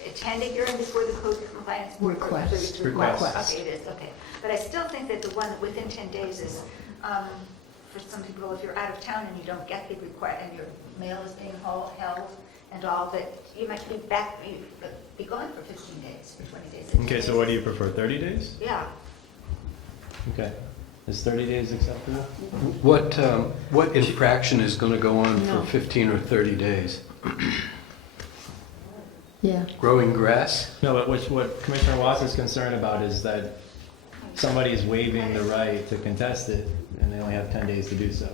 attend a hearing before the code compliance board? Request. Request. Okay, it is, okay. But I still think that the one within 10 days is, for some people, if you're out of town and you don't get the request, and your mail is being held and all, that you might be gone for 15 days, or 20 days. Okay, so what do you prefer, 30 days? Yeah. Okay. Is 30 days acceptable? What infraction is going to go on No. for 15 or 30 days? Yeah. Growing grass? No, but what Commissioner Ross is concerned about is that somebody is waiving the right to contest it, and they only have 10 days to do so.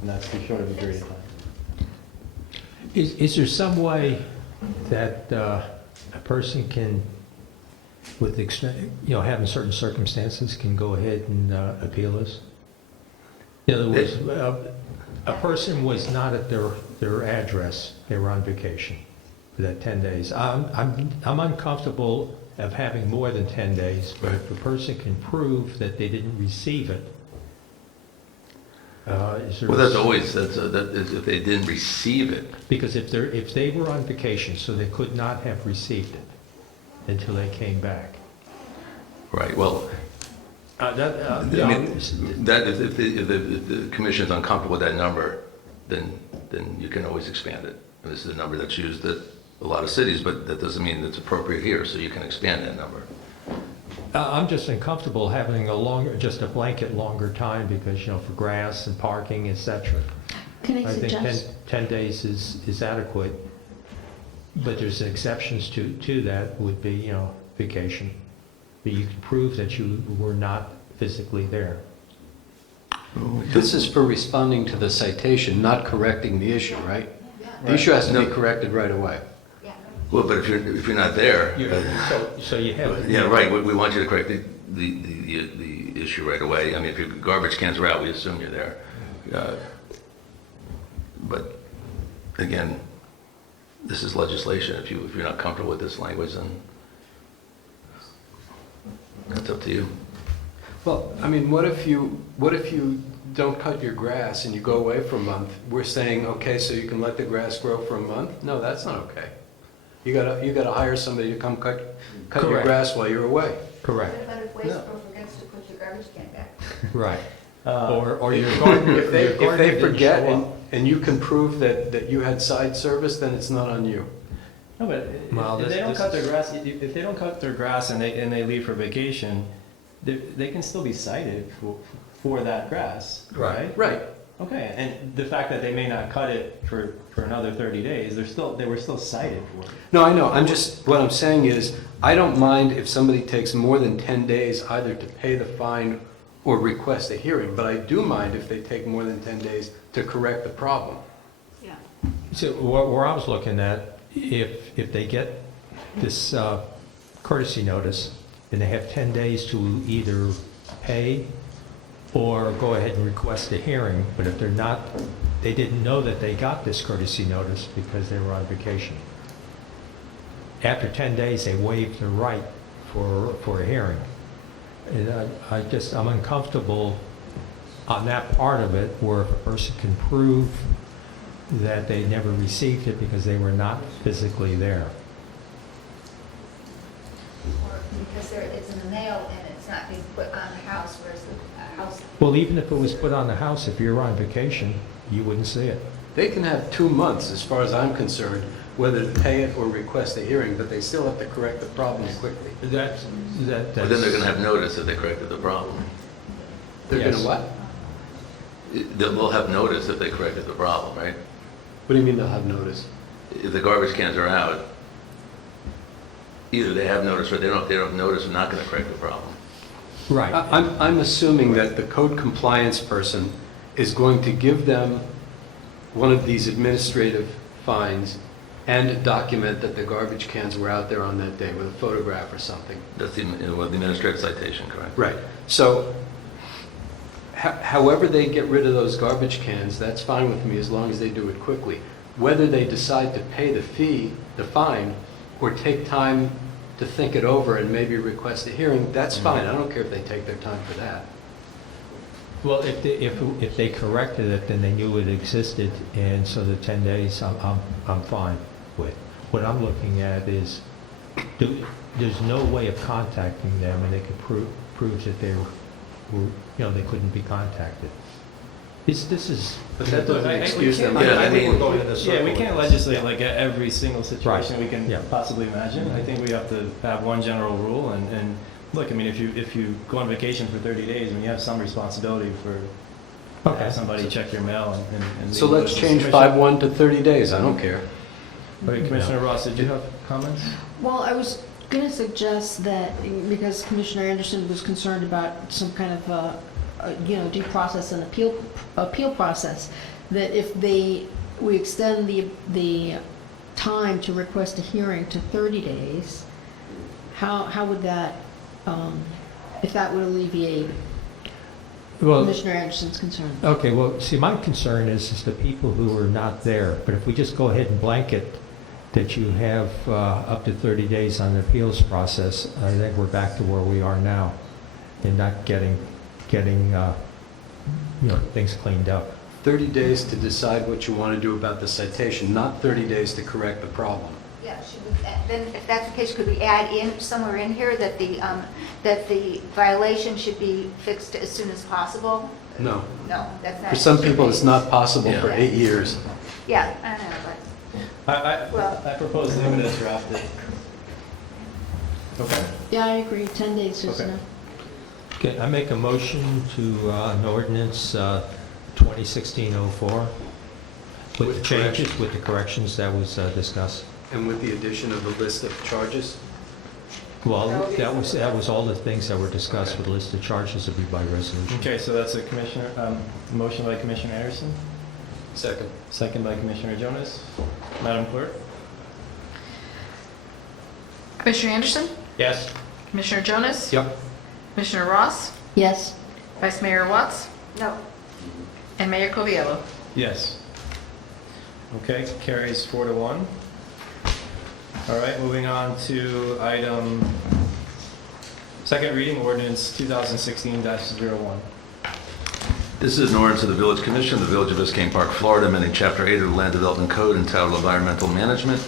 And that's too short of a period of time. Is there some way that a person can with, having certain circumstances can go ahead and appeal this? In other words, a person was not at their address, they were on vacation for that 10 days. I'm uncomfortable of having more than 10 days, but if a person can prove that they didn't receive it, is there... Well, that's always, that is if they didn't receive it. Because if they were on vacation, so they could not have received it until they came back. Right, well, I mean, that, if the commission is uncomfortable with that number, then you can always expand it. And this is a number that's used at a lot of cities, but that doesn't mean it's appropriate here, so you can expand that number. I'm just uncomfortable having just a blanket longer time because, for grass and parking, et cetera. Can I think suggest? 10 days is adequate, but there's exceptions to that would be, vacation. But you can prove that you were not physically there. This is for responding to the citation, not correcting the issue, right? The issue has to be corrected right away. Well, but if you're not there, so you have... Yeah, right, we want you to correct the issue right away. I mean, if your garbage cans are out, we assume you're there. But again, this is legislation. If you're not comfortable with this language, then that's up to you. Well, I mean, what if you don't cut your grass and you go away for a month? We're saying, okay, so you can let the grass grow for a month? No, that's not okay. You gotta hire somebody to come cut your Correct. grass while you're away. Correct. What about if Waste forgets to put your garbage can back? Right. Or your garden... If they forget and you can prove that you had side service, then it's not on you. No, but if they don't cut their grass, if they don't cut their grass and they leave for vacation, they can still be cited for that grass, right? Right. Okay, and the fact that they may not cut it for another 30 days, they were still cited for it. No, I know. What I'm saying is, I don't mind if somebody takes more than 10 days either to pay the fine or request a hearing, but I do mind if they take more than 10 days to correct the problem. Yeah. So where I was looking at, if they get this courtesy notice, then they have 10 days to either pay or go ahead and request a hearing. But if they didn't know that they got this courtesy notice because they were on vacation. After 10 days, they waived the right for a hearing. And I'm uncomfortable on that part of it, where if a person can prove that they never received it because they were not physically there. Or because it's in the mail and it's not being put on the house, whereas the house... Well, even if it was put on the house, if you're on vacation, you wouldn't see it. They can have 2 months, as far as I'm concerned, whether to pay it or request a hearing, but they still have to correct the problem quickly. But then they're going to have notice that they corrected the problem. They're going to what? They'll have notice that they corrected the problem, right? What do you mean they'll have notice? If the garbage cans are out, either they have notice or they don't have notice, they're not going to correct the problem. Right. I'm assuming that the code compliance person is going to give them one of these administrative fines and document that the garbage cans were out there on that day with a photograph or something. That's the administrative citation, correct? Right. So however they get rid of those garbage cans, that's fine with me as long as they do it quickly. Whether they decide to pay the fine, or take time to think it over and maybe request a hearing, that's fine. I don't care if they take their time for that. Well, if they corrected it, then they knew it existed, and so the 10 days, I'm fine with. What I'm looking at is, there's no way of contacting them, and they could prove that they were, they couldn't be contacted. This is. But that doesn't excuse them. I think we're going in a circle. Yeah, we can't legislate like every single situation we can Yeah. possibly imagine. I think we have to have one general rule and look, I mean, if you go on vacation for 30 days, and you have some responsibility for have somebody check your mail and So leave let's those change information. 5-1 to 30 days. I don't care. Okay, Commissioner Ross, did you have comments? Well, I was going to suggest that, because Commissioner Anderson was concerned about some kind of, due process and appeal process, that if we extend the time to request a hearing to 30 days, how would that, if that would alleviate Well, Commissioner Anderson's concern? okay, well, see, my concern is the people who are not there. But if we just go ahead and blanket that you have up to 30 days on the appeals process, I think we're back to where we are now and not getting things cleaned up. 30 days to decide what you want to do about the citation, not 30 days to correct the problem. Yeah, should we, then if that's the case, could we add in, somewhere in here, that the violation should be fixed as soon as possible? No. No, that's not. For some people, it's not possible for Yeah. 8 years. Yeah, I know, but. I propose leaving it as drafted. Okay. Yeah, I agree, 10 days is Okay. enough. Okay, I make a motion to an ordinance 2016-04 with the changes, with the corrections that was discussed. And with the addition of the list of charges? Well, that was all the things that were discussed with the list of charges would be by resolution. Okay, so that's a motion by Commissioner Anderson, Second. second by Commissioner Jonas. Madam Clerk? Commissioner Anderson? Yes. Commissioner Jonas? Yep. Commissioner Ross? Yes. Vice Mayor Watts? No. And Mayor Coviello? Yes. Okay, carries 4-1. All right, moving on to item, second reading ordinance 2016-01. This is an ordinance of the Village Commission of the Village of Biscayne Park, Florida, amending Chapter 8 of the Land Development Code entitled Environmental Management,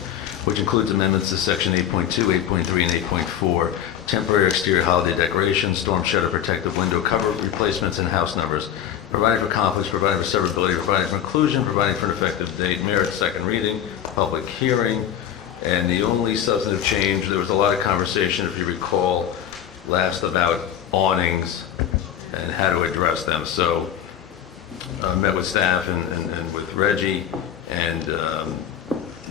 which includes amendments to Section 8.2, 8.3, and 8.4, temporary exterior holiday decorations, storm shutter protective window cover replacements, and house numbers, providing for conflicts, providing for severability, providing for inclusion, providing for an effective date. Merit second reading, public hearing, and the only substantive change, there was a lot of conversation, if you recall, last about awnings and how to address them. So I met with staff and with Reggie, and the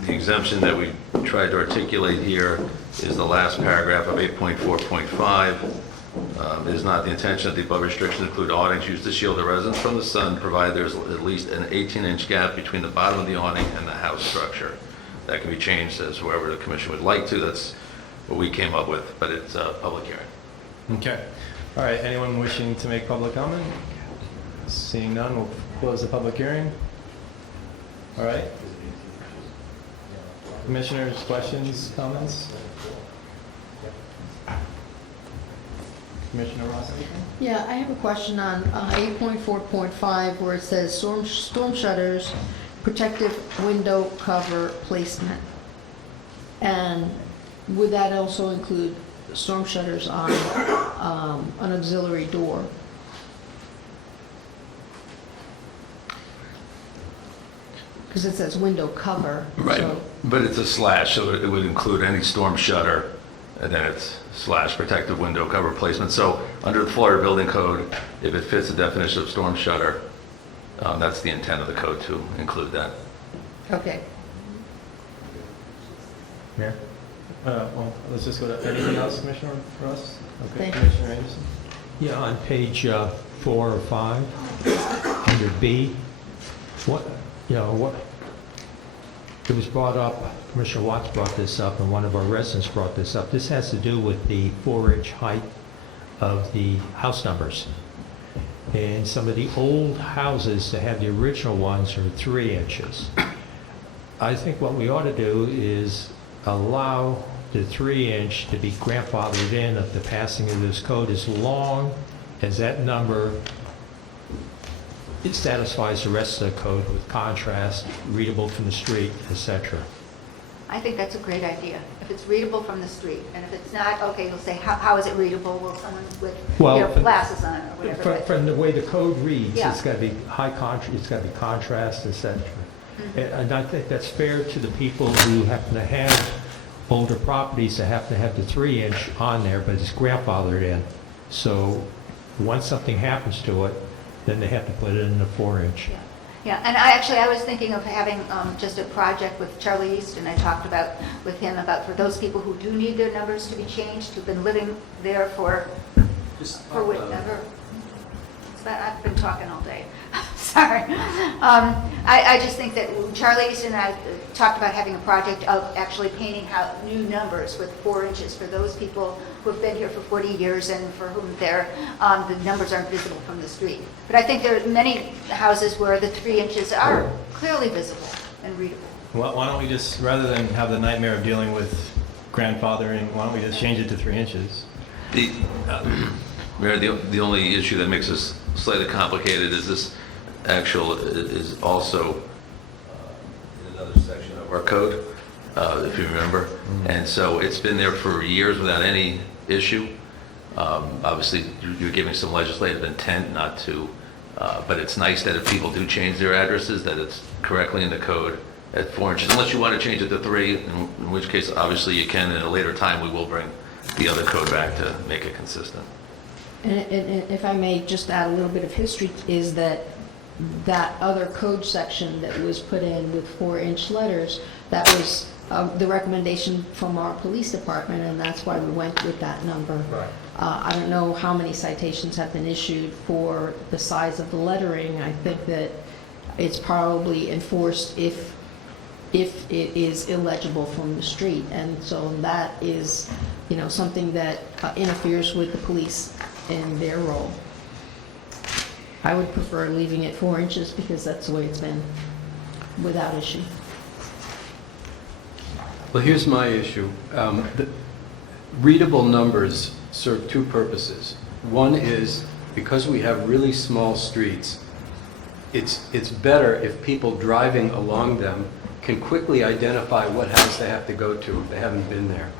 exemption that we tried to articulate here is the last paragraph of 8.4.5. It is not the intention that the above restrictions include awnings used to shield the residents from the sun, provided there's at least an 18-inch gap between the bottom of the awning and the house structure. That can be changed as whoever the commission would like to. That's what we came up with, but it's a public hearing. Okay. All right, anyone wishing to make public comment? Seeing none, we'll close the public hearing. All right. Commissioners, questions, comments? Commissioner Ross, anything? Yeah, I have a question on 8.4.5 where it says storm shutters, protective window cover placement. And would that also include storm shutters on an auxiliary door? Because it says window cover. Right, so- but it's a slash, so it would include any storm shutter, and then it's slash protective window cover placement. So under the Florida Building Code, if it fits the definition of storm shutter, that's the intent of the code to include that. Okay. Yeah. Well, let's just go to anything else, Commissioner Ross? Okay, Thank you. Commissioner Anderson? Yeah, on page 4 or 5, under B, it was brought up, Commissioner Watts brought this up, and one of our residents brought this up. This has to do with the 4-inch height of the house numbers. And some of the old houses that have the original ones are 3 inches. I think what we ought to do is allow the 3-inch to be grandfathered in at the passing of this code as long as that number it satisfies the rest of the code with contrast, readable from the street, etc. I think that's a great idea. If it's readable from the street, and if it's not, okay, you'll say, how is it readable? Well, someone with glasses on or whatever. but- From the way the code reads, Yeah. it's got to be high contrast, it's got to be contrast, etc. And I think that's fair to the people who happen to have older properties that happen to have the 3-inch on there, but it's grandfathered in. So once something happens to it, then they have to put it in the 4-inch. Yeah, and I was thinking of having just a project with Charlie East, and I talked with him about for those people who do need their numbers to be changed, who've been living there for whatever. But I've been talking all day. sorry. I just think that Charlie Easton and I talked about having a project of actually painting out new numbers with 4 inches for those people who have been here for 40 years and for whom the numbers aren't visible from the street. But I think there are many houses where the 3 inches are clearly visible and readable. Why don't we just, rather than have the nightmare of dealing with grandfathering, why don't we just change it to 3 inches? Mayor, the only issue that makes this slightly complicated is this is also in another section of our code, if you remember. And so it's been there for years without any issue. Obviously, you're giving some legislative intent not to, but it's nice that if people do change their addresses, that it's correctly in the code at 4 inches, unless you want to change it to 3, in which case, obviously, you can. At a later time, we will bring the other code back to make it consistent. And if I may just add a little bit of history, is that other code section that was put in with 4-inch letters, that was the recommendation from our police department, and that's why we went with that number. Right. I don't know how many citations have been issued for the size of the lettering. I think that it's probably enforced if it is illegible from the street, and so that is, something that interferes with the police in their role. I would prefer leaving it 4 inches because that's the way it's been, without issue. Well, here's my issue. The readable numbers serve 2 purposes. One is, because we have really small streets, it's better if people driving along them can quickly identify what house they have to go to if they haven't been there.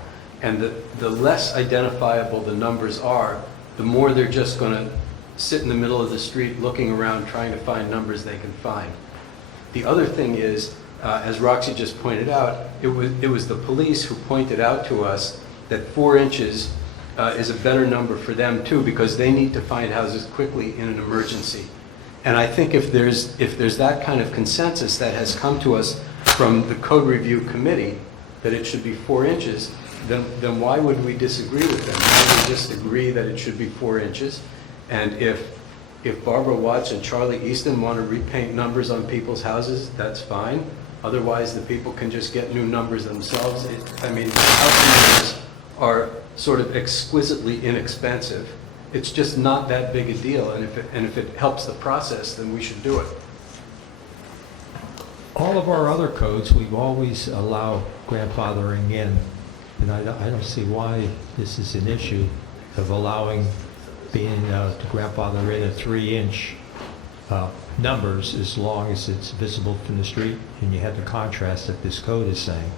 And the less identifiable the numbers are, the more they're just going to sit in the middle of the street looking around trying to find numbers they can find. The other thing is, as Roxy just pointed out, it was the police who pointed out to us that 4 inches is a better number for them too, because they need to find houses quickly in an emergency. And I think if there's that kind of consensus that has come to us from the Code Review Committee, that it should be 4 inches, then why would we disagree with them? Why would we just agree that it should be 4 inches? And if Barbara Watts and Charlie Easton want to repaint numbers on people's houses, that's fine. Otherwise, the people can just get new numbers themselves. House numbers are sort of exquisitely inexpensive. It's just not that big a deal, and if it helps the process, then we should do it. All of our other codes, we've always allowed grandfathering in, and I don't see why this is an issue of allowing being to grandfather in a 3-inch numbers as long as it's visible from the street, and you have the contrast that this code is saying.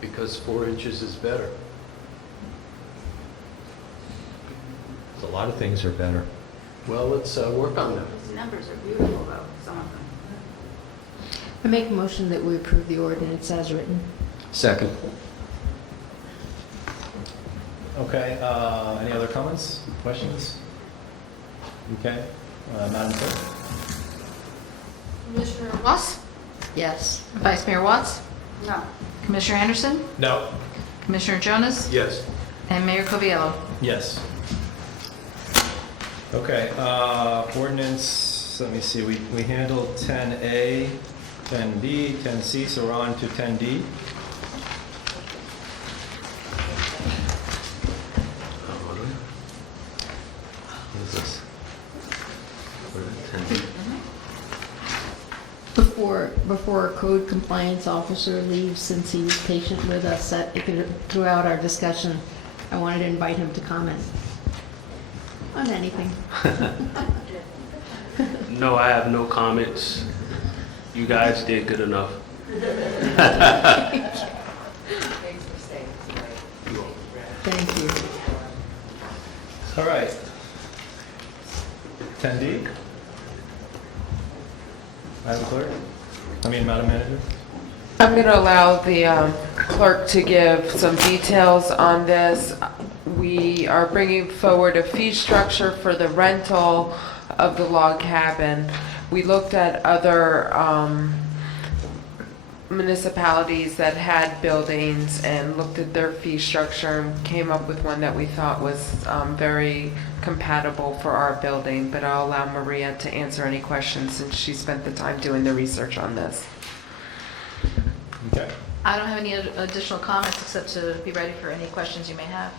Because 4 inches is better. A lot of things are better. Well, let's work on them. These numbers are beautiful, though, some of them. I make a motion that we approve the ordinance as written. Second. Okay, any other comments, questions? Okay, Madam Clerk? Commissioner Watts? Yes. Vice Mayor Watts? No. Commissioner Anderson? No. Commissioner Jonas? Yes. And Mayor Coviello? Yes. Okay, ordinance, let me see, we handled 10A, 10B, 10C, so we're on to 10D. What is this? Before our code compliance officer leaves, since he was patient with us throughout our discussion, I wanted to invite him to comment on anything. No, I have no comments. You guys did good enough. Thank you. All right. 10D? Madam Clerk? Madam Manager? I'm going to allow the clerk to give some details on this. We are bringing forward a fee structure for the rental of the log cabin. We looked at other municipalities that had buildings and looked at their fee structure and came up with one that we thought was very compatible for our building. But I'll allow Maria to answer any questions since she spent the time doing the research on this. Okay. I don't have any additional comments except to be ready for any questions you may have.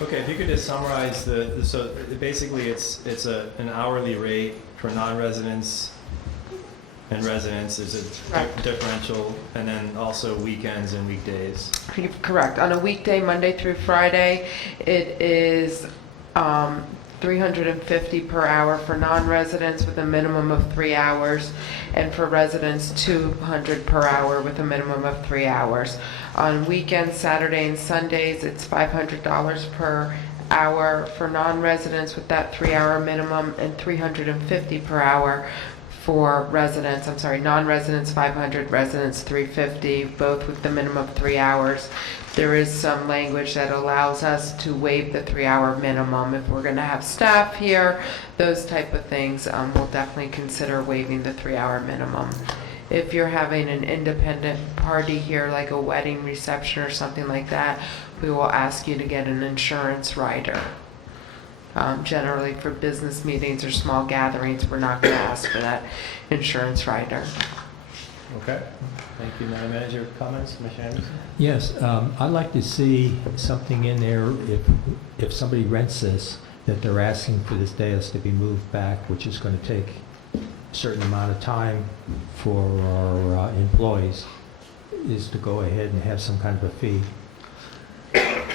Okay, if you could just summarize so basically it's an hourly rate for non-residents and residents. There's a differential, and then also weekends and weekdays. Correct. On a weekday, Monday through Friday, it is $350 per hour for non-residents with a minimum of 3 hours, and for residents, $200 per hour with a minimum of 3 hours. On weekends, Saturday and Sundays, it's $500 per hour for non-residents with that 3-hour minimum, and $350 per hour for residents. I'm sorry, non-residents 500, residents 350, both with the minimum of 3 hours. There is some language that allows us to waive the 3-hour minimum if we're going to have staff here, those type of things. We'll definitely consider waiving the 3-hour minimum. If you're having an independent party here, like a wedding reception or something like that, we will ask you to get an insurance rider. Generally for business meetings or small gatherings, we're not going to ask for that insurance rider. Okay. Thank you, Madam Manager. Comments, Commissioner Anderson? Yes, I'd like to see something in there if somebody rents this, that they're asking for this dais to be moved back, which is going to take a certain amount of time for our employees, is to go ahead and have some kind of a fee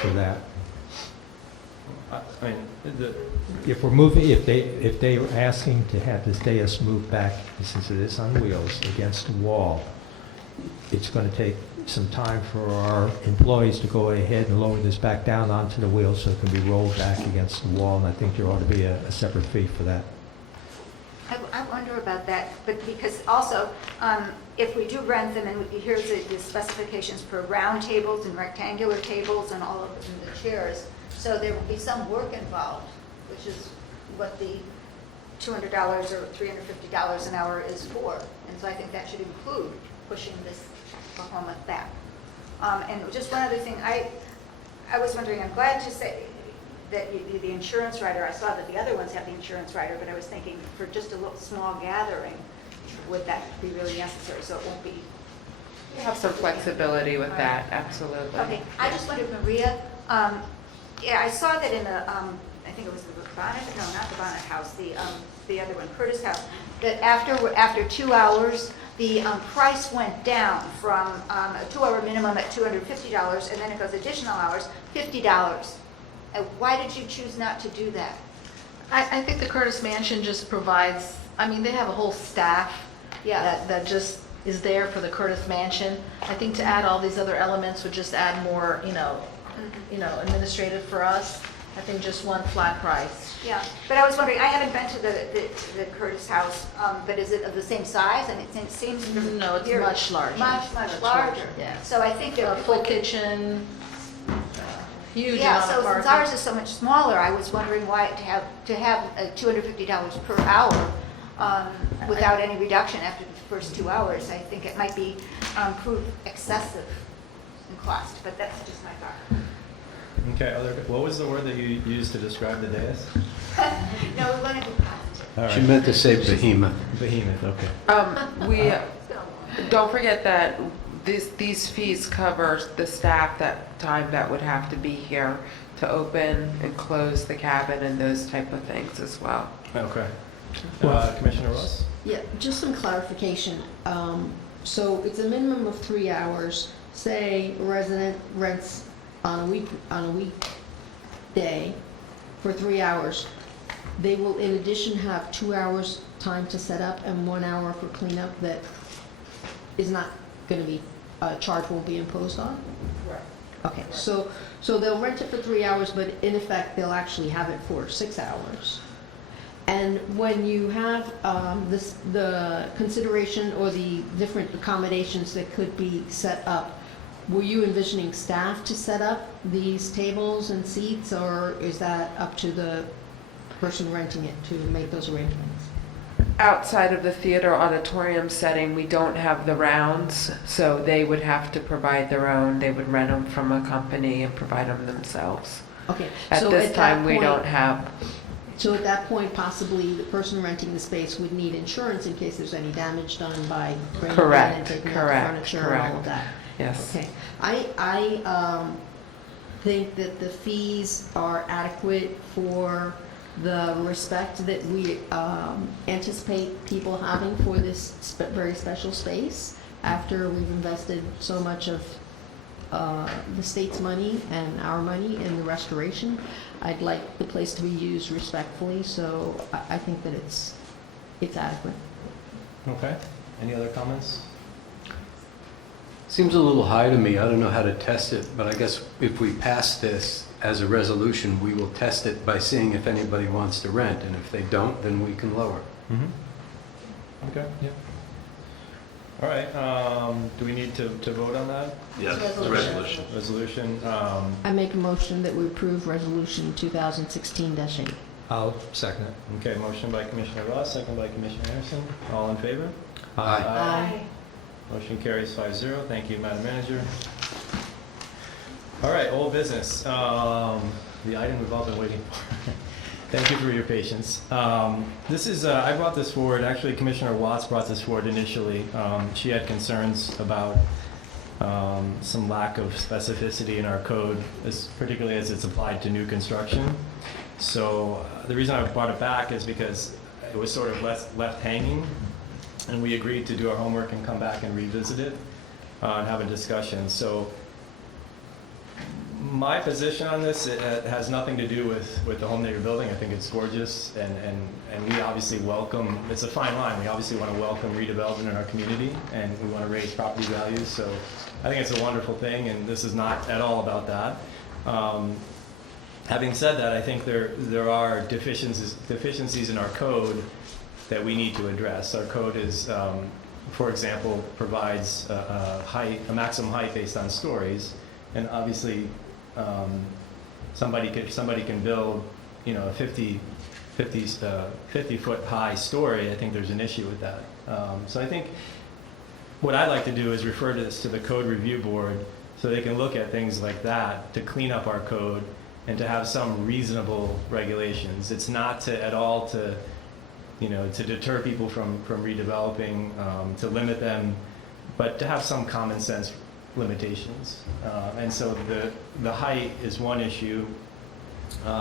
for that. I mean, If they are asking to have this dais moved back, since it is on wheels against the wall, it's going to take some time for our employees to go ahead and lower this back down onto the wheels so it can be rolled back against the wall, and I think there ought to be a separate fee for that. I wonder about that, but because also, if we do rent them, and here's the specifications for round tables and rectangular tables and all of the chairs, so there will be some work involved, which is what the $200 or $350 an hour is for. And so I think that should include pushing this Oklahoma back. And just one other thing, I was wondering, I'm glad to say that the insurance rider, I saw that the other ones have the insurance rider, but I was thinking for just a little small gathering, would that be really necessary? So it won't be. We have some flexibility with that, absolutely. Okay, I just wondered, Maria, yeah, I saw that in the, I think it was the Bonnet, no, not the Bonnet House, the other one, Curtis House, that after 2 hours, the price went down from a 2-hour minimum at $250, and then it goes additional hours, $50. Why did you choose not to do that? I think the Curtis Mansion just provides, I mean, they have a whole staff that just is there for the Curtis Mansion. I think to add all these other elements would just add more, administrative for us. I think just one flat price. Yeah, but I was wondering, I haven't been to the Curtis House, but is it of the same size? And it seems No, it's much larger. Much larger. Yeah. So I think that A full kitchen, huge yeah. amount of So since parking. ours is so much smaller, I was wondering why to have $250 per hour without any reduction after the first 2 hours. I think it might be prove excessive in cost, but that's just my thought. Okay, what was the word that you used to describe the dais? No, we want to be positive. All right. She meant to say behemoth. Behemoth, okay. We, don't forget that these fees cover the staff that would have to be here to open and close the cabin and those type of things as well. Okay. Commissioner Ross? Yeah, just some clarification. So it's a minimum of 3 hours. Say a resident rents on a weekday for 3 hours. They will in addition have 2 hours time to set up and 1 hour for cleanup that is not going to be, charge won't be imposed on? Right. Okay, so they'll rent it for 3 hours, but in effect, they'll actually have it for 6 hours. And when you have the consideration or the different accommodations that could be set up, were you envisioning staff to set up these tables and seats, or is that up to the person renting it to make those arrangements? Outside of the theater auditorium setting, we don't have the rounds, so they would have to provide their own. They would rent them from a company and provide them themselves. Okay. At so this that time, we point- don't have. So at that point, possibly the person renting the space would need insurance in case there's any damage done by bringing it in and taking out the furniture and all of that. Yes. Okay. I think that the fees are adequate for the respect that we anticipate people having for this very special space after we've invested so much of the state's money and our money in the restoration. I'd like the place to be used respectfully, so I think that it's adequate. Okay. Any other comments? Seems a little high to me. I don't know how to test it, but I guess if we pass this as a resolution, we will test it by seeing if anybody wants to rent, and if they don't, then we can lower. Mm-hmm. Okay, yeah. All right, do we need to vote on that? Yes, Resolution. Resolution, I make a motion that we approve Resolution 2016-8. I'll second it. okay, motion by Commissioner Ross, second by Commissioner Anderson. All in favor? Aye. Motion carries 5-0. Thank you, Madam Manager. All right, old business. The item we've all been waiting for. Thank you for your patience. This is, I brought this forward, actually Commissioner Watts brought this forward initially. She had concerns about some lack of specificity in our code, particularly as it's applied to new construction. So the reason I brought it back is because it was sort of left hanging, and we agreed to do our homework and come back and revisit it and have a discussion. So my position on this, it has nothing to do with the home that you're building. I think it's gorgeous, and we obviously welcome, it's a fine line. We obviously want to welcome redevelopment in our community, and we want to raise property values. So I think it's a wonderful thing, and this is not at all about that. Having said that, I think there are deficiencies in our code that we need to address. Our code is, for example, provides a maximum height based on stories, and obviously somebody can build, a 50 foot high story. I think there's an issue with that. So I think what I'd like to do is refer this to the code review board so they can look at things like that to clean up our code and to have some reasonable regulations. It's not at all to deter people from redeveloping, to limit them, but to have some common sense limitations. And so the height is one issue.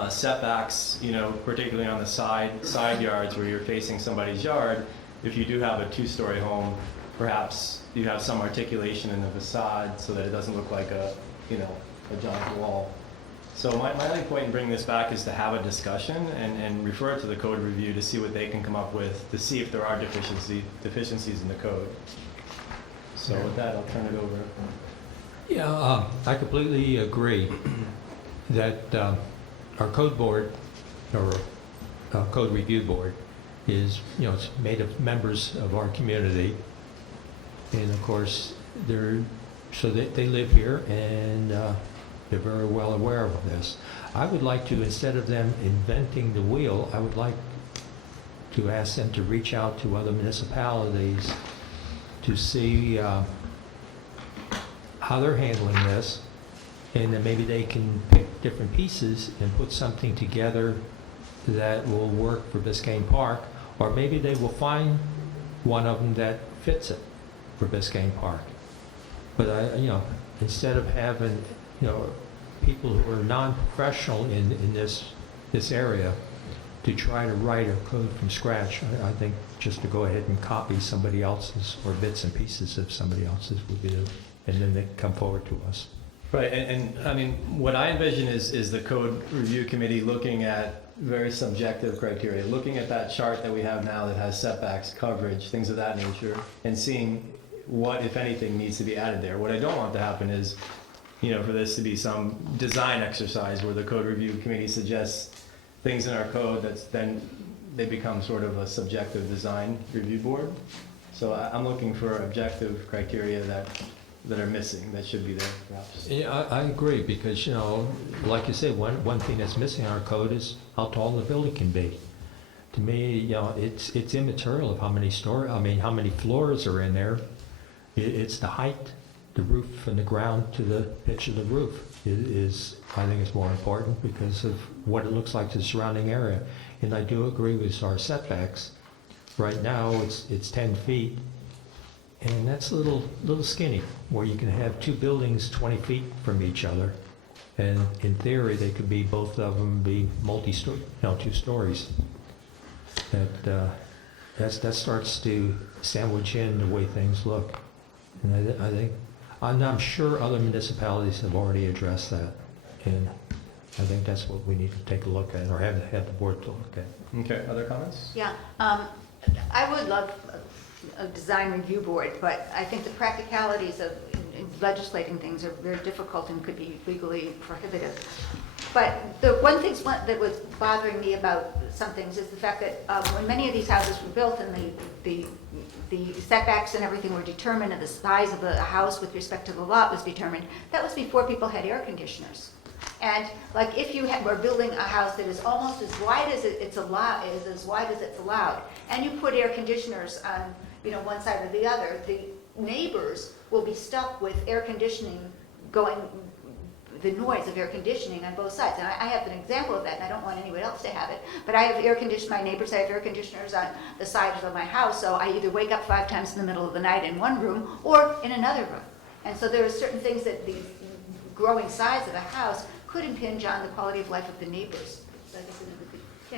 Setbacks, particularly on the side yards where you're facing somebody's yard, if you do have a two-story home, perhaps you have some articulation in the facade so that it doesn't look like a giant wall. So my only point in bringing this back is to have a discussion and refer it to the code review to see what they can come up with, to see if there are deficiencies in the code. So with that, I'll turn it over. Yeah, I completely agree that our code board, or code review board, is, it's made of members of our community. And of course, they live here, and they're very well aware of this. I would like to, instead of them inventing the wheel, I would like to ask them to reach out to other municipalities to see how they're handling this, and then maybe they can pick different pieces and put something together that will work for Biscayne Park, or maybe they will find one of them that fits it for Biscayne Park. But instead of having people who are non-professional in this area to try to write a code from scratch, I think just to go ahead and copy somebody else's or bits and pieces of somebody else's would be, and then they come forward to us. Right, and I mean, what I envision is the code review committee looking at very subjective criteria, looking at that chart that we have now that has setbacks, coverage, things of that nature, and seeing what, if anything, needs to be added there. What I don't want to happen is, for this to be some design exercise where the code review committee suggests things in our code that's then they become sort of a subjective design review board. So I'm looking for objective criteria that are missing, that should be there, perhaps. Yeah, I agree, because, like you say, one thing that's missing in our code is how tall the building can be. to me, you know, it's immaterial of how many how many floors are in there. It's the height, the roof from the ground to the pitch of the roof is, I think, is more important because of what it looks like to the surrounding area. And I do agree with our setbacks. Right now, it's 10 feet, and that's a little skinny, where you can have two buildings 20 feet from each other. And in theory, they could be, both of them be multi-story, 2 stories. That starts to sandwich in the way things look. And I think, I'm sure other municipalities have already addressed that. And I think that's what we need to take a look at, or have the board to look at. Okay, other comments? Yeah, I would love a design review board, but I think the practicalities of legislating things are very difficult and could be legally prohibitive. But the one thing that was bothering me about some things is the fact that when many of these houses were built and the setbacks and everything were determined and the size of the house with respect to the lot was determined, that was before people had air conditioners. And like if you were building a house that is almost as wide as it's allowed, and you put air conditioners on, one side or the other, the neighbors will be stuck with air conditioning going, the noise of air conditioning on both sides. And I have an example of that, and I don't want anyone else to have it, but I have my neighbors have air conditioners on the sides of my house, so I either wake up 5 times in the middle of the night in one room or in another room. And so there are certain things that the growing size of a house could impinge on the quality of life of the neighbors. So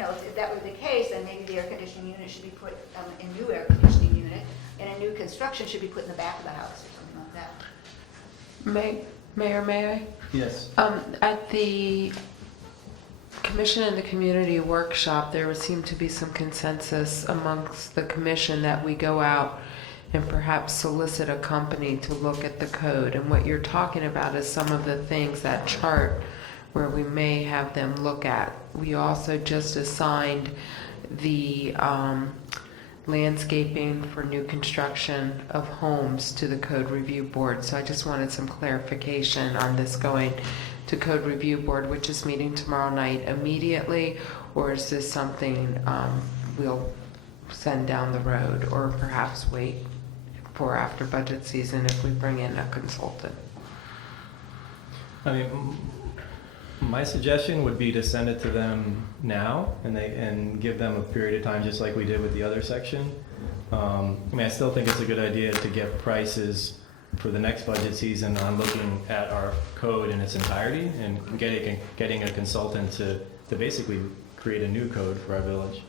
if that were the case, then maybe the air conditioning unit should be put, a new air conditioning unit, and a new construction should be put in the back of the house or something like that. Mayor, may I? Yes. At the Commission and the Community Workshop, there would seem to be some consensus amongst the commission that we go out and perhaps solicit a company to look at the code. And what you're talking about is some of the things, that chart, where we may have them look at. We also just assigned the landscaping for new construction of homes to the Code Review Board. So I just wanted some clarification on this going to Code Review Board, which is meeting tomorrow night immediately, or is this something we'll send down the road, or perhaps wait for after budget season if we bring in a consultant? I mean, my suggestion would be to send it to them now and give them a period of time, just like we did with the other section. I still think it's a good idea to get prices for the next budget season on looking at our code in its entirety and getting a consultant to basically create a new code for our village.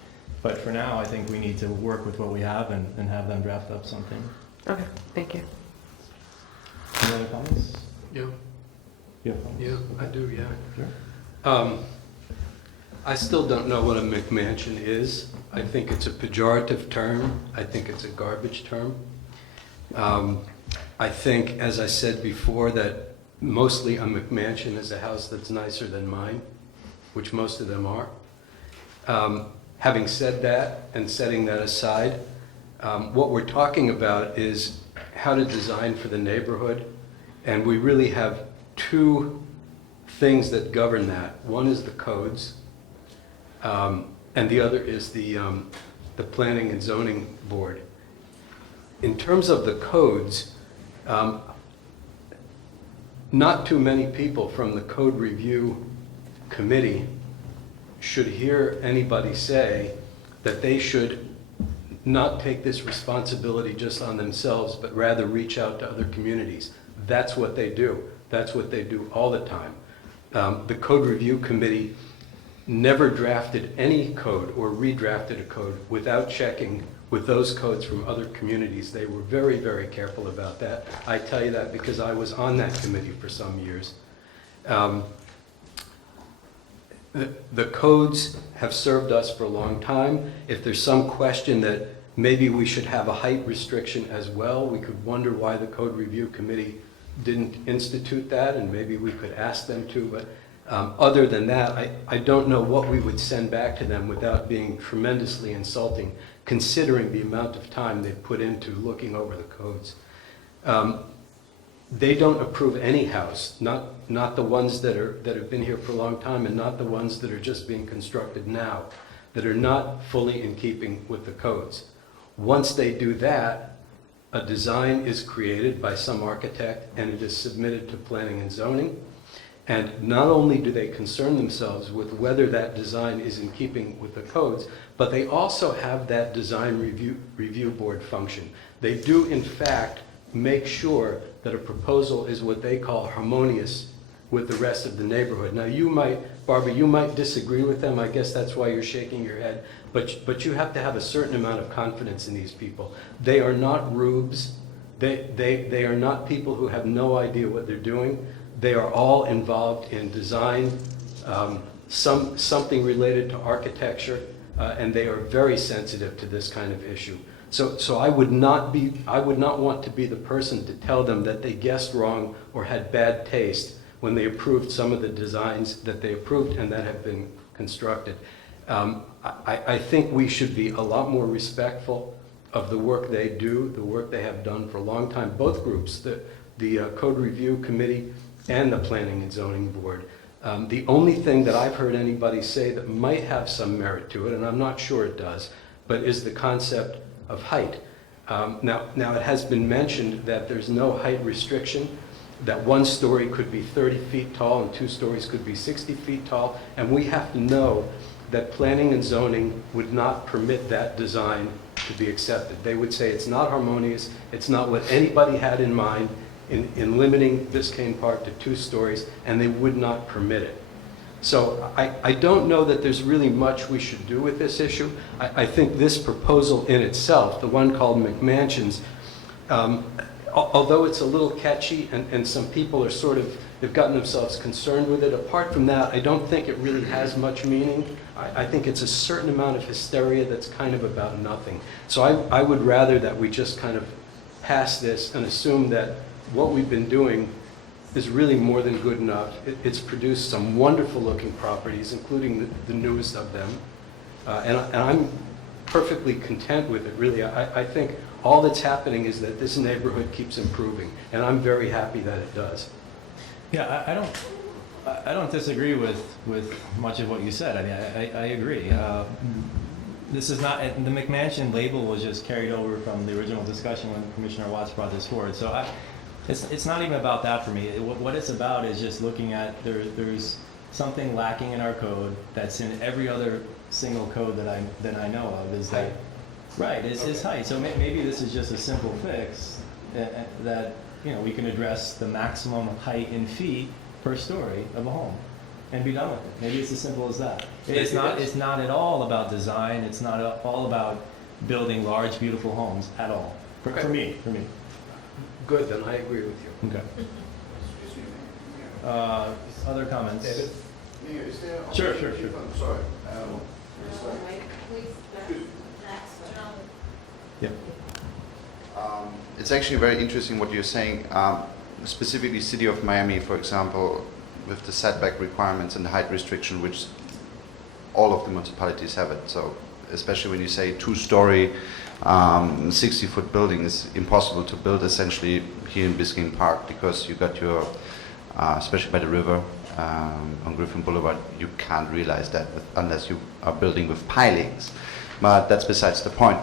But for now, I think we need to work with what we have and have them draft up something. Okay, thank you. Any other comments? Yeah. Yeah, I do, yeah. Sure. I still don't know what a McMansion is. I think it's a pejorative term. I think it's a garbage term. I think, as I said before, that mostly a McMansion is a house that's nicer than mine, which most of them are. Having said that, and setting that aside, what we're talking about is how to design for the neighborhood, and we really have 2 things that govern that. One is the codes, and the other is the Planning and Zoning Board. In terms of the codes, not too many people from the Code Review Committee should hear anybody say that they should not take this responsibility just on themselves, but rather reach out to other communities. That's what they do. That's what they do all the time. The Code Review Committee never drafted any code or redrafted a code without checking with those codes from other communities. They were very, very careful about that. I tell you that because I was on that committee for some years. The codes have served us for a long time. If there's some question that maybe we should have a height restriction as well, we could wonder why the Code Review Committee didn't institute that, and maybe we could ask them to. But other than that, I don't know what we would send back to them without being tremendously insulting, considering the amount of time they've put into looking over the codes. They don't approve any house, not the ones that have been here for a long time, and not the ones that are just being constructed now. that are not fully in keeping with the codes. Once they do that, a design is created by some architect and it is submitted to planning and zoning. And not only do they concern themselves with whether that design is in keeping with the codes, but they also have that design review board function. They do, in fact, make sure that a proposal is what they call harmonious with the rest of the neighborhood. Now, you might, Barbara, you might disagree with them. I guess that's why you're shaking your head. But you have to have a certain amount of confidence in these people. They are not rubes. They are not people who have no idea what they're doing. They are all involved in design, something related to architecture, and they are very sensitive to this kind of issue. So I would not want to be the person to tell them that they guessed wrong or had bad taste when they approved some of the designs that they approved and that have been constructed. I think we should be a lot more respectful of the work they do, the work they have done for a long time. Both groups, the Code Review Committee and the Planning and Zoning Board. The only thing that I've heard anybody say that might have some merit to it, and I'm not sure it does, but is the concept of height. Now it has been mentioned that there's no height restriction, that 1 story could be 30 feet tall and 2 stories could be 60 feet tall, and we have to know that planning and zoning would not permit that design to be accepted. They would say it's not harmonious, it's not what anybody had in mind in limiting Biscayne Park to 2 stories, and they would not permit it. So I don't know that there's really much we should do with this issue. I think this proposal in itself, the one called McMansions, although it's a little catchy and some people are they've gotten themselves concerned with it, apart from that, I don't think it really has much meaning. I think it's a certain amount of hysteria that's kind of about nothing. So I would rather that we just kind of pass this and assume that what we've been doing is really more than good enough. It's produced some wonderful looking properties, including the newest of them. And I'm perfectly content with it, really. I think all that's happening is that this neighborhood keeps improving, and I'm very happy that it does. Yeah, I don't disagree with much of what you said. I mean, I agree. This is not, the McMansion label was just carried over from the original discussion when Commissioner Watts brought this forward. So it's not even about that for me. What it's about is just looking at there's something lacking in our code that's in every other single code that I know of. Is that right? It's height. So maybe this is just a simple fix that we can address the maximum height in feet per story of a home and be done with it. Maybe it's as simple as that. It's not at all about design. It's not all about building large, beautiful homes at all. For me. Good, then I agree with you. Okay. Other comments? David? Mayor, is there? Sure. I'm sorry. Yep. It's actually very interesting what you're saying. Specifically, City of Miami, for example, with the setback requirements and the height restriction, which all of the municipalities have it. So, especially when you say 2-story, 60-foot building is impossible to build essentially here in Biscayne Park because you got your, especially by the river on Griffin Boulevard, you can't realize that unless you are building with pilings. But that's besides the point.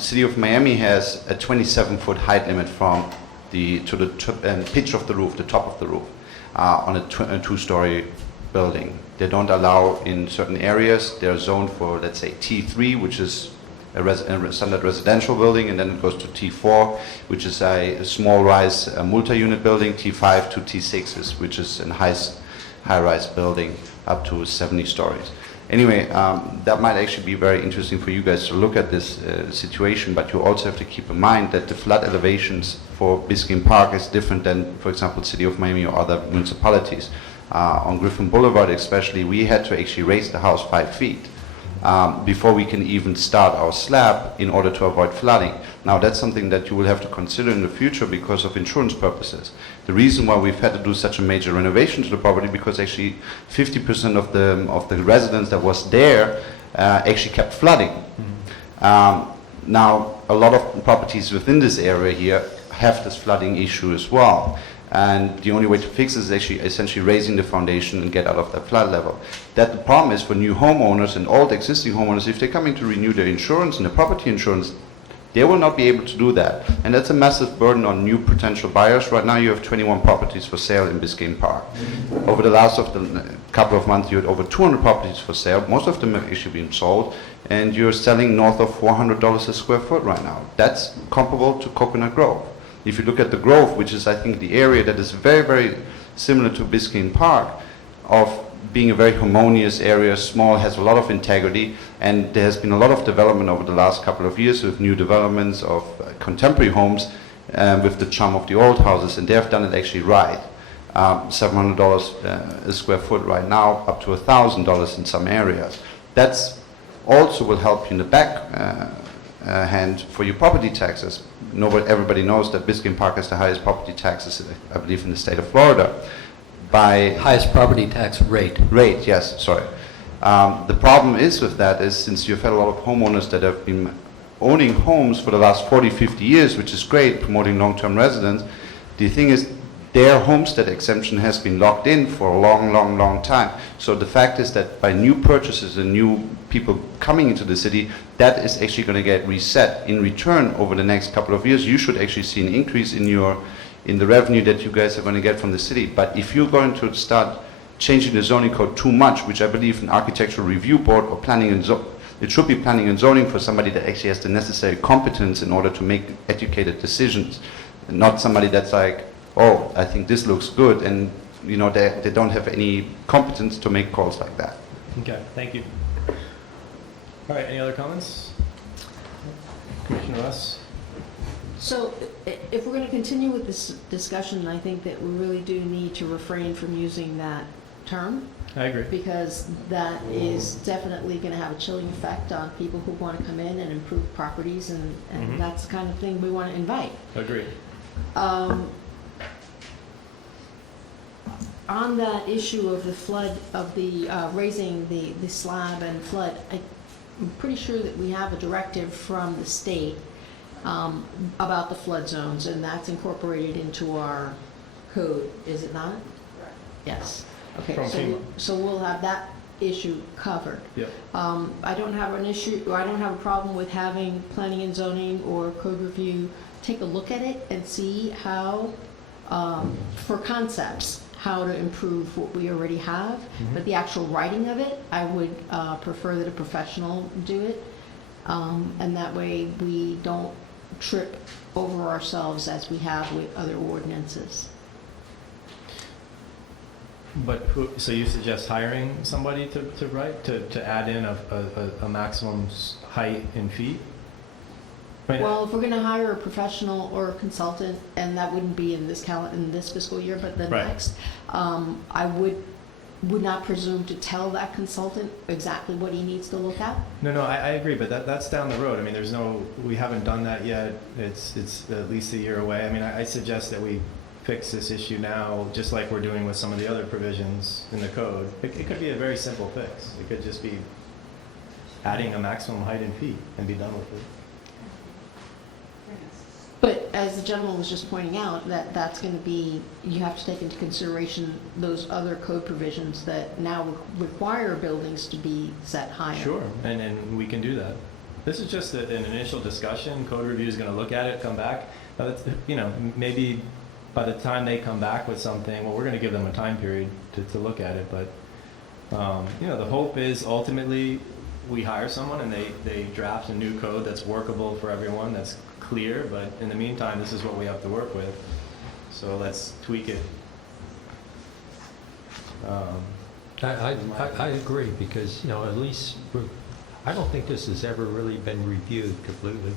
City of Miami has a 27-foot height limit from the pitch of the roof, the top of the roof, on a 2-story building. They don't allow in certain areas. They're zoned for, let's say, T3, which is a standard residential building, and then it goes to T4, which is a small-rise multi-unit building, T5 to T6, which is a high-rise building up to 70 stories. Anyway, that might actually be very interesting for you guys to look at this situation, but you also have to keep in mind that the flood elevations for Biscayne Park is different than, for example, City of Miami or other municipalities. On Griffin Boulevard especially, we had to actually raise the house 5 feet before we can even start our slab in order to avoid flooding. Now that's something that you will have to consider in the future because of insurance purposes. The reason why we've had to do such a major renovation to the property because actually 50% of the residents that was there actually kept flooding. Now a lot of properties within this area here have this flooding issue as well. And the only way to fix it is actually essentially raising the foundation and get out of that flood level. That the problem is for new homeowners and old existing homeowners, if they're coming to renew their insurance and their property insurance, they will not be able to do that. And that's a massive burden on new potential buyers. Right now you have 21 properties for sale in Biscayne Park. Over the last couple of months you had over 200 properties for sale. Most of them have actually been sold. And you're selling north of $400 a square foot right now. That's comparable to Coconut Grove. If you look at the Grove, which is I think the area that is very, very similar to Biscayne Park, of being a very harmonious area, small, has a lot of integrity, and there has been a lot of development over the last couple of years with new developments of contemporary homes with the charm of the old houses, and they have done it actually right. $700 a square foot right now, up to $1,000 in some areas. That's also will help you in the back hand for your property taxes. Everybody knows that Biscayne Park has the highest property taxes, I believe, in the state of Florida. By highest property tax rate. Rate, yes, sorry. The problem is with that is since you've had a lot of homeowners that have been owning homes for the last 40, 50 years, which is great, promoting long-term residence, the thing is their homestead exemption has been locked in for a long, long, long time. So the fact is that by new purchases and new people coming into the city, that is actually going to get reset. In return, over the next couple of years, you should actually see an increase in the revenue that you guys are going to get from the city. But if you're going to start changing the zoning code too much, which I believe an architectural review board or planning and it should be planning and zoning for somebody that actually has the necessary competence in order to make educated decisions, and not somebody that's like, oh, I think this looks good, and you know they don't have any competence to make calls like that. Okay, thank you. All right, any other comments? Commissioner Russ? So if we're going to continue with this discussion, I think that we really do need to refrain from using that term. I agree. Because that is definitely going to have a chilling effect on people who want to come in and improve properties, and that's the kind of thing we want to invite. Agreed. On that issue of the flood, of the raising the slab and flood, I'm pretty sure that we have a directive from the state about the flood zones, and that's incorporated into our code, is it not? Yes. Okay, so we'll have that issue covered. Yep. I don't have a problem with having planning and zoning or code review take a look at it and see how, for concepts, how to improve what we already have. But the actual writing of it, I would prefer that a professional do it. And that way we don't trip over ourselves as we have with other ordinances. But so you suggest hiring somebody to write, to add in a maximum height in feet? Right. Well, if we're going to hire a professional or a consultant, and that wouldn't be in this fiscal year, but the next, I would not presume to tell that consultant exactly what he needs to look at. No, I agree, but that's down the road. I mean, we haven't done that yet. It's at least a year away. I mean, I suggest that we fix this issue now, just like we're doing with some of the other provisions in the code. It could be a very simple fix. It could just be adding a maximum height in feet and be done with it. But as the gentleman was just pointing out, that's going to be, you have to take into consideration those other code provisions that now require buildings to be set higher. Sure, and we can do that. This is just an initial discussion. Code review is going to look at it, come back. Maybe by the time they come back with something, well, we're going to give them a time period to look at it. But the hope is ultimately we hire someone and they draft a new code that's workable for everyone, that's clear, but in the meantime, this is what we have to work with. So let's tweak it. I agree, because at least I don't think this has ever really been reviewed completely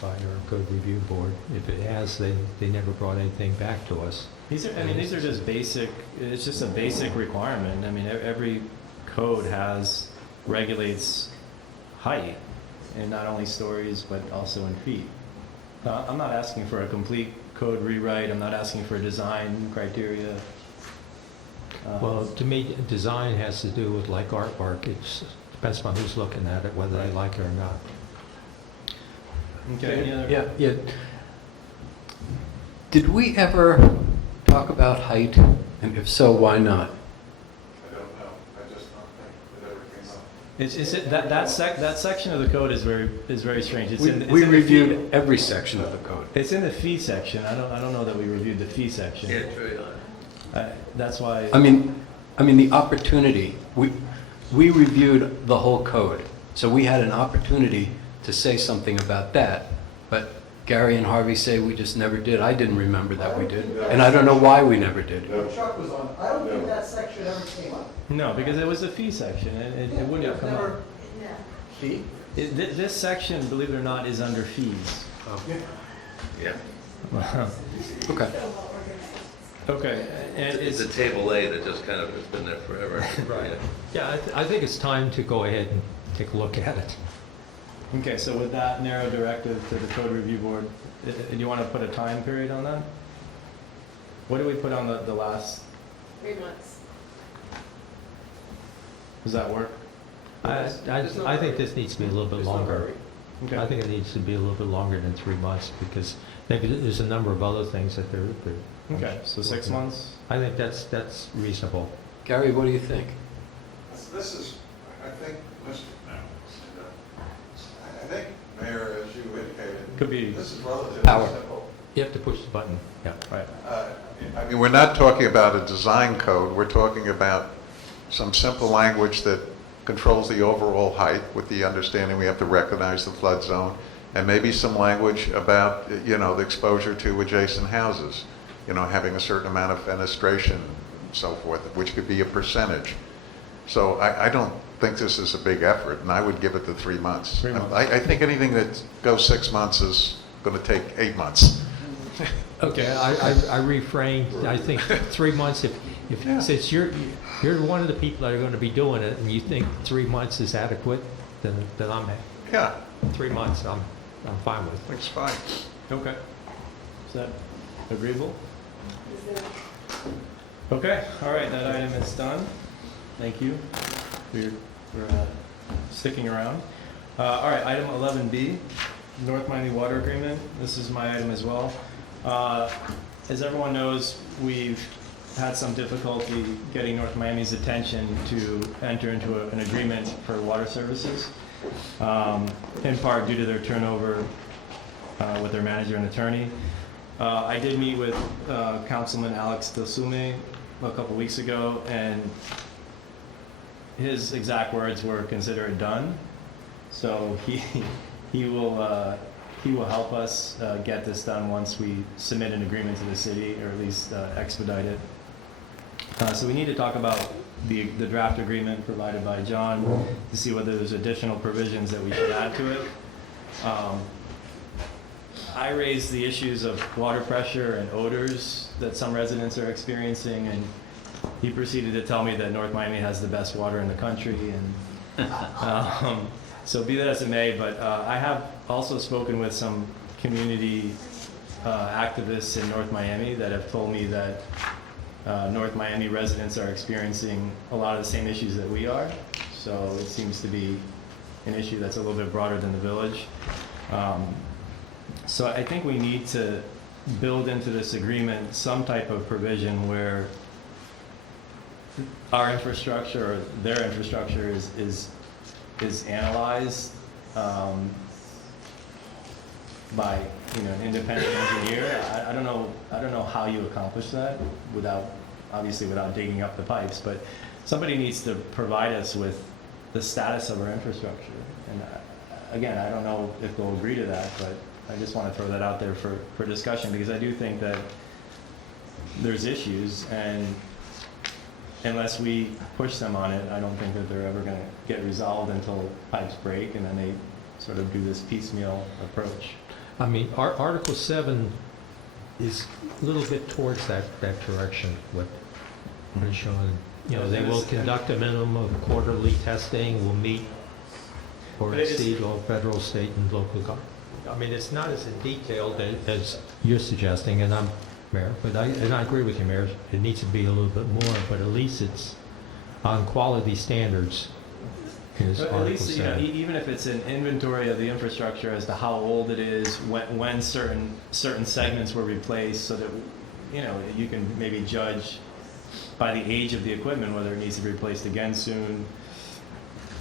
by our code review board. If it has, they never brought anything back to us. These are just basic. It's just a basic requirement. I mean, every code regulates height, and not only stories but also in feet. I'm not asking for a complete code rewrite. I'm not asking for design criteria. Well, to me, design has to do with like artwork. It depends on who's looking at it, whether they like it or not. Okay. Yeah. Did we ever talk about height? And if so, why not? I don't know. I just don't think it ever came up. That section of the code is very strange. It's We in the reviewed fee- every section of the code. It's in the fee section. I don't know that we reviewed the fee section. Yeah, true. That's why. I mean, the opportunity, we reviewed the whole code, so we had an opportunity to say something about that, but Gary and Harvey say we just never did. I didn't remember that we did, and I don't know why we never did. Chuck was on, I don't think that section ever came up. No, because it was the fee section, and it wouldn't have come up. Fee? This section, believe it or not, is under fees. Yeah. Okay. Okay, and It's a table A that just kind of has been there forever. Right. Yeah, I think it's time to go ahead and take a look at it. Okay, so with that narrow directive to the code review board, do you want to put a time period on that? What did we put on the last? 3 months. Does that work? I think this needs to be a little bit longer. Okay. I think it needs to be a little bit longer than 3 months because maybe there's a number of other things that they're. Okay, so 6 months? I think that's reasonable. Gary, what do you think? This is, I think, Mr. I think, Mayor, as you indicated, Could be this is relatively Power. simple. You have to push the button. Yeah. Right. I mean, we're not talking about a design code, we're talking about some simple language that controls the overall height with the understanding we have to recognize the flood zone, and maybe some language about, the exposure to adjacent houses, having a certain amount of fenestration and so forth, which could be a percentage. So I don't think this is a big effort, and I would give it the 3 months. 3 months. I think anything that goes 6 months is going to take 8 months. Okay, I refrain. I think 3 months, since you're one of the people that are going to be doing it, and you think 3 months is adequate, then I'm Yeah, 3 months. I'm fine with. it's fine. Okay. Is that agreeable? Okay, all right, that item is done. Thank you for sticking around. All right, item 11B, North Miami Water Agreement. This is my item as well. As everyone knows, we've had some difficulty getting North Miami's attention to enter into an agreement for water services, in part due to their turnover with their manager and attorney. I did meet with Councilman Alex Delsume a couple weeks ago, and his exact words were, "Consider it done." So he will help us get this done once we submit an agreement to the city, or at least expedite it. So we need to talk about the draft agreement provided by John to see whether there's additional provisions that we should add to it. I raised the issues of water pressure and odors that some residents are experiencing, and he proceeded to tell me that North Miami has the best water in the country. And so be that as it may, but I have also spoken with some community activists in North Miami that have told me that North Miami residents are experiencing a lot of the same issues that we are. So it seems to be an issue that's a little bit broader than the village. So I think we need to build into this agreement some type of provision where our infrastructure, or their infrastructure is analyzed by an independent engineer. I don't know how you accomplish that without digging up the pipes, but somebody needs to provide us with the status of our infrastructure. And again, I don't know if they'll agree to that, but I just want to throw that out there for discussion, because I do think that there's issues, and unless we push them on it, I don't think that they're ever going to get resolved until pipes break, and then they sort of do this piecemeal approach. I mean, Article 7 is a little bit towards that direction, what is showing. They will conduct a minimum of quarterly testing, will meet or exceed all federal, state, and local government. I mean, it's not as detailed as you're suggesting, and I'm Mayor, but I agree with you, Mayor. It needs to be a little bit more, but at least it's on quality standards. At least, even if it's an inventory of the infrastructure as to how old it is, when certain segments were replaced, so that you know, you can maybe judge by the age of the equipment whether it needs to be replaced again soon.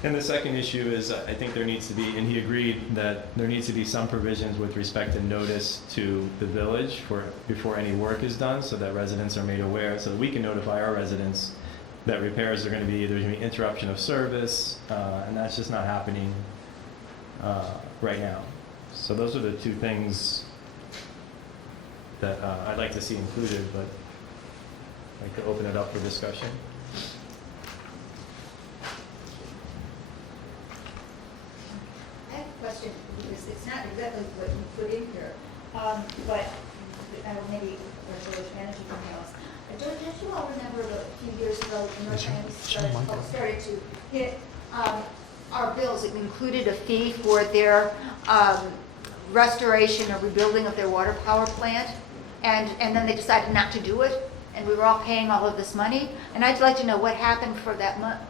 And the second issue is, I think there needs to be, and he agreed that there needs to be some provisions with respect to notice to the village before any work is done, so that residents are made aware, so that we can notify our residents that repairs are going to be, there's going to be interruption of service, and that's just not happening right now. So those are the two things that I'd like to see included, but I'd like to open it up for discussion. I have a question, because it's not exactly what you put in here, but maybe our village manager can tell us. Don't you all remember a few years ago, North Miami started to hit our bills? It included a fee for their restoration or rebuilding of their water power plant, and then they decided not to do it, and we were all paying all of this money. And I'd like to know what happened for that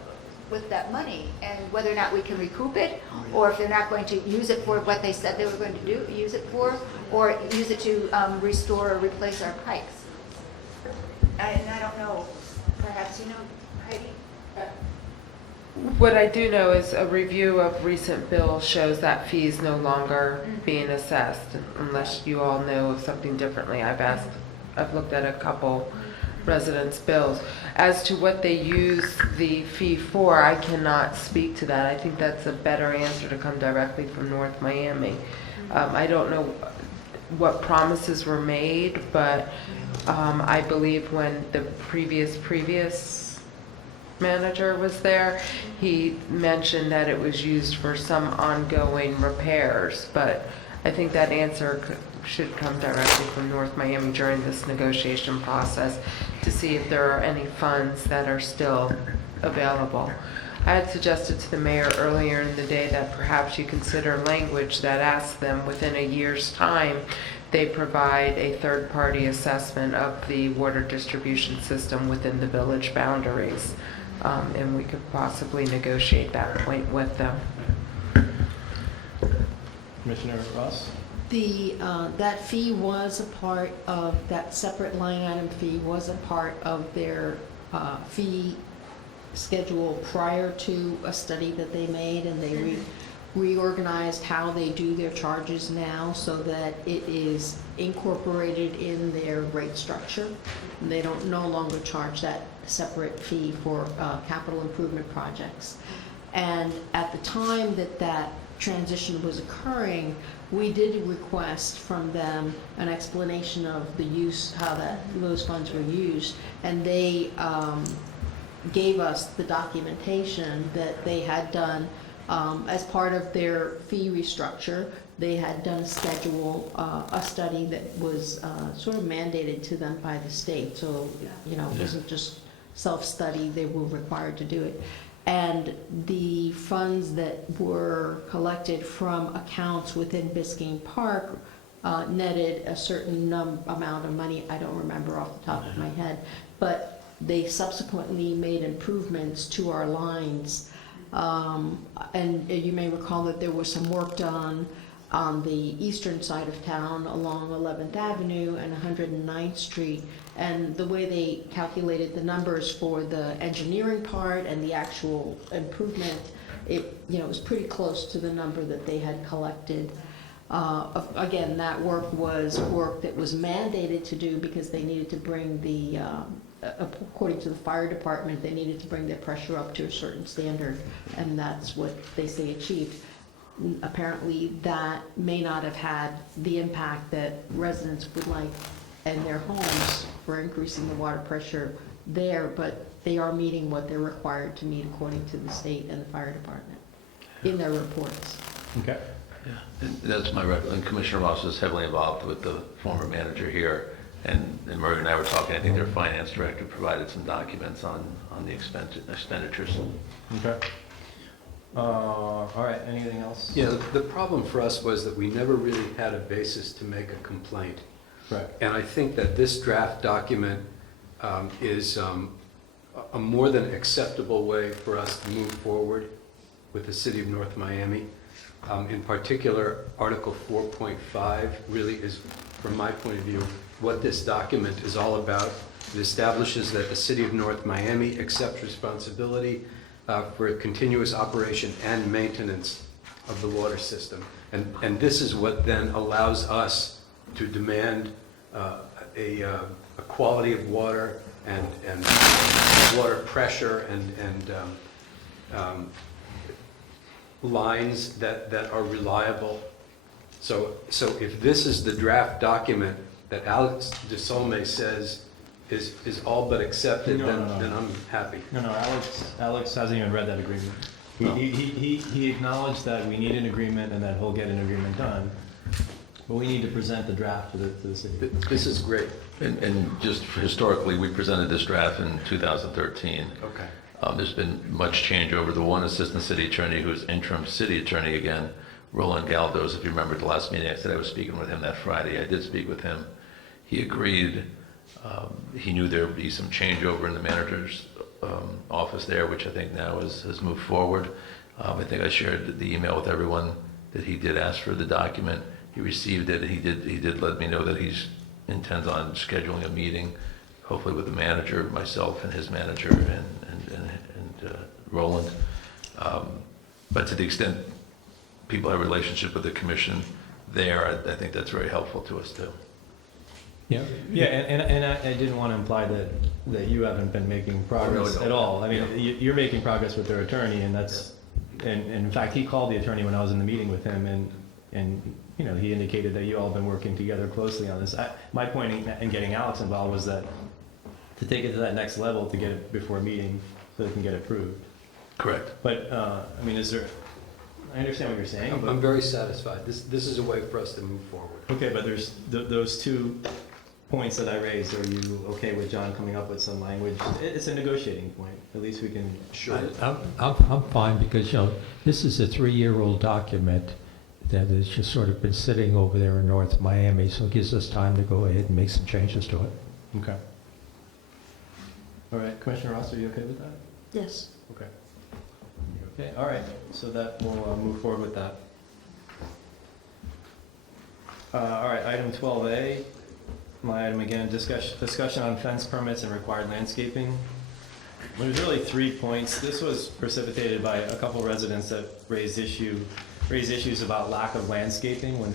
with that money, and whether or not we can recoup it, or if they're not going to use it for what they said they were going to use it for, or use it to restore or replace our pipes. And I don't know, perhaps you know, Heidi? What I do know is a review of recent bills shows that fee is no longer being assessed, unless you all know of something differently. I've looked at a couple residents' bills. As to what they use the fee for, I cannot speak to that. I think that's a better answer to come directly from North Miami. I don't know what promises were made, but I believe when the previous manager was there, he mentioned that it was used for some ongoing repairs, but I think that answer should come directly from North Miami during this negotiation process to see if there are any funds that are still available. I had suggested to the mayor earlier in the day that perhaps you consider language that asks them within a year's time they provide a third-party assessment of the water distribution system within the village boundaries. And we could possibly negotiate that point with them. Commissioner Ross? That fee was a part of, that separate line item fee was a part of their fee schedule prior to a study that they made, and they reorganized how they do their charges now so that it is incorporated in their rate structure. And they don't no longer charge that separate fee for capital improvement projects. And at the time that transition was occurring, we did request from them an explanation of the use, how those funds were used, and they gave us the documentation that they had done as part of their fee restructure. They had done a schedule, a study that was sort of mandated to them by the state. So, you know, it wasn't just self-study, they were required to do it. And the funds that were collected from accounts within Biscayne Park netted a certain amount of money. I don't remember off the top of my head, but they subsequently made improvements to our lines. And you may recall that there was some work done on the eastern side of town along 11th Avenue and 109th Street. And the way they calculated the numbers for the engineering part and the actual improvement, it was pretty close to the number that they had collected. Again, that work was work that was mandated to do because they needed to bring the, according to the fire department, they needed to bring their pressure up to a certain standard, and that's what they say achieved. Apparently, that may not have had the impact that residents would like in their homes for increasing the water pressure there, but they are meeting what they're required to meet according to the state and the fire department in their reports. Okay. Yeah, and that's my record. Commissioner Ross is heavily involved with the former manager here, and Murray and I were talking. I think their finance director provided some documents on the expenditures. Okay. All right, anything else? Yeah, the problem for us was that we never really had a basis to make a complaint. Right. And I think that this draft document is a more than acceptable way for us to move forward with the City of North Miami. In particular, Article 4.5 really is from my point of view, what this document is all about. It establishes that the City of North Miami accepts responsibility for continuous operation and maintenance of the water system. And this is what then allows us to demand a quality of water and water pressure and lines that are reliable. So if this is the draft document that Alex DeSolme says is all but accepted, then I'm happy. No, Alex hasn't even read that agreement. He acknowledged that we need an agreement and that he'll get an agreement done, but we need to present the draft to the city. This is great. And just historically, we presented this draft in 2013. Okay. There's been much change over the one assistant city attorney who's interim city attorney again, Roland Galdos. If you remember the last meeting, I said I was speaking with him that Friday. I did speak with him. He agreed. He knew there would be some changeover in the manager's office there, which I think now has moved forward. I think I shared the email with everyone that he did ask for the document. He received it. He did let me know that he intends on scheduling a meeting, hopefully with the manager, myself, and his manager, and Roland. But to the extent people have a relationship with the commission there, I think that's very helpful to us too. Yeah, and I didn't want to imply that you haven't been making progress at all. I mean, you're making progress with their attorney, and in fact, he called the attorney when I was in the meeting with him, and you know, he indicated that you all have been working together closely on this. My point in getting Alex involved was that to take it to that next level, to get it before a meeting so they can get approved. Correct. But I mean, I understand what you're saying. I'm very satisfied. This is a way for us to move forward. Okay, but there's those 2 points that I raised. Are you okay with John coming up with some language? It's a negotiating point. At least we can. Sure. I'm fine because, you know, this is a 3-year-old document that has just sort of been sitting over there in North Miami, so it gives us time to go ahead and make some changes to it. Okay. All right, Commissioner Ross, are you okay with that? Yes. Okay. Okay, all right, so that we'll move forward with that. All right, item 12A, my item again, discussion on fence permits and required landscaping. There's really 3 points. This was precipitated by a couple residents that raised issues about lack of landscaping when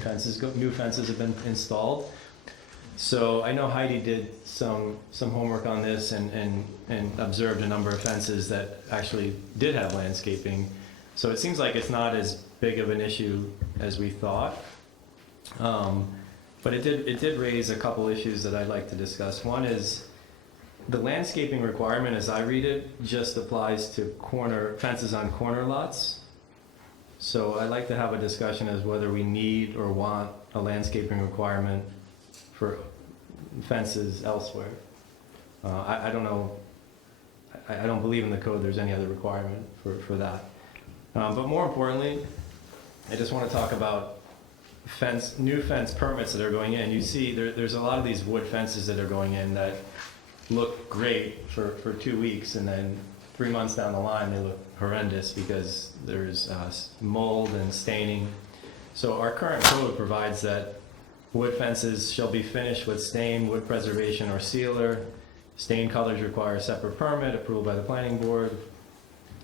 new fences have been installed. So I know Heidi did some homework on this and observed a number of fences that actually did have landscaping. So it seems like it's not as big of an issue as we thought. But it did raise a couple issues that I'd like to discuss. One is the landscaping requirement, as I read it, just applies to fences on corner lots. So I'd like to have a discussion as whether we need or want a landscaping requirement for fences elsewhere. I don't know. I don't believe in the code there's any other requirement for that. But more importantly, I just want to talk about new fence permits that are going in. You see there's a lot of these wood fences that are going in that look great for 2 weeks, and then 3 months down the line they look horrendous because there's mold and staining. So our current code provides that wood fences shall be finished with stain, wood preservation, or sealer. Stain colors require a separate permit approved by the planning board.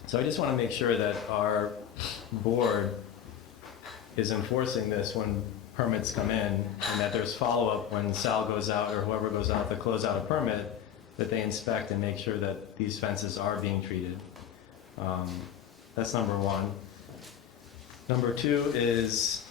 So I just want to make sure that our board is enforcing this when permits come in, and that there's follow-up when Sal goes out or whoever goes out to close out a permit, that they inspect and make sure that these fences are being treated. That's number one. Number two is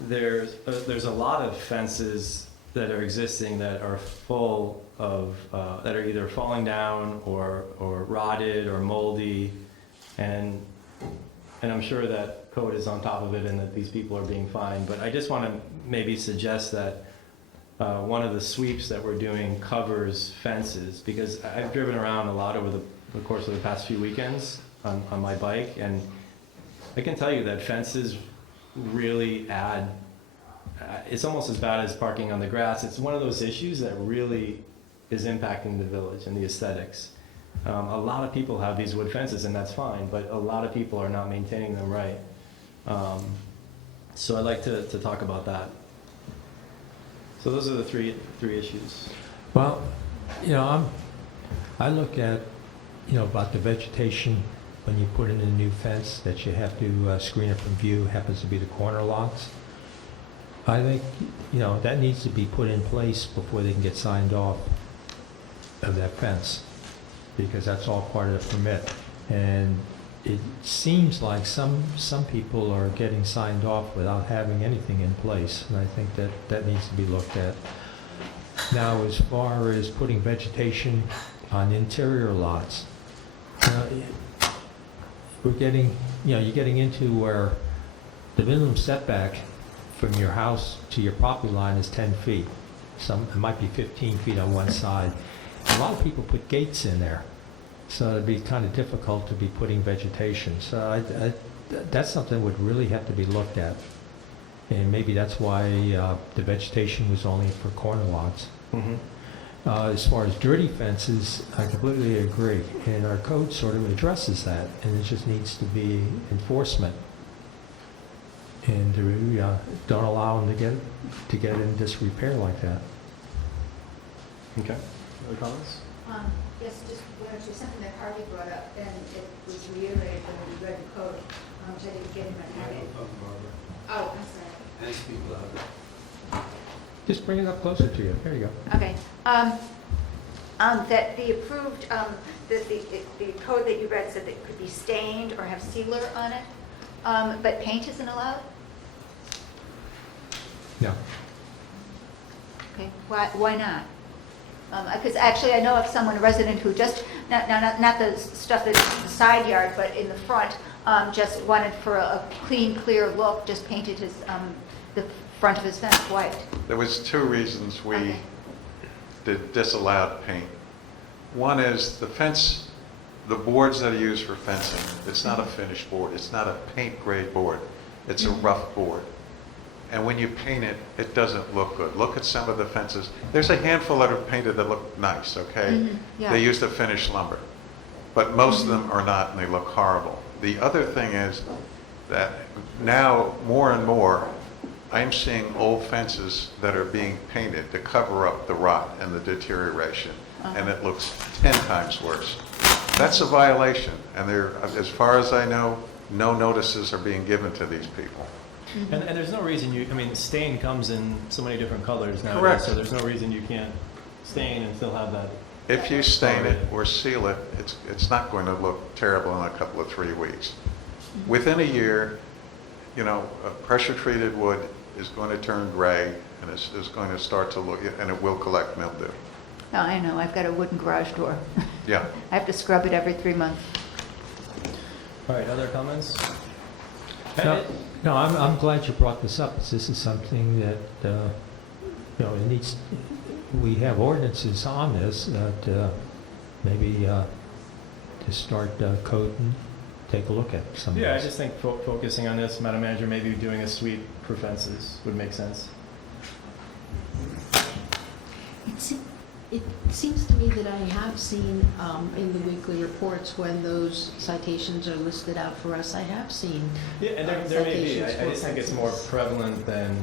there's a lot of fences that are existing that are full of, that are either falling down or rotted or moldy, and I'm sure that code is on top of it and that these people are being fined, but I just want to maybe suggest that one of the sweeps that we're doing covers fences, because I've driven around a lot over the course of the past few weekends on my bike, and I can tell you that fences really add, it's almost as bad as parking on the grass. It's one of those issues that really is impacting the village and the aesthetics. A lot of people have these wood fences, and that's fine, but a lot of people are not maintaining them right. So I'd like to talk about that. So those are the three issues. Well, I look at, about the vegetation when you put in a new fence that you have to screen it from view, happens to be the corner lots. I think, that needs to be put in place before they can get signed off of that fence, because that's all part of the permit. And it seems like some people are getting signed off without having anything in place, and I think that needs to be looked at. Now, as far as putting vegetation on interior lots, we're getting, you're getting into where the minimum setback from your house to your property line is 10 feet. It might be 15 feet on one side. A lot of people put gates in there, so it'd be kind of difficult to be putting vegetation. So that's something that would really have to be looked at. And maybe that's why the vegetation was only for corner lots. Mm-hmm. As far as dirty fences, I completely agree. And our code sort of addresses that, and it just needs to be enforcement. And don't allow them to get in disrepair like that. Okay. Other comments? Yes, just one or two, something that Harvey brought up, and it was reiterated when we read the code, which I didn't get in my packet. Oh, I'm sorry. And speak louder. Just bring it up closer to you. There you go. Okay. That the approved, the code that you read said that it could be stained or have sealer on it, but paint isn't allowed? No. Okay, why not? Because actually, I know of someone, a resident, who just, not the stuff that's in the side yard, but in the front, just wanted for a clean, clear look, just painted his, the front of his fence white. There was two reasons we disallowed paint. One is the fence, the boards that are used for fencing, it's not a finished board, it's not a paint grade board, it's a rough board. And when you paint it, it doesn't look good. Look at some of the fences. There's a handful that are painted that look nice, okay? Yeah. They use the finished lumber. But most of them are not, and they look horrible. The other thing is that now, more and more, I'm seeing old fences that are being painted to cover up the rot and the deterioration, and it looks 10 times worse. That's a violation, and there, as far as I know, no notices are being given to these people. And there's no reason stain comes in so many different colors now. Correct. So there's no reason you can't stain and still have that. If you stain it or seal it, it's not going to look terrible in a couple of 3 weeks. Within a year, a pressure-treated wood is going to turn gray, and it's going to start to look, and it will collect mildew. Oh, I know, I've got a wooden garage door. Yeah. I have to scrub it every 3 months. All right, other comments? No, I'm glad you brought this up. This is something that, it needs, we have ordinances on this that maybe to start coding, take a look at some of Yeah, I this. just think focusing on this, Madam Manager, maybe doing a sweep for fences would make sense. It seems to me that I have seen in the weekly reports when those citations are listed out for us, I have seen Yeah, and there may be. citations I for just think it's more fences. prevalent than.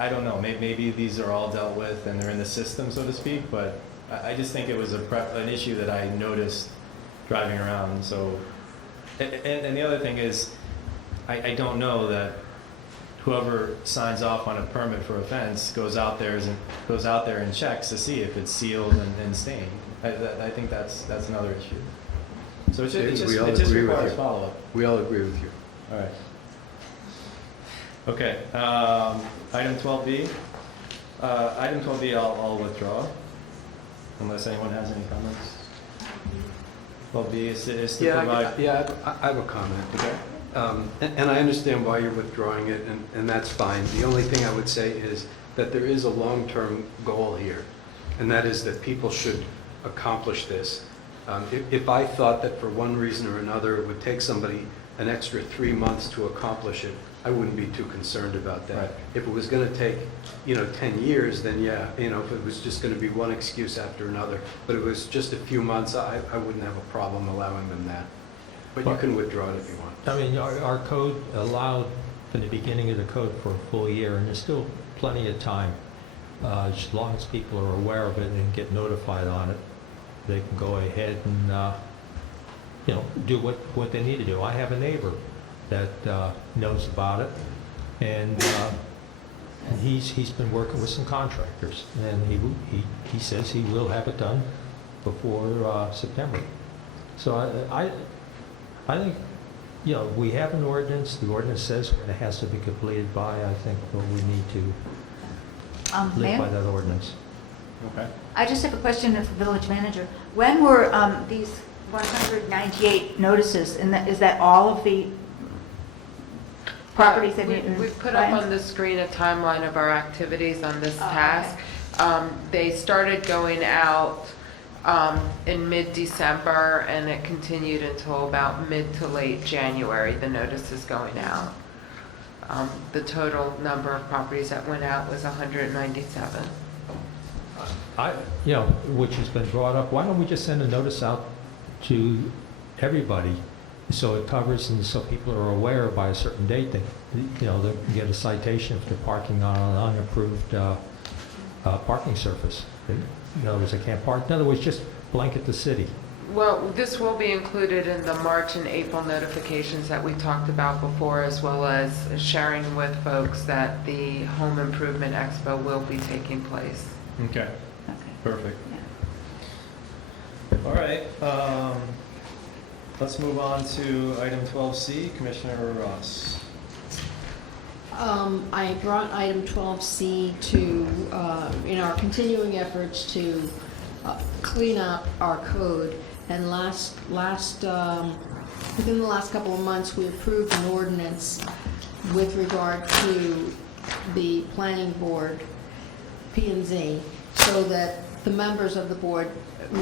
I don't know. Maybe these are all dealt with and they're in the system, so to speak. But I just think it was an issue that I noticed driving around. So, and the other thing is, I don't know that whoever signs off on a permit for a fence goes out there and checks to see if it's sealed and stained. I think that's another issue. So it just requires follow-up. We all agree with you. All right. Okay, item 12B. Item 12B I'll withdraw, unless anyone has any comments. 12B is to provide. I have a comment. Okay. And I understand why you're withdrawing it, and that's fine. The only thing I would say is that there is a long-term goal here, and that is that people should accomplish this. If I thought that for one reason or another it would take somebody an extra 3 months to accomplish it, I wouldn't be too concerned about that. Right. If it was going to take, 10 years, then yeah, if it was just going to be one excuse after another, but it was just a few months, I wouldn't have a problem allowing them that. But you can withdraw it if you want. I mean, our code allowed from the beginning of the code for a full year, and there's still plenty of time. As long as people are aware of it and get notified on it, they can go ahead and, do what they need to do. I have a neighbor that knows about it, and he's been working with some contractors, and he says he will have it done before September. So I think, we have an ordinance. The ordinance says when it has to be completed by. I think we need to live by that ordinance. Okay. I just have a question of the village manager. When were these 198 notices, and is that all of the properties that We've put up on the screen a timeline of our activities on this task. They started going out in mid-December, and it continued until about mid to late January, the notices going out. The total number of properties that went out was 197. Which has been brought up, why don't we just send a notice out to everybody so it covers and so people are aware by a certain date that, they can get a citation if they're parking on an unapproved parking surface. In other words, they can't park. In other words, just blanket the city. Well, this will be included in the March and April notifications that we talked about before, as well as sharing with folks that the Home Improvement Expo will be taking place. Okay. Perfect. All right. Let's move on to item 12C, Commissioner Ross. I brought item 12C to, in our continuing efforts to clean up our code. And within the last couple of months, we approved an ordinance with regard to the planning board, P&Z, so that the members of the board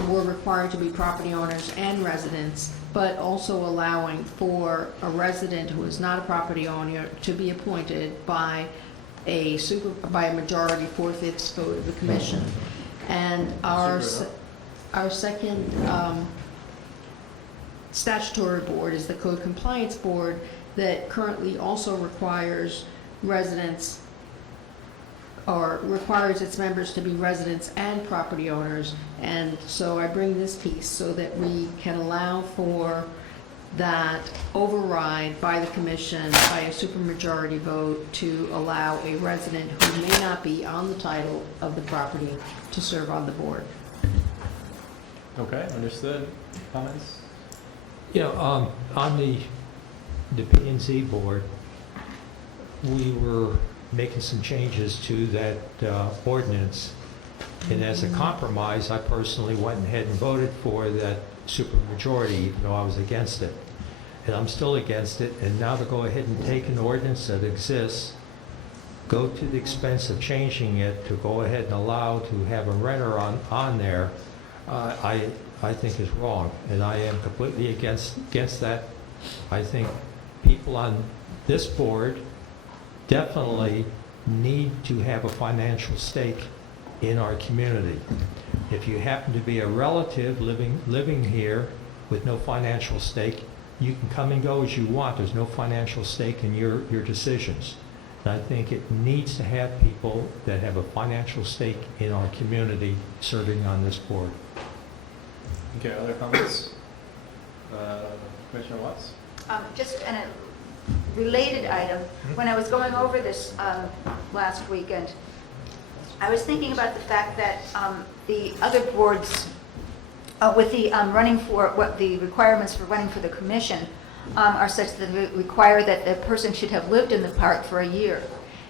were required to be property owners and residents, but also allowing for a resident who is not a property owner to be appointed by a majority 4/5 vote of the commission. And our second statutory board is the Code Compliance Board, that currently also requires residents, or requires its members to be residents and property owners. And so I bring this piece so that we can allow for that override by the commission by a supermajority vote to allow a resident who may not be on the title of the property to serve on the board. Okay, understood. Comments? On the P&Z board, we were making some changes to that ordinance. And as a compromise, I personally went ahead and voted for that supermajority, even though I was against it. And I'm still against it. And now to go ahead and take an ordinance that exists, go to the expense of changing it to go ahead and allow to have a renter on there, I think is wrong. And I am completely against that. I think people on this board definitely need to have a financial stake in our community. If you happen to be a relative living here with no financial stake, you can come and go as you want. There's no financial stake in your decisions. And I think it needs to have people that have a financial stake in our community serving on this board. Okay, other comments? Commissioner Watts? Just a related item. When I was going over this last weekend, I was thinking about the fact that the other boards, with the the requirements for running for the commission, are such that they require that the person should have lived in the park for a year.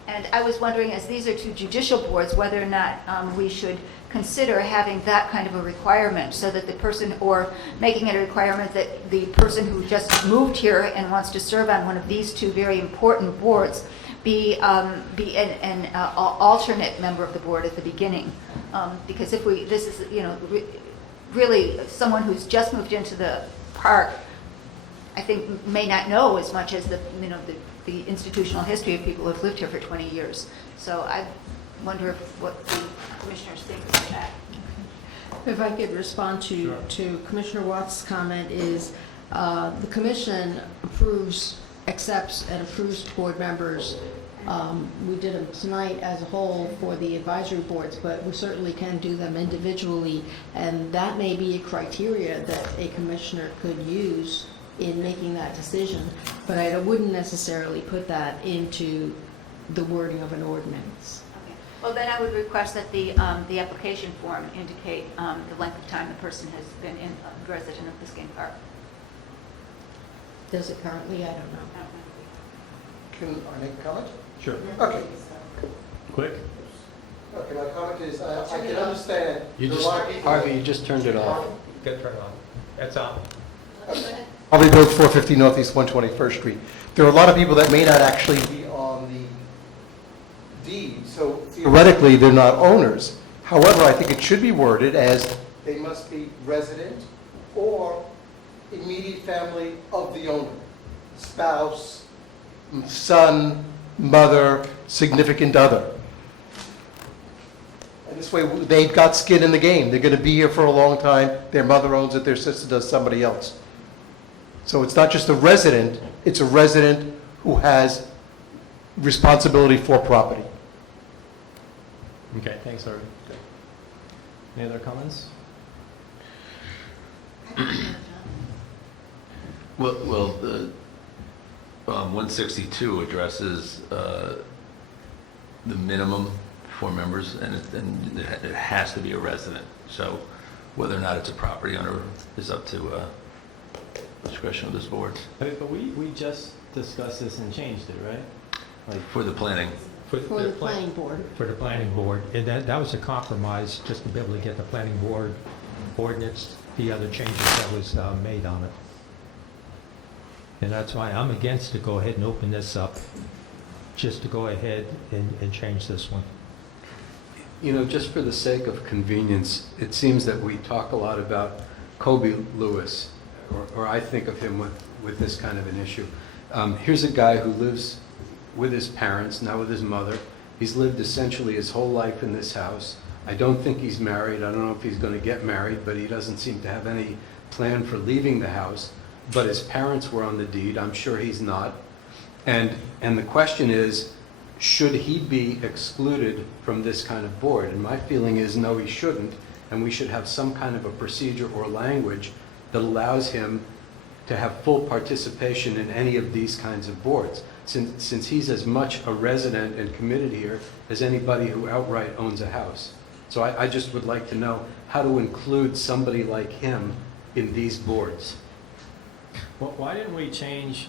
And I was wondering, as these are two judicial boards, whether or not we should consider having that kind of a requirement, so that the person, or making it a requirement that the person who just moved here and wants to serve on one of these two very important boards be an alternate member of the board at the beginning. Because if this is, really someone who's just moved into the park, I think may not know as much as the institutional history of people who have lived here for 20 years. So I wonder what the commissioners think about that. If I could respond to Commissioner Watts' comment, is the commission approves accepts and approves board members. We did them tonight as a whole for the advisory boards, but we certainly can do them individually, and that may be a criteria that a commissioner could use in making that decision, but I wouldn't necessarily put that into the wording of an ordinance. Okay. Well, then I would request that the application form indicate the length of time the person has been a resident of Biscayne Park. Does it currently? I don't know. Can I make a comment? Sure. Okay. Quick? Okay, my comment is, I can understand. You there are a just, lot of people- Harvey, you just turned it off. Good, turn it on. That's on. Harvey Road, 450 Northeast 121st Street. There are a lot of people that may not actually be on the deed, so theoretically, they're not owners. However, I think it should be worded as they must be resident or immediate family of the owner, spouse, son, mother, significant other. And this way, they've got skin in the game. They're going to be here for a long time. Their mother owns it, their sister does, somebody else. So it's not just a resident, it's a resident who has responsibility for property. Okay, thanks, Harvey. Any other comments? Well, the 162 addresses the minimum for members, and it has to be a resident. So whether or not it's a property owner is up to discretion of this board. But we just discussed this and changed it, right? Like For the planning. For the planning board. For the planning board, and that was a compromise, just to be able to get the planning board ordinance, the other changes that was made on it. And that's why I'm against to go ahead and open this up, just to go ahead and change this one. You know, just for the sake of convenience, it seems that we talk a lot about Kobe Lewis, or I think of him with this kind of an issue. Here's a guy who lives with his parents, not with his mother. He's lived essentially his whole life in this house. I don't think he's married. I don't know if he's going to get married, but he doesn't seem to have any plan for leaving the house. But his parents were on the deed. I'm sure he's not. And the question is, should he be excluded from this kind of board? And my feeling is, no, he shouldn't. And we should have some kind of a procedure or language that allows him to have full participation in any of these kinds of boards, since he's as much a resident and committed here as anybody who outright owns a house. So I just would like to know how to include somebody like him in these boards. Well, why didn't we change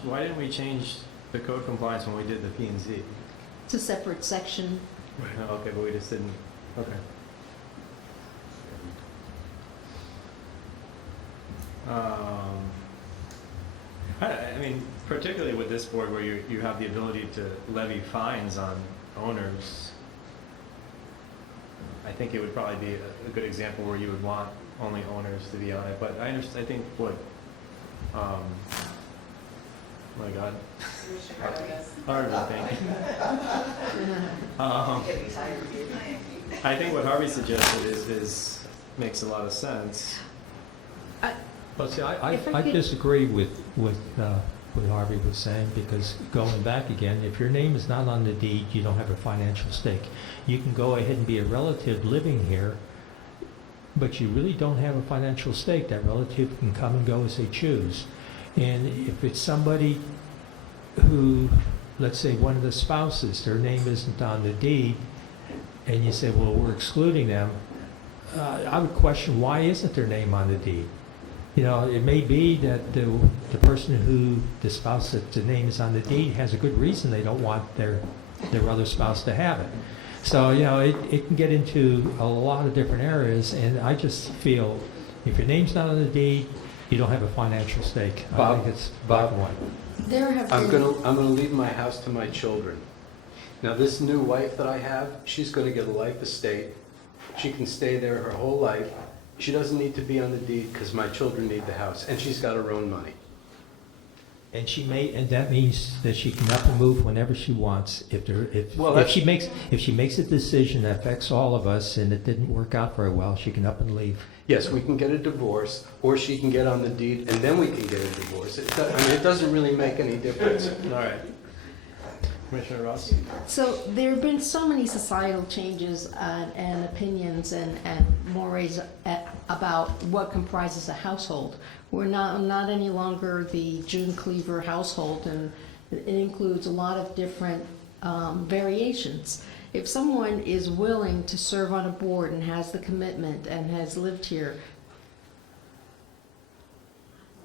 the code compliance when we did the P and Z? It's a separate section. Oh, okay, but we just didn't, okay. I mean, particularly with this board where you have the ability to levy fines on owners, I think it would probably be a good example where you would want only owners to be on it. But I understand, I think what, oh my God. Harvey, thank you. I think what Harvey suggested makes a lot of sense. Well, see, I disagree with what Harvey was saying, because going back again, if your name is not on the deed, you don't have a financial stake. You can go ahead and be a relative living here, but you really don't have a financial stake. That relative can come and go as they choose. And if it's somebody who, let's say one of the spouses, their name isn't on the deed, and you say, well, we're excluding them, I would question, why isn't their name on the deed? You know, it may be that the person who, the spouse that the name is on the deed, has a good reason they don't want their other spouse to have it. So, you know, it can get into a lot of different areas, and I just feel if your name's not on the deed, you don't have a financial stake. I think it's black and white. I'm gonna leave my house to my children. Now, this new wife that I have, she's gonna get a life estate. She can stay there her whole life. She doesn't need to be on the deed because my children need the house, and she's got her own money. And that means that she can up and move whenever she wants. If she makes a decision that affects all of us and it didn't work out very well, she can up and leave. Yes, we can get a divorce, or she can get on the deed, and then we can get a divorce. It doesn't really make any difference. All right. Commissioner Ross? So there have been so many societal changes and opinions and mores about what comprises a household. We're not any longer the June Cleaver household, and it includes a lot of different variations. If someone is willing to serve on a board and has the commitment and has lived here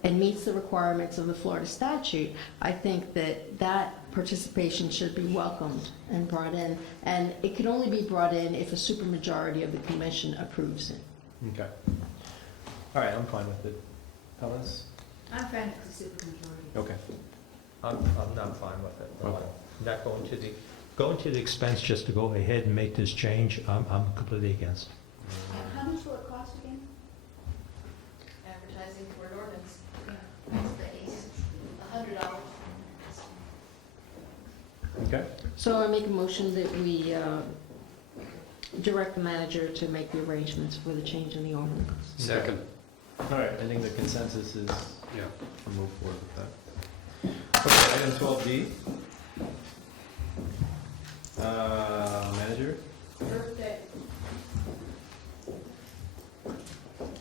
and meets the requirements of the Florida statute, I think that participation should be welcomed and brought in. And it can only be brought in if a supermajority of the commission approves it. Okay. All right, I'm fine with it. Ellis? I'm fine with the supermajority. Okay. I'm not fine with it. Okay. Not going to the expense just to go ahead and make this change, I'm completely against. How much will it cost again? Advertising for an ordinance. That's $100. Okay. So I make a motion that we direct the manager to make the arrangements for the change in the ordinance. Second. All right, I think the consensus is Yeah. to move forward with that. Okay, item 12D. Manager?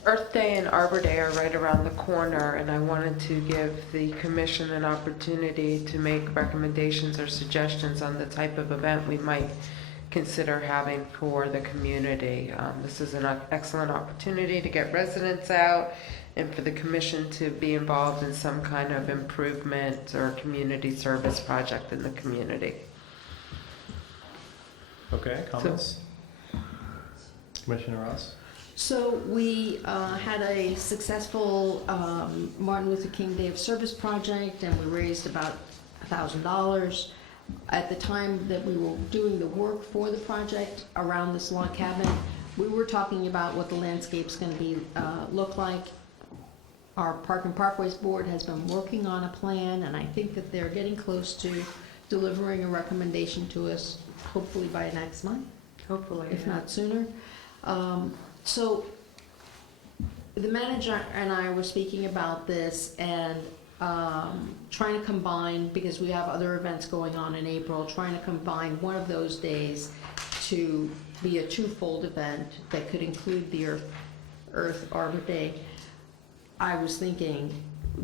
Earth Day and Arbor Day are right around the corner, and I wanted to give the commission an opportunity to make recommendations or suggestions on the type of event we might consider having for the community. This is an excellent opportunity to get residents out and for the commission to be involved in some kind of improvement or community service project in the community. Okay, comments? Commissioner Ross? So we had a successful Martin Luther King Day of Service project, and we raised about $1,000. At the time that we were doing the work for the project around this log cabin, we were talking about what the landscape's going to be look like. Our Park and Parkways Board has been working on a plan, and I think that they're getting close to delivering a recommendation to us, hopefully by next month. Hopefully, if yeah. not sooner. So the manager and I were speaking about this and trying to combine, because we have other events going on in April, trying to combine one of those days to be a twofold event that could include the Earth Arbor Day. I was thinking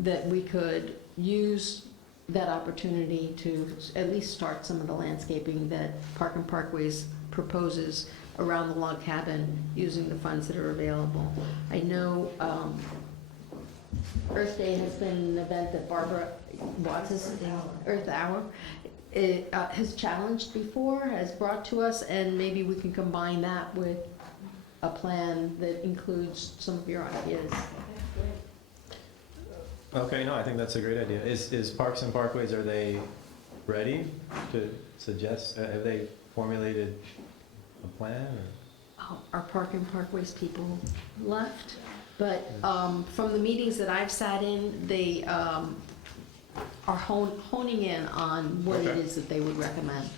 that we could use that opportunity to at least start some of the landscaping that Park and Parkways proposes around the log cabin using the funds that are available. I know Earth Day has been an event that Barbara Watts' Earth Hour has challenged before, has brought to us, and maybe we can combine that with a plan that includes some of your ideas. Okay, no, I think that's a great idea. Is Parks and Parkways, are they ready to suggest, have they formulated a plan? Or? Our Park and Parkways people left, but from the meetings that I've sat in, they are honing in on what it is that they would recommend.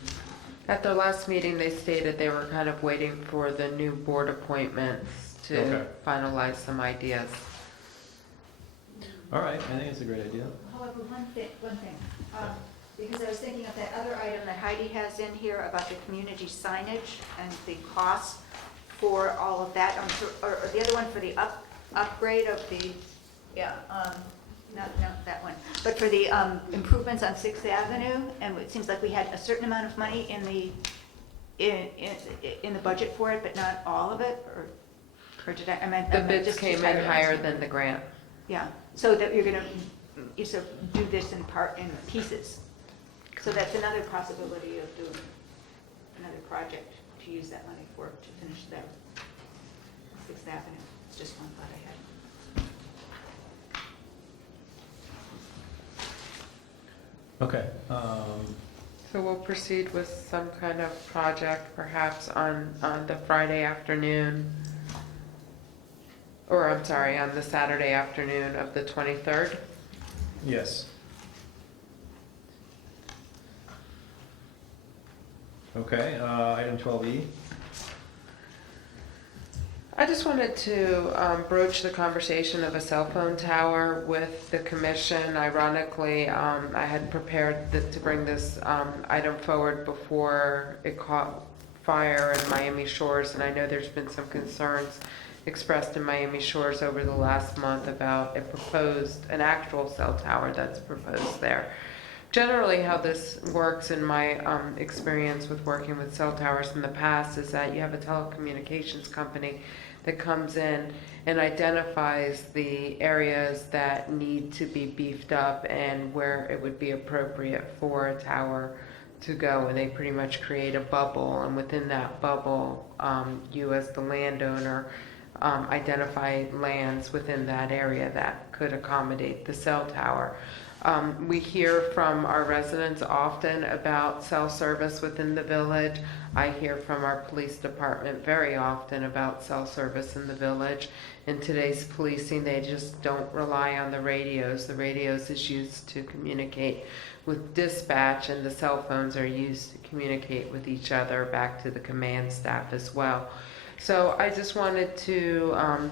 At their last meeting, they stated they were kind of waiting for the new board appointments to finalize some ideas. All right, I think it's a great idea. However, one thing, because I was thinking of that other item that Heidi has in here about the community signage and the costs for all of that, or the other one for the upgrade of the, not that one, but for the improvements on 6th Avenue, and it seems like we had a certain amount of money in the budget for it, but not all of it, or did I? The bids came in higher than the grant. Yeah, so that you're going to sort of do this in pieces. So that's another possibility of doing another project to use that money for, to finish that 6th Avenue. It's just one thought I had. Okay. So we'll proceed with some kind of project perhaps on the Friday afternoon, or I'm sorry, on the Saturday afternoon of the 23rd. Yes. Okay, item 12E. I just wanted to broach the conversation of a cell phone tower with the commission. Ironically, I had prepared to bring this item forward before it caught fire in Miami Shores, and I know there's been some concerns expressed in Miami Shores over the last month about an actual cell tower that's proposed there. Generally, how this works in my experience with working with cell towers in the past is that you have a telecommunications company that comes in and identifies the areas that need to be beefed up and where it would be appropriate for a tower to go. And they pretty much create a bubble, and within that bubble, you as the landowner identify lands within that area that could accommodate the cell tower. We hear from our residents often about cell service within the village. I hear from our police department very often about cell service in the village. In today's policing, they just don't rely on the radios. The radios is used to communicate with dispatch, and the cell phones are used to communicate with each other back to the command staff as well. So I just wanted to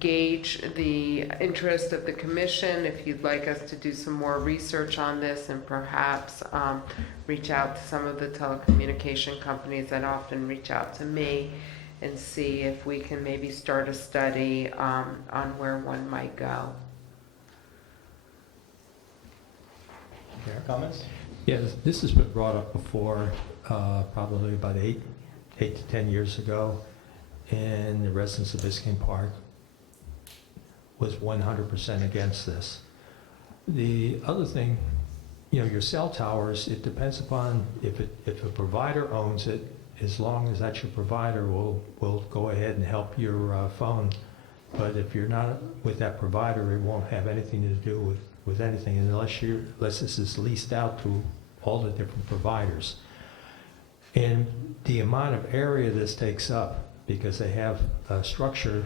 gauge the interest of the commission, if you'd like us to do some more research on this, and perhaps reach out to some of the telecommunication companies that often reach out to me and see if we can maybe start a study on where one might go. Mayor, comments? Yeah, this has been brought up before, probably about 8 to 10 years ago, and the residents of Biscayne Park was 100% against this. The other thing, your cell towers, it depends upon if a provider owns it. As long as that's your provider, will go ahead and help your phone. But if you're not with that provider, it won't have anything to do with anything unless this is leased out to all the different providers. And the amount of area this takes up, because they have a structure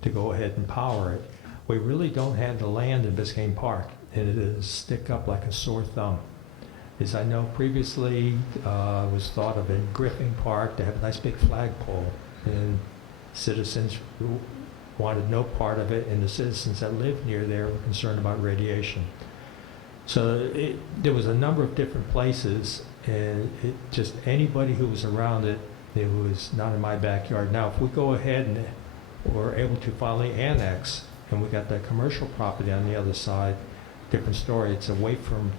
to go ahead and power it. We really don't have the land in Biscayne Park, and it is stick up like a sore thumb. As I know previously, was thought of in Griffin Park to have a nice big flagpole, and citizens who wanted no part of it, and the citizens that lived near there were concerned about radiation. So there was a number of different places, and just anybody who was around it, it was not in my backyard. Now, if we go ahead and we're able to finally annex, and we got that commercial property on the other side, different story. It's away from,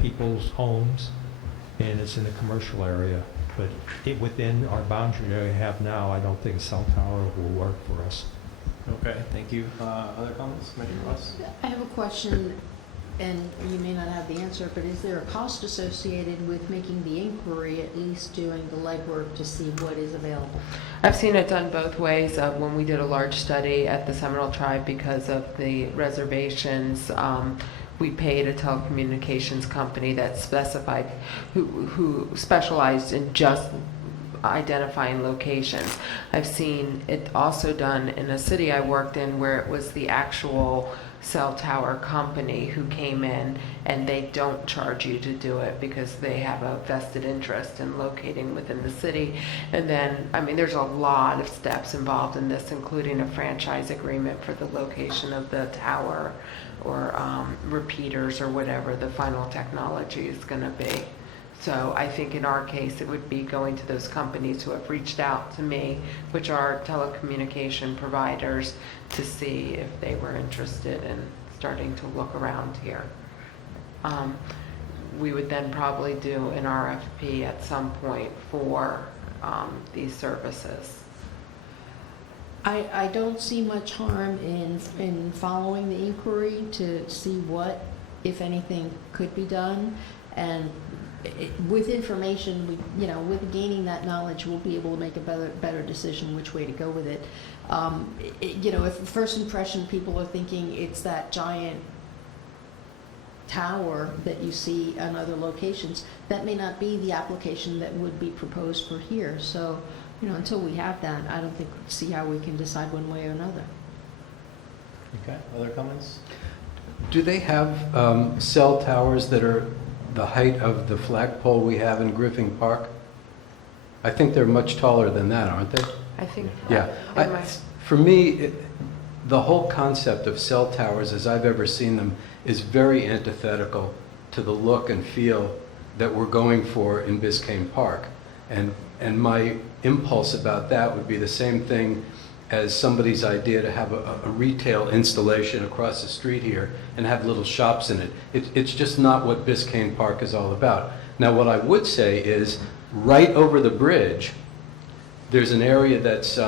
people's homes, and it's in a commercial area. But within our boundary that we have now, I don't think a cell tower will work for us. Okay, thank you. Other comments, Commissioner Ross? I have a question, and you may not have the answer, but is there a cost associated with making the inquiry, at least doing the legwork to see what is available? I've seen it done both ways. When we did a large study at the Seminole Tribe because of the reservations, we paid a telecommunications company that specified, who specialized in just identifying locations. I've seen it also done in a city I worked in where it was the actual cell tower company who came in, and they don't charge you to do it because they have a vested interest in locating within the city. And then, there's a lot of steps involved in this, including a franchise agreement for the location of the tower or repeaters or whatever the final technology is going to be. So I think in our case, it would be going to those companies who have reached out to me, which are telecommunication providers, to see if they were interested in starting to look around here. We would then probably do an RFP at some point for these services. I don't see much harm in following the inquiry to see what, if anything, could be done. And with information, with gaining that knowledge, we'll be able to make a better decision which way to go with it. If first impression people are thinking it's that giant tower that you see on other locations, that may not be the application that would be proposed for here. So, until we have that, I don't see how we can decide one way or another. Okay, other comments? Do they have cell towers that are the height of the flagpole we have in Griffin Park? I think they're much taller than that, aren't they? I think. Yeah. they might- For me, the whole concept of cell towers, as I've ever seen them, is very antithetical to the look and feel that we're going for in Biscayne Park. And my impulse about that would be the same thing as somebody's idea to have a retail installation across the street here and have little shops in it. It's just not what Biscayne Park is all about. Now, what I would say is, right over the bridge, there's an area that's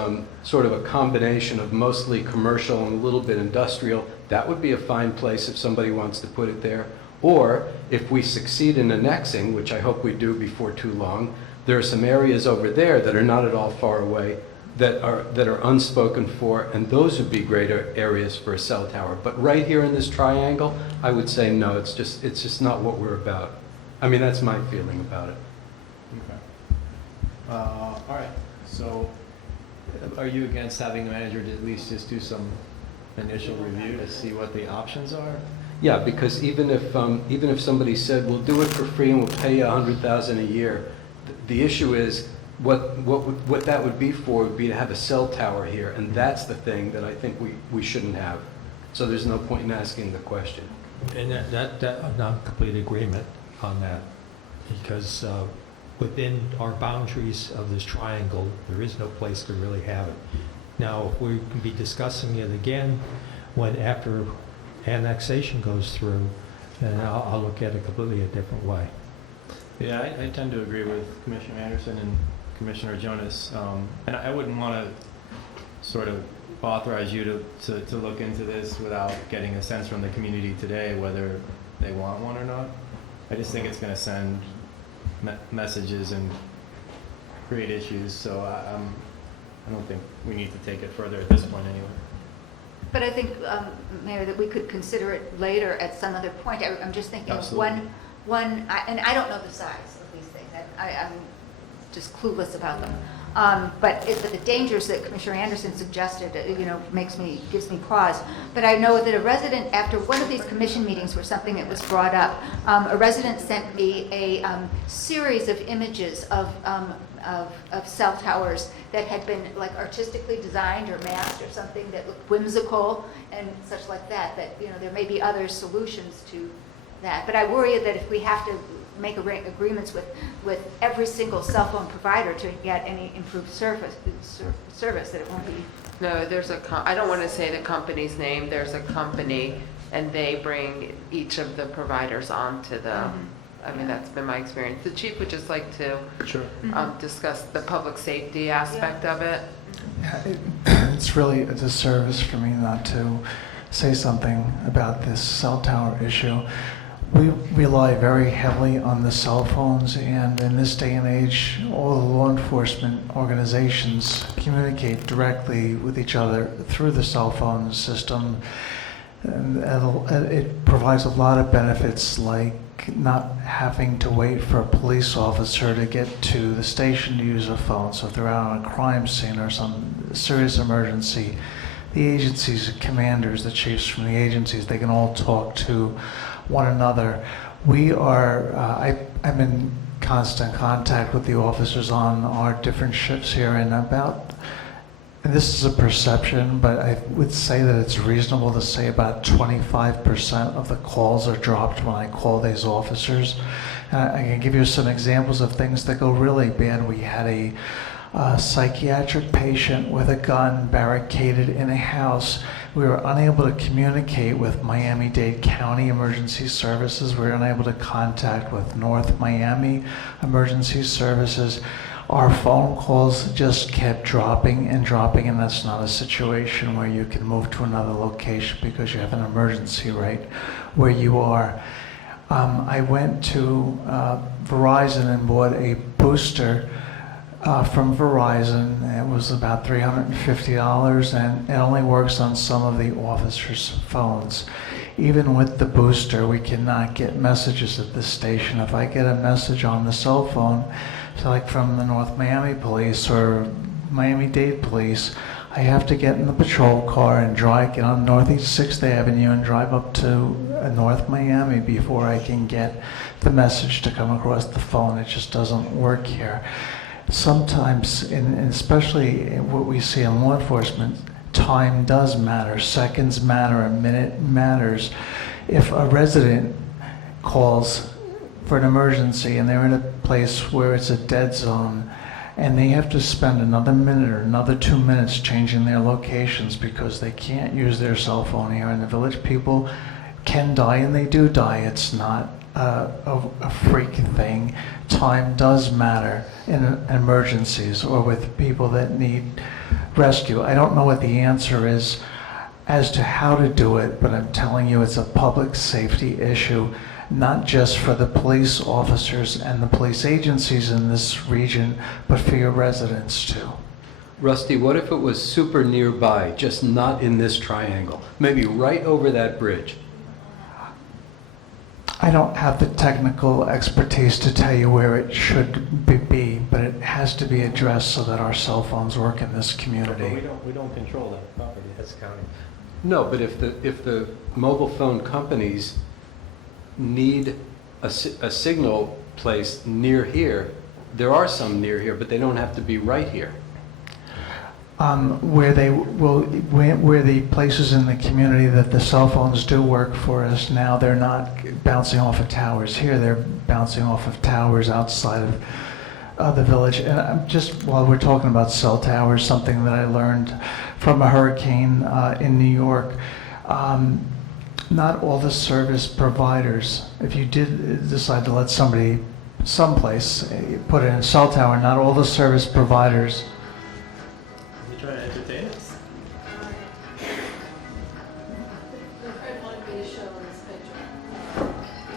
sort of a combination of mostly commercial and a little bit industrial. That would be a fine place if somebody wants to put it there. Or if we succeed in annexing, which I hope we do before too long, there are some areas over there that are not at all far away that are unspoken for, and those would be greater areas for a cell tower. But right here in this triangle, I would say no, it's just not what we're about. I mean, that's my feeling about it. Okay. All right, so are you against having the manager to at least just do some initial review to see what the options are? Yeah, because even if somebody said, we'll do it for free and we'll pay you $100,000 a year, the issue is what that would be for would be to have a cell tower here, and that's the thing that I think we shouldn't have. So there's no point in asking the question. And that I'm not in complete agreement on that, because within our boundaries of this triangle, there is no place to really have it. Now, if we can be discussing it again after annexation goes through, then I'll look at it completely a different way. Yeah, I tend to agree with Commissioner Anderson and Commissioner Jonas. And I wouldn't want to sort of authorize you to look into this without getting a sense from the community today whether they want one or not. I just think it's going to send messages and create issues, so I don't think we need to take it further at this point anyway. But I think, Mayor, that we could consider it later at some other point. I'm just thinking of Absolutely. and I don't know the size of these things. I'm just clueless about them. But the dangers that Commissioner Anderson suggested, gives me pause. But I know that a resident, after one of these commission meetings where something that was brought up, a resident sent me a series of images of cell towers that had been like artistically designed or masked or something that looked whimsical and such like that, there may be other solutions to that. But I worry that if we have to make agreements with every single cell phone provider to get any improved service, that it won't be. No, I don't want to say the company's name. There's a company, and they bring each of the providers onto the, I mean, that's been my experience. The chief would just like to discuss the public safety aspect of it. It's really a disservice for me not to say something about this cell tower issue. We rely very heavily on the cell phones, and in this day and age, all the law enforcement organizations communicate directly with each other through the cell phone system. And it provides a lot of benefits, like not having to wait for a police officer to get to the station to use a phone. So if they're out on a crime scene or some serious emergency, the agencies, commanders, the chiefs from the agencies, they can all talk to one another. We are, I'm in constant contact with the officers on our different shifts here, and this is a perception, but I would say that it's reasonable to say about 25% of the calls are dropped when I call these officers. I can give you some examples of things that go really bad. We had a psychiatric patient with a gun barricaded in a house. We were unable to communicate with Miami-Dade County Emergency Services. We were unable to contact with North Miami Emergency Services. Our phone calls just kept dropping, and that's not a situation where you can move to another location because you have an emergency right where you are. I went to Verizon and bought a booster from Verizon. It was about $350, and it only works on some of the officers' phones. Even with the booster, we cannot get messages at this station. If I get a message on the cell phone, so like from the North Miami Police or Miami-Dade Police, I have to get in the patrol car and get on Northeast 6th Avenue and drive up to North Miami before I can get the message to come across the phone. It just doesn't work here. sometimes, and especially what we see in law enforcement, time does matter. Seconds matter, a minute matters. If a resident calls for an emergency and they're in a place where it's a dead zone and they have to spend another minute or another 2 minutes changing their locations because they can't use their cell phone here in the village, people can die and they do die. It's not a freak thing. Time does matter in emergencies or with people that need rescue. I don't know what the answer is as to how to do it, but I'm telling you it's a public safety issue, not just for the police officers and the police agencies in this region, but for your residents too. Rusty, what if it was super nearby, just not in this triangle? Maybe right over that bridge? I don't have the technical expertise to tell you where it should be, but it has to be addressed so that our cell phones work in this community. But we don't control that property, that's county. No, but if the mobile phone companies need a signal place near here, there are some near here, but they don't have to be right here. Where the places in the community that the cell phones do work for us now, they're not bouncing off of towers here, they're bouncing off of towers outside of the village. And just while we're talking about cell towers, something that I learned from a hurricane in New York, not all the service providers, if you did decide to let somebody someplace put in a cell tower, not all the service providers. You trying to entertain us?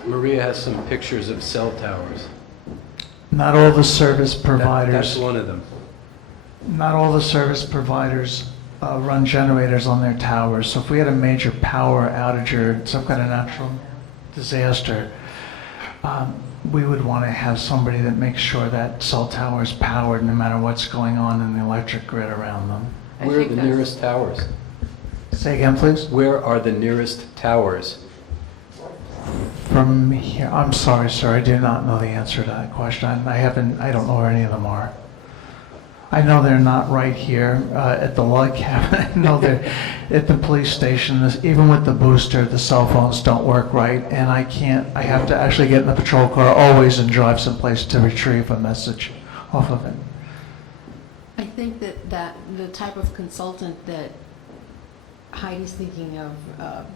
Maria has some pictures of cell towers. Not all the service providers. That's one of them. Not all the service providers run generators on their towers. So if we had a major power outage or some kind of natural disaster, we would want to have somebody that makes sure that cell tower is powered no matter what's going on in the electric grid around them. Where are the nearest towers? Say again, please? Where are the nearest towers? From here, I'm sorry, sir, I do not know the answer to that question. I don't know where any of them are. I know they're not right here at the log cabin. I know they're at the police station. Even with the booster, the cell phones don't work right, and I have to actually get in the patrol car always and drive someplace to retrieve a message off of it. I think that the type of consultant that Heidi's thinking of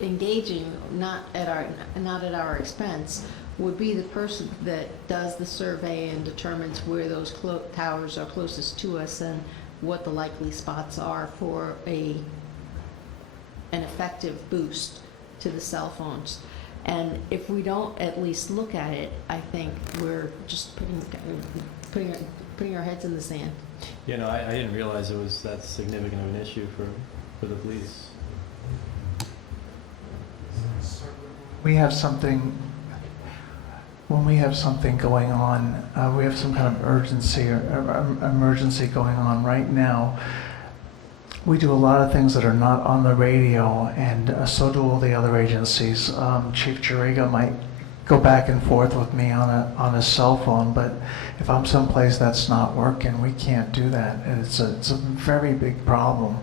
engaging, not at our expense, would be the person that does the survey and determines where those towers are closest to us and what the likely spots are for an effective boost to the cell phones. And if we don't at least look at it, I think we're just putting our heads in the sand. You know, I didn't realize it was that significant of an issue for the police. We have something. When we have something going on, we have some kind of urgency or emergency going on right now. We do a lot of things that are not on the radio, and so do all the other agencies. Chief Juriga might go back and forth with me on a cell phone, but if I'm someplace that's not working, we can't do that, and it's a very big problem.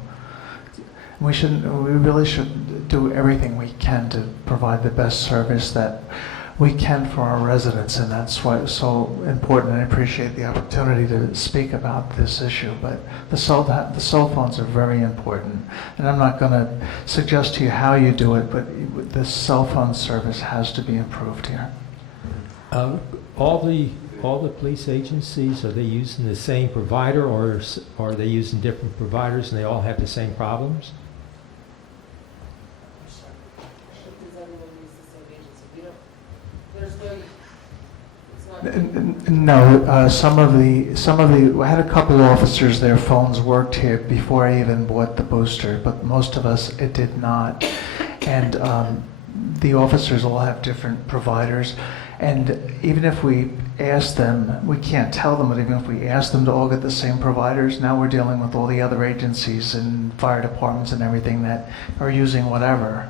We really should do everything we can to provide the best service that we can for our residents, and that's why it's so important. And I appreciate the opportunity to speak about this issue, but the cell phones are very important. And I'm not going to suggest to you how you do it, but the cell phone service has to be improved here. All the police agencies, are they using the same provider, or are they using different providers and they all have the same problems? No, some of the, I had a couple officers, their phones worked here before I even bought the booster, but most of us, it did not. And the officers all have different providers. And even if we ask them, we can't tell them, but even if we ask them to all get the same providers, now we're dealing with all the other agencies and fire departments and everything that are using whatever.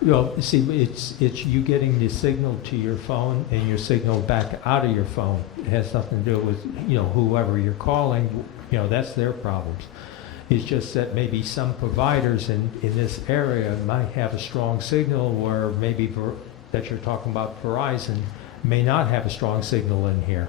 Well, see, it's you getting the signal to your phone and your signal back out of your phone. It has nothing to do with, whoever you're calling, that's their problems. It's just that maybe some providers in this area might have a strong signal, where maybe that you're talking about Verizon may not have a strong signal in here.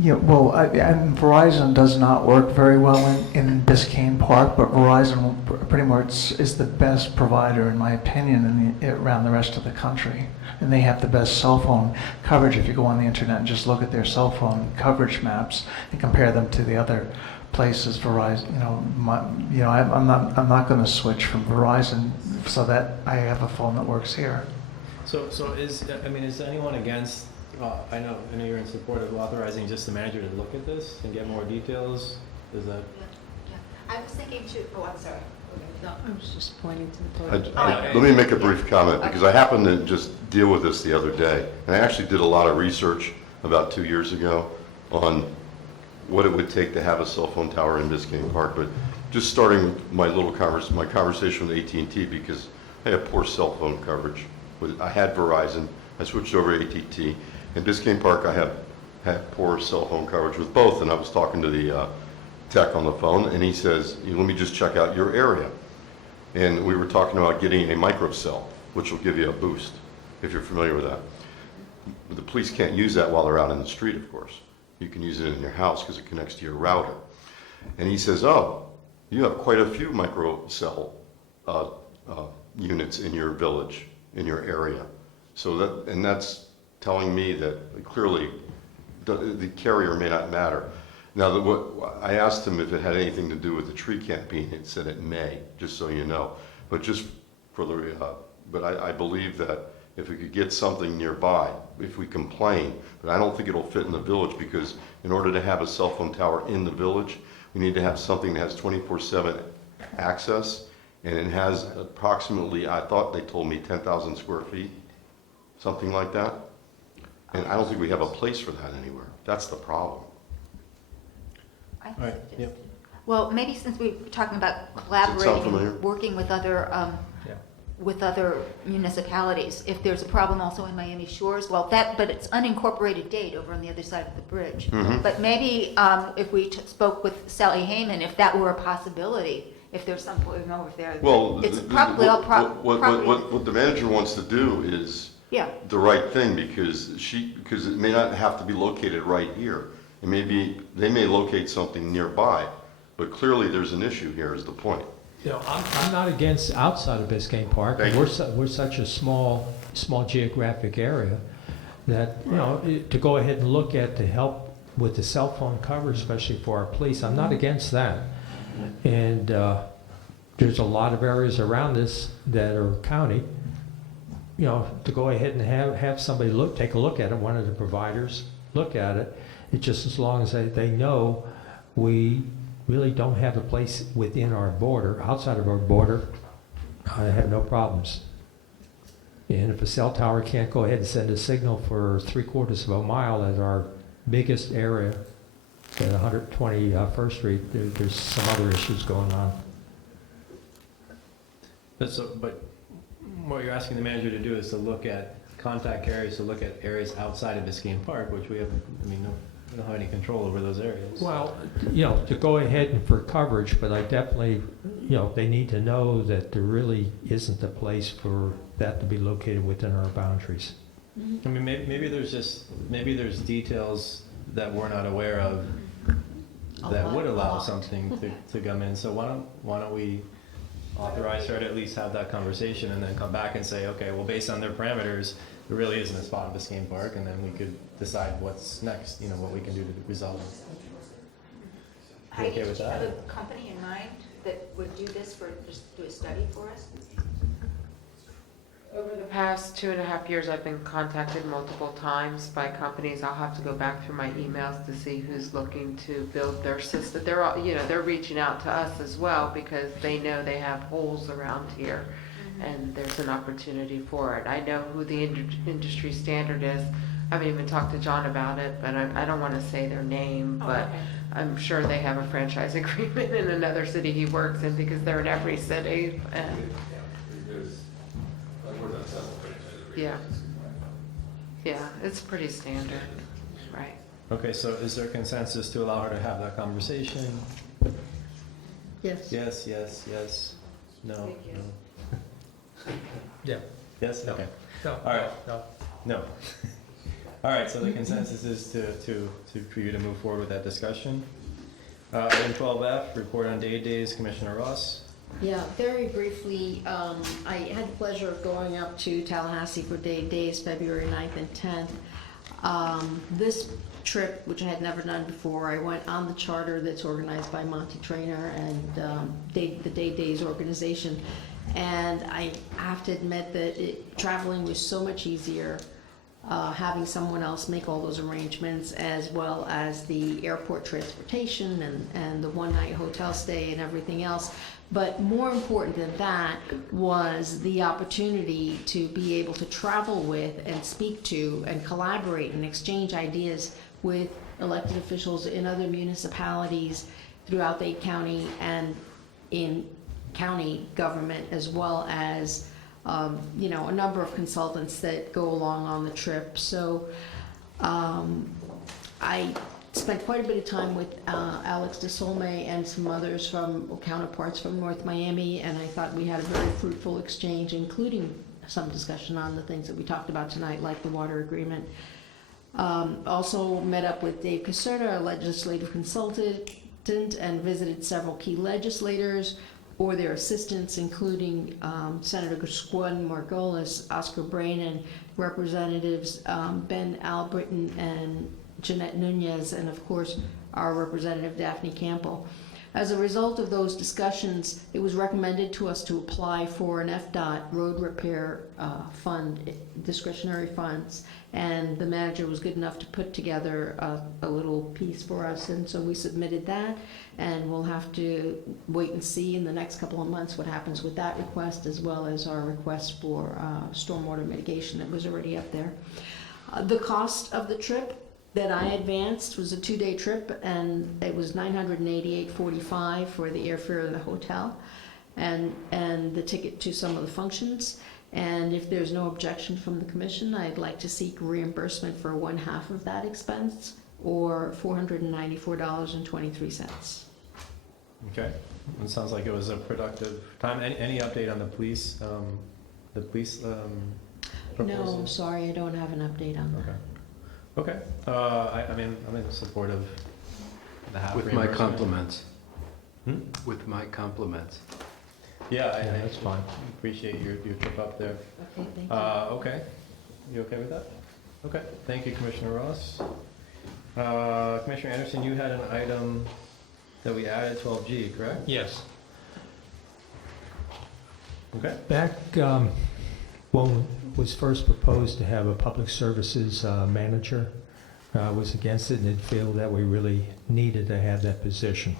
Yeah, well, and Verizon does not work very well in Biscayne Park, but Verizon pretty much is the best provider, in my opinion, around the rest of the country. And they have the best cell phone coverage. If you go on the internet and just look at their cell phone coverage maps and compare them to the other places, Verizon, I'm not going to switch from Verizon so that I have a phone that works here. So is anyone against, I know you're in support of authorizing just the manager to look at this and get more details? Is that? Yeah. I was thinking too, oh, I'm sorry. No, I was just pointing to the podium. Let me make a brief comment, because I happened to just deal with this the other day. And I actually did a lot of research about 2 years ago on what it would take to have a cell phone tower in Biscayne Park. But just starting with my conversation with AT&T, because I have poor cell phone coverage. I had Verizon, I switched over to AT&T. In Biscayne Park, I have had poor cell phone coverage with both, and I was talking to the tech on the phone, and he says, let me just check out your area. And we were talking about getting a microcell, which will give you a boost, if you're familiar with that. But the police can't use that while they're out in the street, of course. You can use it in your house because it connects to your router. And he says, oh, you have quite a few microcell units in your village, in your area. So that's telling me that clearly the carrier may not matter. Now, I asked him if it had anything to do with the tree campaign. It said it may, just so you know. But just for but I believe that if we could get something nearby, if we complain, but I don't think it'll fit in the village, because in order to have a cell phone tower in the village, we need to have something that has 24/7 access, and it has approximately, I thought they told me 10,000 square feet, something like that. And I don't think we have a place for that anywhere. That's the problem. I All right, yep. Well, maybe since we're talking about Does it sound familiar? collaborating, working with other municipalities, if there's a problem also in Miami Shores, but it's unincorporated date over on the other side of the bridge. Mhm. But maybe if we spoke with Sally Heyman, if that were a possibility, if there's something over there. Well, It's probably all property. what the manager wants to do is Yeah. the right thing, because it may not have to be located right here. And maybe they may locate something nearby, but clearly there's an issue here, is the point. I'm not against outside of Biscayne Park. Thank you. We're such a small geographic area that, to go ahead and look at to help with the cell phone coverage, especially for our police, I'm not against that. And there's a lot of areas around this that are county, to go ahead and have somebody take a look at it, one of the providers look at it. It's just as long as they know we really don't have a place within our border, outside of our border, I have no problems. And if a cell tower can't go ahead and send a signal for 3/4 of a mile at our biggest area, at 121st Street, there's some other issues going on. But what you're asking the manager to do is to contact areas, to look at areas outside of Biscayne Park, which we don't have any control over those areas. Well, to go ahead and for coverage, but I definitely, they need to know that there really isn't a place for that to be located within our boundaries. I mean, maybe there's details that we're not aware of that would allow something to come in. So why don't we authorize her to at least have that conversation and then come back and say, okay, well, based on their parameters, there really isn't a spot in Biscayne Park, and then we could decide what's next, what we can do to resolve it. Heidi, okay with do you that? have a company in mind that would do this just do a study for us? Over the past 2.5 years, I've been contacted multiple times by companies. I'll have to go back through my emails to see who's looking to build their system. They're all, they're reaching out to us as well because they know they have holes around here, and there's an opportunity for it. I know who the industry standard is. I haven't even talked to John about it, but I don't want to say their name, but I'm sure they have a franchise agreement in another city he works in because they're in every city. And Yeah. Yeah, it's pretty standard, right? Okay, so is there consensus to allow her to have that conversation? Yes. Yes, yes, yes, no, no. Yeah. Yes, okay. No. All right. No. No. All right, so the consensus is for you to move forward with that discussion. Item 12F, report on day days, Commissioner Ross. Yeah, very briefly, I had the pleasure of going up to Tallahassee for days, February 9th and 10th. This trip, which I had never done before, I went on the charter that's organized by Monty Trainer and the Day Days organization. And I have to admit that traveling was so much easier having someone else make all those arrangements, as well as the airport transportation and the one-night hotel stay and everything else. But more important than that was the opportunity to be able to travel with and speak to and collaborate and exchange ideas with elected officials in other municipalities throughout Dade County and in county government, as well as a number of consultants that go along on the trip. So I spent quite a bit of time with Alex DeSolme and some others from counterparts from North Miami, and I thought we had a very fruitful exchange, including some discussion on the things that we talked about tonight, like the water agreement. Also met up with Dave Caserta, a legislative consultant, and visited several key legislators or their assistants, including Senator Gwen Margolis, Oscar Brain, Representatives Ben Albritton and Jeanette Nunez, and of course our Representative Daphne Campbell. As a result of those discussions, it was recommended to us to apply for an FDOT road repair fund, discretionary funds, and the manager was good enough to put together a little piece for us, and so we submitted that, and we'll have to wait and see in the next couple of months what happens with that request, as well as our request for stormwater mitigation that was already up there. The cost of the trip that I advanced was a 2-day trip, and it was $988.45 for the airfare and the hotel, and the ticket to some of the functions. And if there's no objection from the commission, I'd like to seek reimbursement for 1/2 of that expense, or $494.23. Okay, it sounds like it was a productive time. Any update on the police? No, I'm sorry, I don't have an update on that. Okay. Okay, I'm in support of the half With my reimbursement. compliments. Hmm? With my compliments. Yeah, that's fine. Appreciate your trip up there. Okay, thank you. Okay, you okay with that? Okay, thank you, Commissioner Ross. Commissioner Anderson, you had an item that we added, 12G, correct? Yes. Okay. Back when it was first proposed to have a public services manager, I was against it and didn't feel that we really needed to have that position.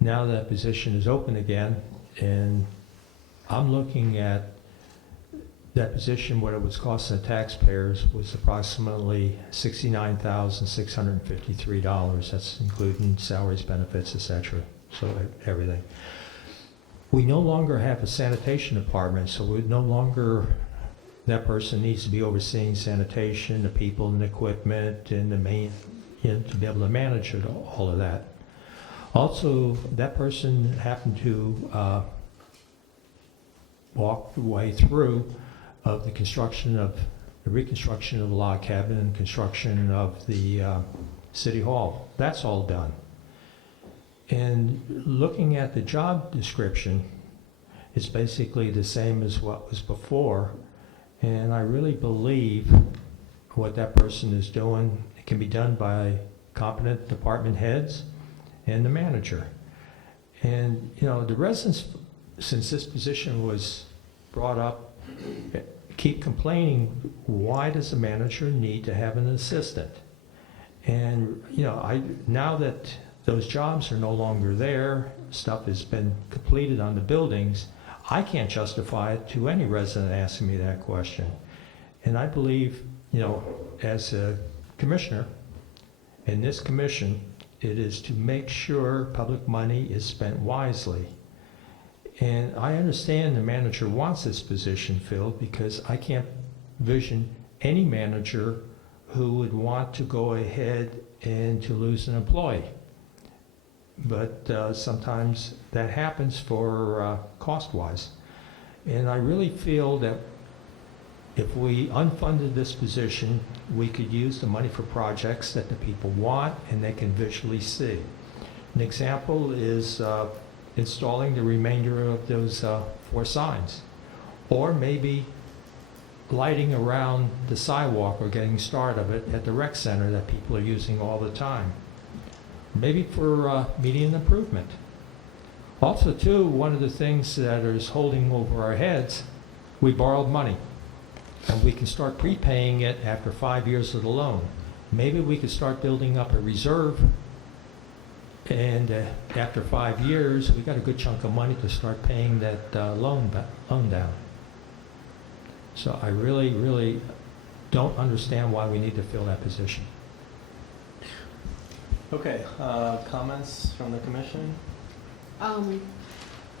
Now that position is open again, and I'm looking at that position, what it was costing the taxpayers was approximately $69,653. That's including salaries, benefits, etc. So everything. We no longer have a sanitation department, so we no longer, that person needs to be overseeing sanitation, the people and the equipment and the main, to be able to manage it, all of that. Also, that person happened to walk the way through of the reconstruction of the log cabin and construction of the city hall. That's all done. And looking at the job description, it's basically the same as what was before. And I really believe what that person is doing, it can be done by competent department heads and the manager. And, the residents, since this position was brought up, keep complaining, why does the manager need to have an assistant? And, now that those jobs are no longer there, stuff has been completed on the buildings, I can't justify it to any resident asking me that question. And I believe, as a commissioner in this commission, it is to make sure public money is spent wisely. And I understand the manager wants this position filled because I can't vision any manager who would want to go ahead and to lose an employee. But sometimes that happens for cost-wise. And I really feel that if we unfunded this position, we could use the money for projects that the people want and they can visually see. An example is installing the remainder of those 4 signs. Or maybe lighting around the sidewalk or getting started of it at the rec center that people are using all the time. Maybe for median improvement. Also, too, one of the things that is holding over our heads, we borrowed money. And we can start prepaying it after 5 years of the loan. Maybe we could start building up a reserve, and after 5 years, we got a good chunk of money to start paying that loan down. So I really, really don't understand why we need to fill that position. Okay, comments from the commission?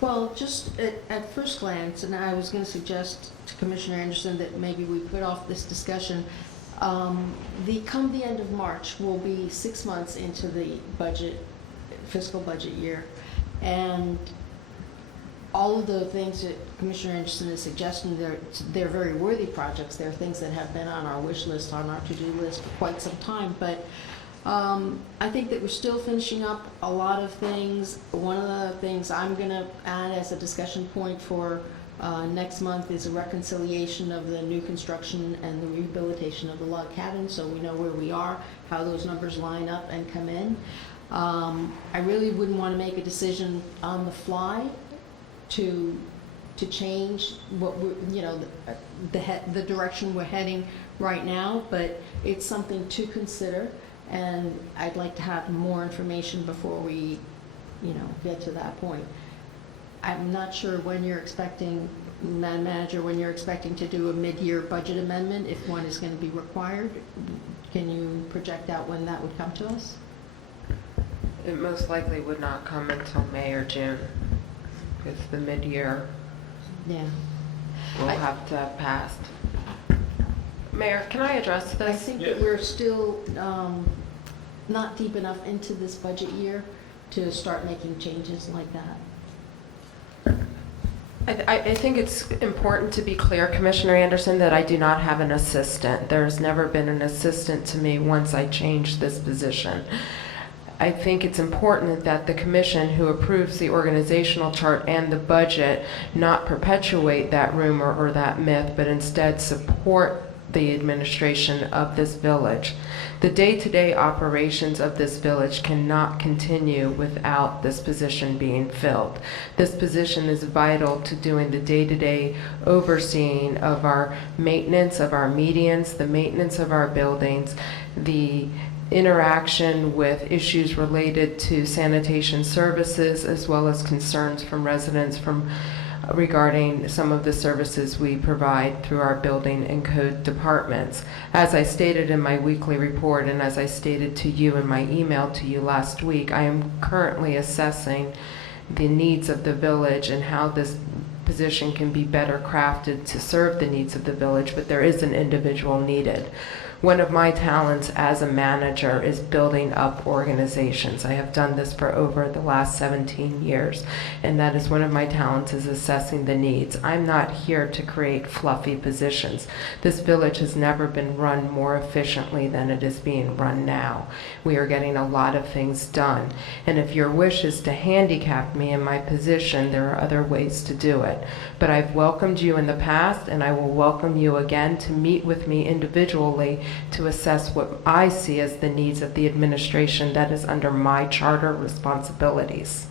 Well, just at first glance, and I was going to suggest to Commissioner Anderson that maybe we put off this discussion. Come the end of March, we'll be 6 months into the fiscal budget year, and all of the things that Commissioner Anderson is suggesting, they're very worthy projects. They're things that have been on our wish list, on our to-do list for quite some time, but I think that we're still finishing up a lot of things. One of the things I'm going to add as a discussion point for next month is a reconciliation of the new construction and the rehabilitation of the log cabin, so we know where we are, how those numbers line up and come in. I really wouldn't want to make a decision on the fly to change what we're, the direction we're heading right now, but it's something to consider. And I'd like to have more information before we, get to that point. I'm not sure when you're expecting, Madam Manager, when you're expecting to do a mid-year budget amendment, if one is going to be required. Can you project out when that would come to us? It most likely would not come until May or June, because the mid-year Yeah. will have to have passed. Mayor, can I address this? I think that we're still not deep enough into this budget year to start making changes like that. I think it's important to be clear, Commissioner Anderson, that I do not have an assistant. There's never been an assistant to me once I changed this position. I think it's important that the commission who approves the organizational chart and the budget not perpetuate that rumor or that myth, but instead support the administration of this village. The day-to-day operations of this village cannot continue without this position being filled. This position is vital to doing the day-to-day overseeing of our maintenance of our medians, the maintenance of our buildings, the interaction with issues related to sanitation services, as well as concerns from residents regarding some of the services we provide through our building and code departments. As I stated in my weekly report, and as I stated to you in my email to you last week, I am currently assessing the needs of the village and how this position can be better crafted to serve the needs of the village, but there is an individual needed. One of my talents as a manager is building up organizations. I have done this for over the last 17 years, and that is one of my talents, is assessing the needs. I'm not here to create fluffy positions. This village has never been run more efficiently than it is being run now. We are getting a lot of things done, and if your wish is to handicap me in my position, there are other ways to do it. But I've welcomed you in the past, and I will welcome you again to meet with me individually to assess what I see as the needs of the administration that is under my charter responsibilities.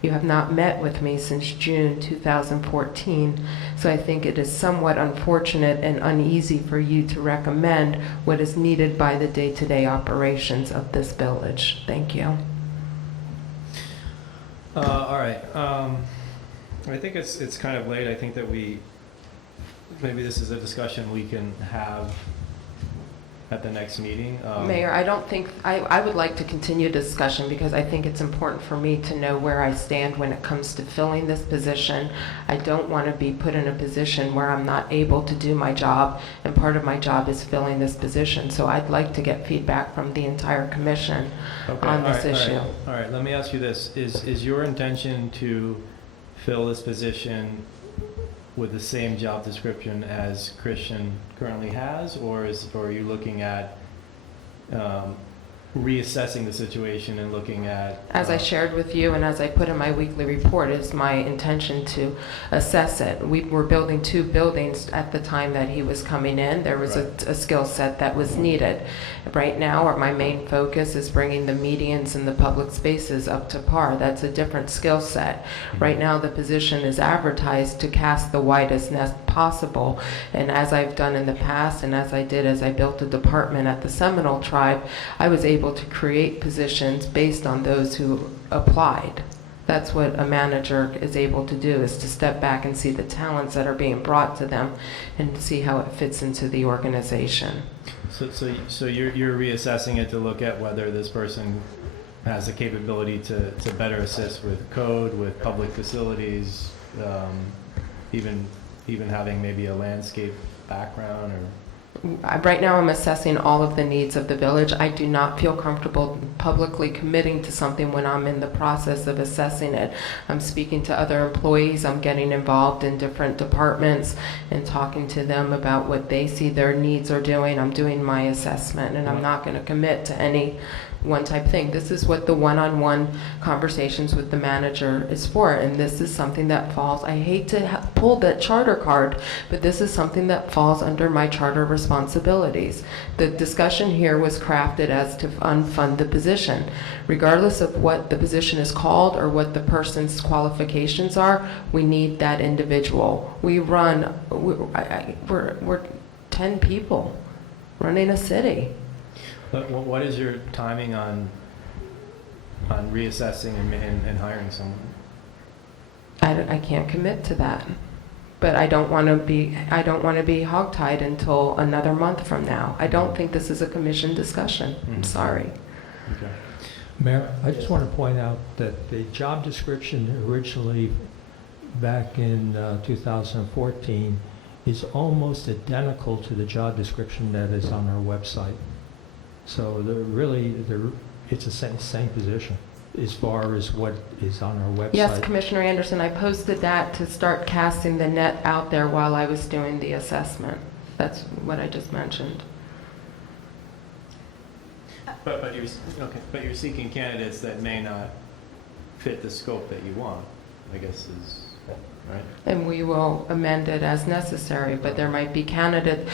You have not met with me since June 2014, so I think it is somewhat unfortunate and uneasy for you to recommend what is needed by the day-to-day operations of this village. Thank you. All right. I think it's kind of late. I think that maybe this is a discussion we can have at the next meeting. Mayor, I don't think, I would like to continue discussion because I think it's important for me to know where I stand when it comes to filling this position. I don't want to be put in a position where I'm not able to do my job, and part of my job is filling this position. So I'd like to get feedback from the entire commission on this issue. All right, let me ask you this. Is your intention to fill this position with the same job description as Christian currently has, or are you looking at reassessing the situation and looking at... As I shared with you and as I put in my weekly report, it's my intention to assess it. We were building 2 buildings at the time that he was coming in. There was a skill set that was needed. Right now, my main focus is bringing the medians and the public spaces up to par. That's a different skill set. Right now, the position is advertised to cast the widest net possible. And as I've done in the past, and as I built a department at the Seminole Tribe, I was able to create positions based on those who applied. That's what a manager is able to do, is to step back and see the talents that are being brought to them and see how it fits into the organization. So you're reassessing it to look at whether this person has the capability to better assist with code, with public facilities, even having maybe a landscape background, or... Right now, I'm assessing all of the needs of the village. I do not feel comfortable publicly committing to something when I'm in the process of assessing it. I'm speaking to other employees. I'm getting involved in different departments and talking to them about what they see their needs are doing. I'm doing my assessment, and I'm not going to commit to any one type thing. This is what the one-on-one conversations with the manager is for, and this is something that falls, I hate to pull that charter card, but this is something that falls under my charter responsibilities. The discussion here was crafted as to unfund the position. Regardless of what the position is called or what the person's qualifications are, we need that individual. We're 10 people running a city. But what is your timing on reassessing and hiring someone? I can't commit to that, but I don't want to be hogtied until another month from now. I don't think this is a commission discussion. I'm sorry. Okay. Mayor, I just want to point out that the job description originally back in 2014 is almost identical to the job description that is on our website. So it's the same position as far as what is on our website. Yes, Commissioner Anderson, I posted that to start casting the net out there while I was doing the assessment. That's what I just mentioned. But you're seeking candidates that may not fit the scope that you want, I guess is right. And we will amend it as necessary, but there might be candidates.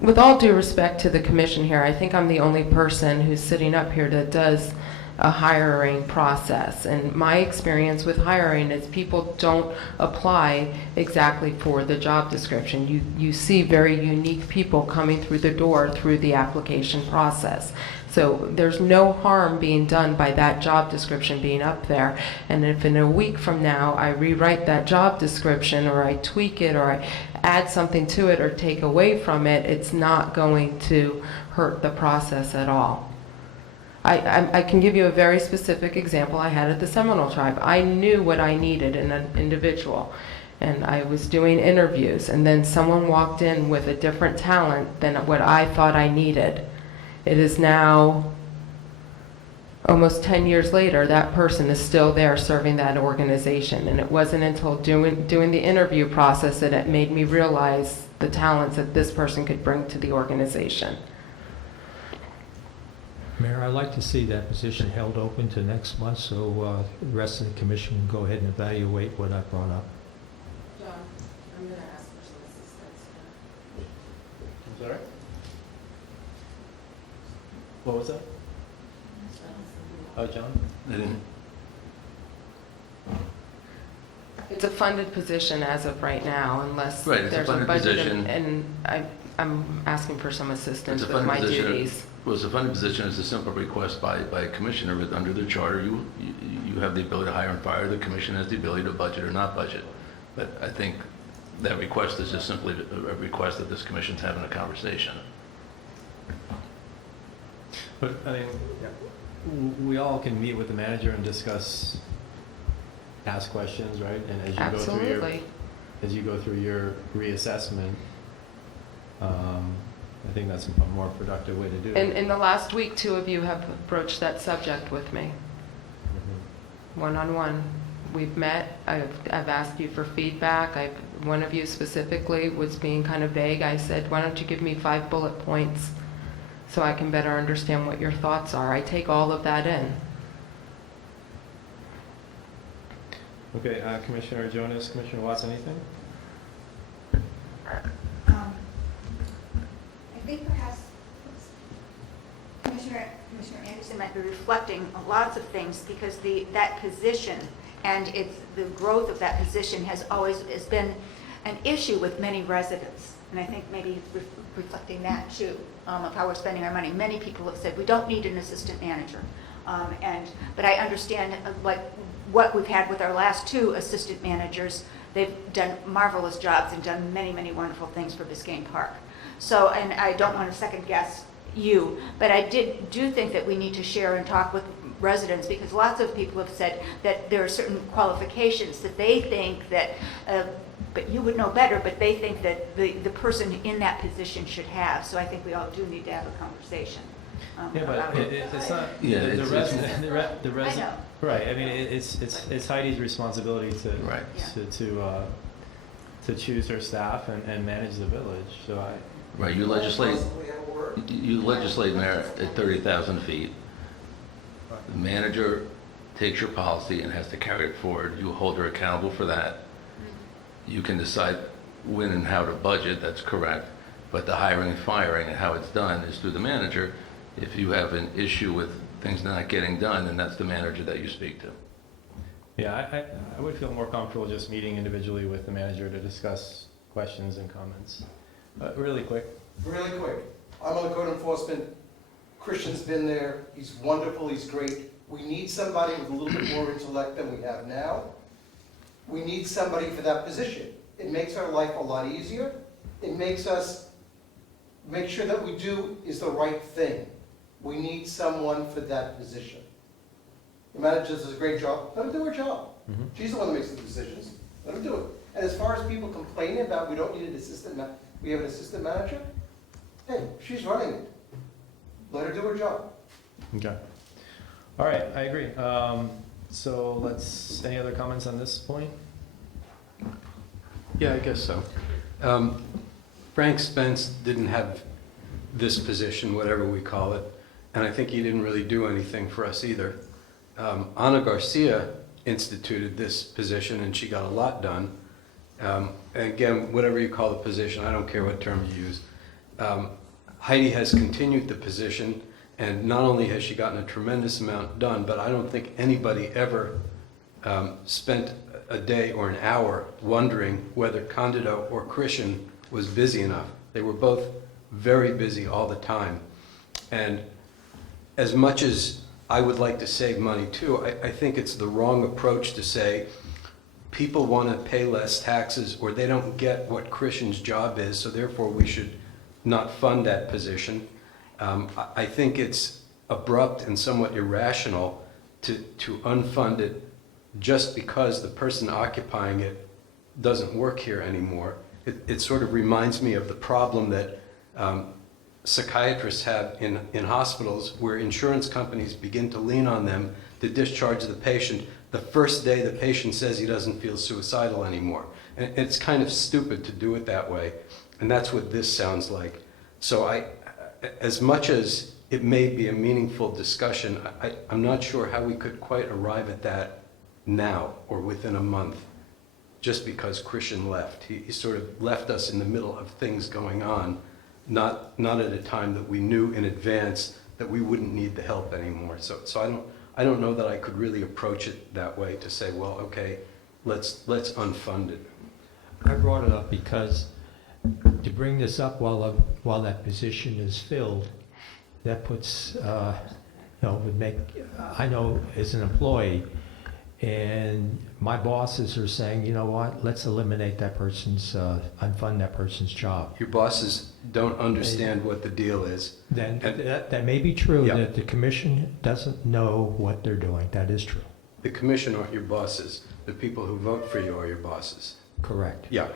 With all due respect to the commission here, I think I'm the only person who's sitting up here that does a hiring process. And my experience with hiring is people don't apply exactly for the job description. You see very unique people coming through the door through the application process. So there's no harm being done by that job description being up there. And if in a week from now I rewrite that job description, or I tweak it, or I add something to it or take away from it, it's not going to hurt the process at all. I can give you a very specific example I had at the Seminole Tribe. I knew what I needed in an individual, and I was doing interviews, and then someone walked in with a different talent than what I thought I needed. It is now almost 10 years later, that person is still there serving that organization. And it wasn't until doing the interview process that it made me realize the talents that this person could bring to the organization. Mayor, I'd like to see that position held open to next month so the rest of the commission can go ahead and evaluate what I brought up. John, I'm going to ask for some assistance. I'm sorry? What was that? Oh, John? I didn't. It's a funded position as of right now, unless Right, it's a there's a funded budget, position. and I'm asking for some assistance It's a with my funded position. duties. Well, it's a funded position. It's a simple request by a commissioner. But under the charter, you have the ability to hire and fire. The commission has the ability to budget or not budget. But I think that request is just simply a request that this commission's having a conversation. But, I mean, we all can meet with the manager and discuss, ask questions, right? And as you go through your, Absolutely. as you go through your reassessment, I think that's a more productive way to do it. And in the last week, 2 of you have broached that subject with me, one-on-one. We've met, I've asked you for feedback. One of you specifically was being kind of vague. I said, why don't you give me 5 bullet points so I can better understand what your thoughts are. I take all of that in. Okay, Commissioner Jonas, Commissioner Watts, anything? I think perhaps Commissioner Anderson might be reflecting on lots of things because that position and the growth of that position has been an issue with many residents. And I think maybe reflecting that too, of how we're spending our money. Many people have said we don't need an assistant manager. But I understand like what we've had with our last 2 assistant managers. They've done marvelous jobs and done many, many wonderful things for Biscayne Park. So, and I don't want to second guess you, but I do think that we need to share and talk with residents because lots of people have said that there are certain qualifications that they think that, but you would know better, but they think that the person in that position should have. So I think we all do need to have a conversation. Yeah, but it's not, Yeah, the it's- resident, the I resident, know. right, I mean, it's Heidi's responsibility to choose her staff and manage the village, so Right, you legislate, Mayor, at 30,000 feet. The manager takes your policy and has to carry it forward. You hold her accountable for that. You can decide when and how to budget, that's correct. But the hiring and firing and how it's done is through the manager. If you have an issue with things not getting done, then that's the manager that you speak to. Yeah, I would feel more comfortable just meeting individually with the manager to discuss questions and comments. Really quick. Really quick, I'm on the code enforcement. Christian's been there. He's wonderful. He's great. We need somebody with a little bit more intellect than we have now. We need somebody for that position. It makes our life a lot easier. It makes us make sure that we do is the right thing. We need someone for that position. The manager does a great job. Let her do her job. She's the one that makes the decisions. Let her do it. And as far as people complaining about we don't need an assistant, we have an assistant manager, hey, she's running it. Let her do her job. Okay. All right, I agree. So any other comments on this point? Yeah, I guess so. Frank Spence didn't have this position, whatever we call it, and I think he didn't really do anything for us either. Ana Garcia instituted this position, and she got a lot done. And again, whatever you call the position, I don't care what term you use. Heidi has continued the position, and not only has she gotten a tremendous amount done, but I don't think anybody ever spent a day or an hour wondering whether Candido or Christian was busy enough. They were both very busy all the time. And as much as I would like to save money too, I think it's the wrong approach to say people want to pay less taxes or they don't get what Christian's job is, so therefore we should not fund that position. I think it's abrupt and somewhat irrational to unfund it just because the person occupying it doesn't work here anymore. It sort of reminds me of the problem that psychiatrists have in hospitals where insurance companies begin to lean on them to discharge the patient the first day the patient says he doesn't feel suicidal anymore. And it's kind of stupid to do it that way. And that's what this sounds like. So as much as it may be a meaningful discussion, I'm not sure how we could quite arrive at that now or within a month, just because Christian left. He sort of left us in the middle of things going on, not at a time that we knew in advance that we wouldn't need the help anymore. So I don't know that I could really approach it that way to say, well, okay, let's unfund it. I brought it up because to bring this up while that position is filled, that puts, would make, I know as an employee, And my bosses are saying, you know what, let's eliminate that person's, unfund that person's job. Your bosses don't understand what the deal is. Then that may be true, Yeah. that the commission doesn't know what they're doing. That is true. The commission aren't your bosses. The people who vote for you are your bosses. Correct. Yeah.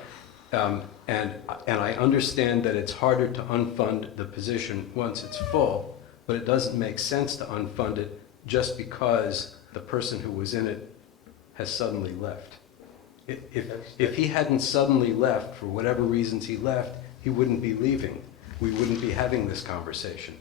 And I understand that it's harder to unfund the position once it's full, but it doesn't make sense to unfund it just because the person who was in it has suddenly left. If he hadn't suddenly left, for whatever reasons he left, he wouldn't be leaving. We wouldn't be having this conversation.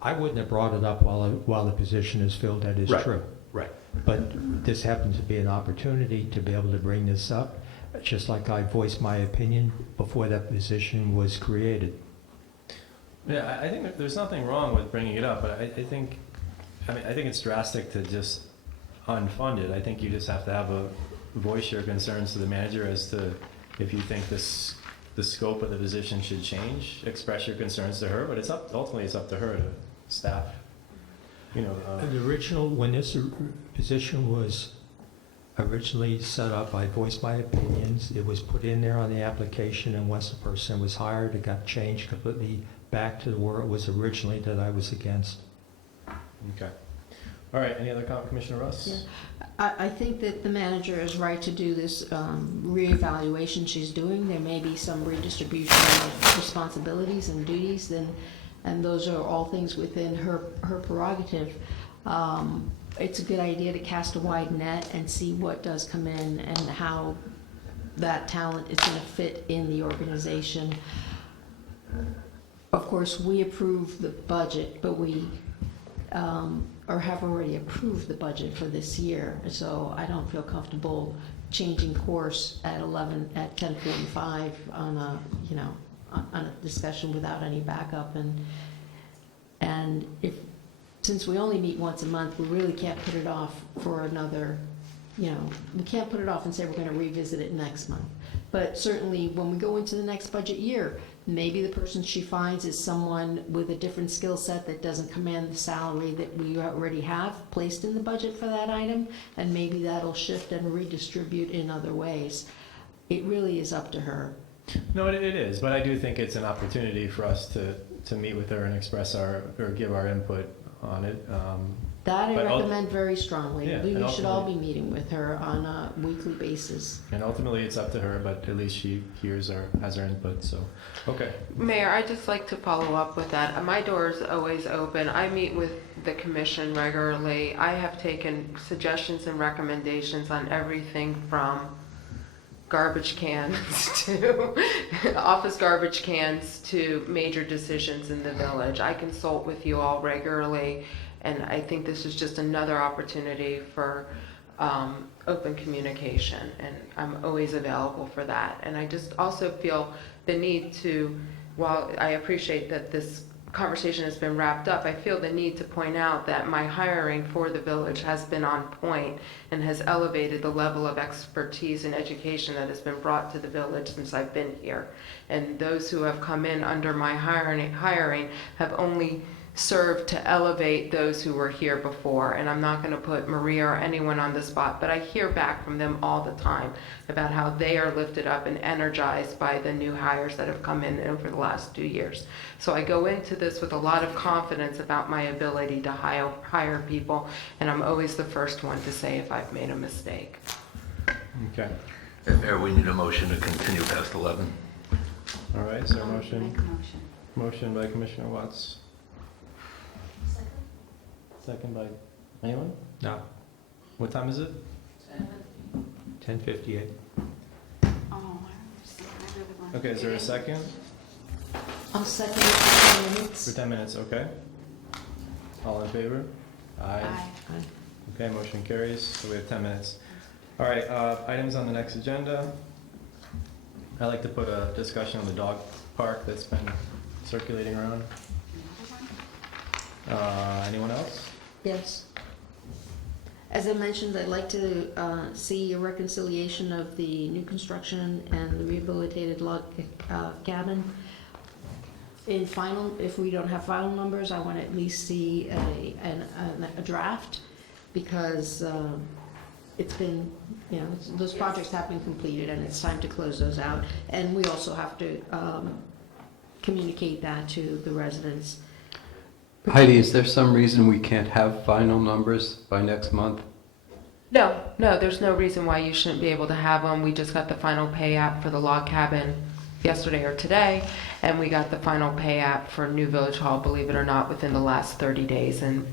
I wouldn't have brought it up while the position is filled, that is Right. true. Right. But this happens to be an opportunity to be able to bring this up, just like I voiced my opinion before that position was created. Yeah, I think that there's nothing wrong with bringing it up, but I think it's drastic to just unfund it. I think you just have to have voice your concerns to the manager as to if you think the scope of the position should change. Express your concerns to her, but ultimately it's up to her, to staff. The original, when this position was originally set up, I voiced my opinions. It was put in there on the application, and once the person was hired, it got changed completely back to where it was originally that I was against. Okay. All right, any other comment, Commissioner Russ? Yeah. I think that the manager is right to do this reevaluation she's doing. There may be some redistribution of responsibilities and duties, and those are all things within her prerogative. It's a good idea to cast a wide net and see what does come in and how that talent is going to fit in the organization. Of course, we approve the budget, but we or have already approved the budget for this year, so I don't feel comfortable changing course at 10:45 on a discussion without any backup, and since we only meet once a month, we really can't put it off for another, we can't put it off and say we're going to revisit it next month. But certainly when we go into the next budget year, maybe the person she finds is someone with a different skill set that doesn't command the salary that we already have placed in the budget for that item, and maybe that'll shift and redistribute in other ways. It really is up to her. No, it is, but I do think it's an opportunity for us to meet with her and express or give our input on it. That I But recommend very strongly. Yeah, We and should all be ultimately- meeting with her on a weekly basis. And ultimately, it's up to her, but at least she has her input, so, okay. Mayor, I'd just like to follow up with that. My door is always open. I meet with the commission regularly. I have taken suggestions and recommendations on everything from garbage cans to office garbage cans to major decisions in the village. I consult with you all regularly, and I think this is just another opportunity for open communication, and I'm always available for that. And I just also feel the need to, while I appreciate that this conversation has been wrapped up, I feel the need to point out that my hiring for the village has been on point and has elevated the level of expertise and education that has been brought to the village since I've been here. And those who have come in under my hiring have only served to elevate those who were here before. And I'm not going to put Maria or anyone on the spot, but I hear back from them all the time about how they are lifted up and energized by the new hires that have come in over the last 2 years. So I go into this with a lot of confidence about my ability to hire people, and I'm always the first one to say if I've made a mistake. Okay. Mayor, we need a motion to continue past 11. All right, is there a motion? Make a motion. Motion by Commissioner Watts. Second by anyone? No, What time is it? 10:58. Oh, I really want to Okay, is there a second? I'll second it for 10 minutes. For 10 minutes, okay. All in favor? Aye. Aye. Okay, motion carries, so we have 10 minutes. All right, items on the next agenda. I'd like to put a discussion on the dog park that's been circulating around. Anyone else? Yes. As I mentioned, I'd like to see a reconciliation of the new construction and the rehabilitated log cabin. If we don't have final numbers, I want to at least see a draft, because it's been, those projects have been completed, and it's time to close those out. And we also have to communicate that to the residents. Heidi, is there some reason we can't have final numbers by next month? No, there's no reason why you shouldn't be able to have them. We just got the final pay app for the log cabin yesterday or today, and we got the final pay app for New Village Hall, believe it or not, within the last 30 days. And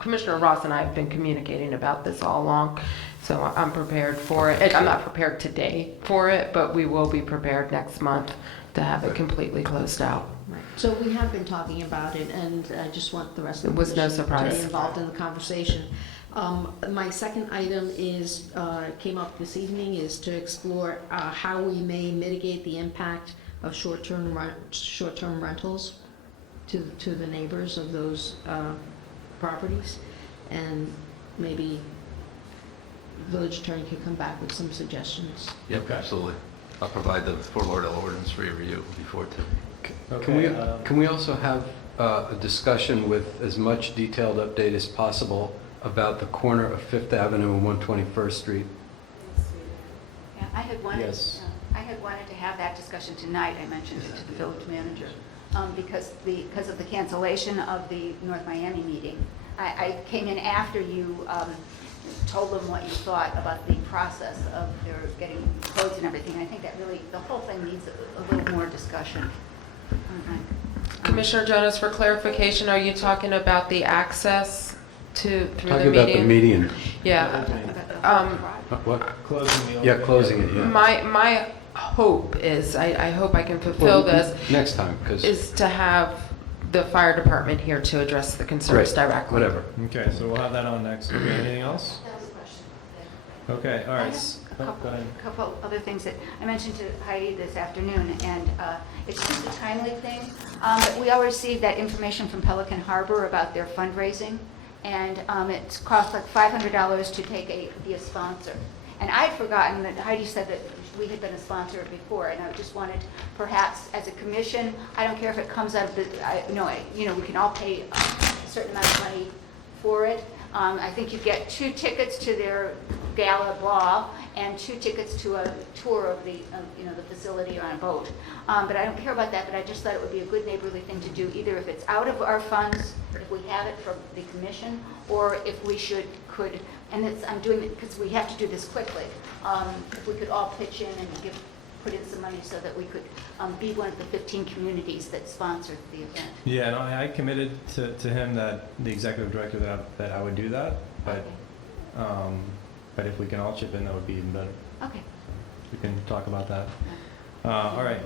Commissioner Ross and I have been communicating about this all along, so I'm prepared for it. I'm not prepared today for it, but we will be prepared next month to have it completely closed out. Right. So we have been talking about it, and I just want the rest of the It was no commission to surprise. be involved in the conversation. My second item is, came up this evening, is to explore how we may mitigate the impact of short-term rentals to the neighbors of those properties. And maybe village attorney could come back with some suggestions. Yep, absolutely. I'll provide the Fort Lauderdale ordinance for your review before too. Can we also have a discussion with as much detailed update as possible about the corner of Fifth Avenue and 121st Street? Yeah, I had wanted, Yes. I had wanted to have that discussion tonight. I mentioned it to the village manager because of the cancellation of the North Miami meeting. I came in after you told them what you thought about the process of their getting codes and everything. I think that really, the whole thing needs a little more discussion. Commissioner Jonas, for clarification, are you talking about the access through the median? Talking about the median. Yeah. What? Closing the Yeah, closing it, yeah. My hope is, I hope I can fulfill this, Next time, because... is to have the fire department here to address the concerns directly. Whatever. Okay, so we'll have that on next. Okay, anything else? That was a question. Okay, all I right. have Go ahead. a couple other things that I mentioned to Heidi this afternoon, and it's just a timely thing. But we all received that information from Pelican Harbor about their fundraising, and it's cost like $500 to be a sponsor. And I'd forgotten that Heidi said that we had been a sponsor before, and I just wanted, perhaps as a commission, I don't care if it comes out of we can all pay a certain amount of money for it. I think you get 2 tickets to their gala ball and 2 tickets to a tour of the facility on a boat. But I don't care about that, but I just thought it would be a good neighborly thing to do, either if it's out of our funds, if we have it from the commission, or if we could, and I'm doing it because we have to do this quickly, if we could all pitch in and put in some money so that we could be one of the 15 communities that sponsored the event. Yeah, no, I committed to him, that the executive director, that I would do that, but if we can all chip in, that would be even better. Okay. We can talk about that. All right.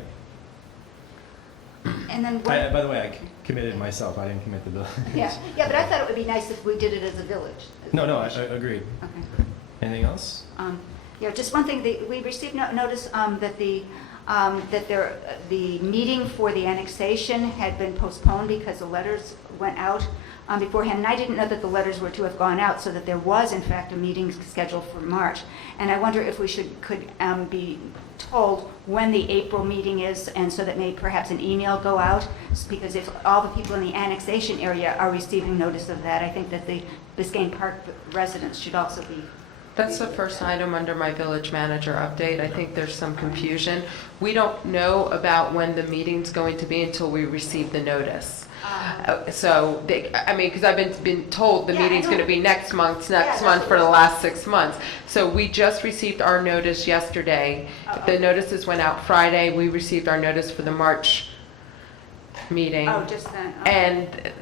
And then By the way, I committed myself. I didn't commit the bill. yeah, but I thought it would be nice if we did it as a village. No, I agreed. Okay. Anything else? Yeah, just one thing, we received notice that the meeting for the annexation had been postponed because the letters went out beforehand, and I didn't know that the letters were to have gone out, so that there was in fact a meeting scheduled for March. And I wonder if we could be told when the April meeting is, and so that maybe perhaps an email go out, because if all the people in the annexation area are receiving notice of that, I think that the Biscayne Park residents should also be. That's the first item under my village manager update. I think there's some confusion. We don't know about when the meeting's going to be until we receive the notice. Because I've been told the meeting's going to be next month for the last 6 months. So we just received our notice yesterday. The notices went out Friday. We received our notice for the March meeting. Oh, just then. Okay.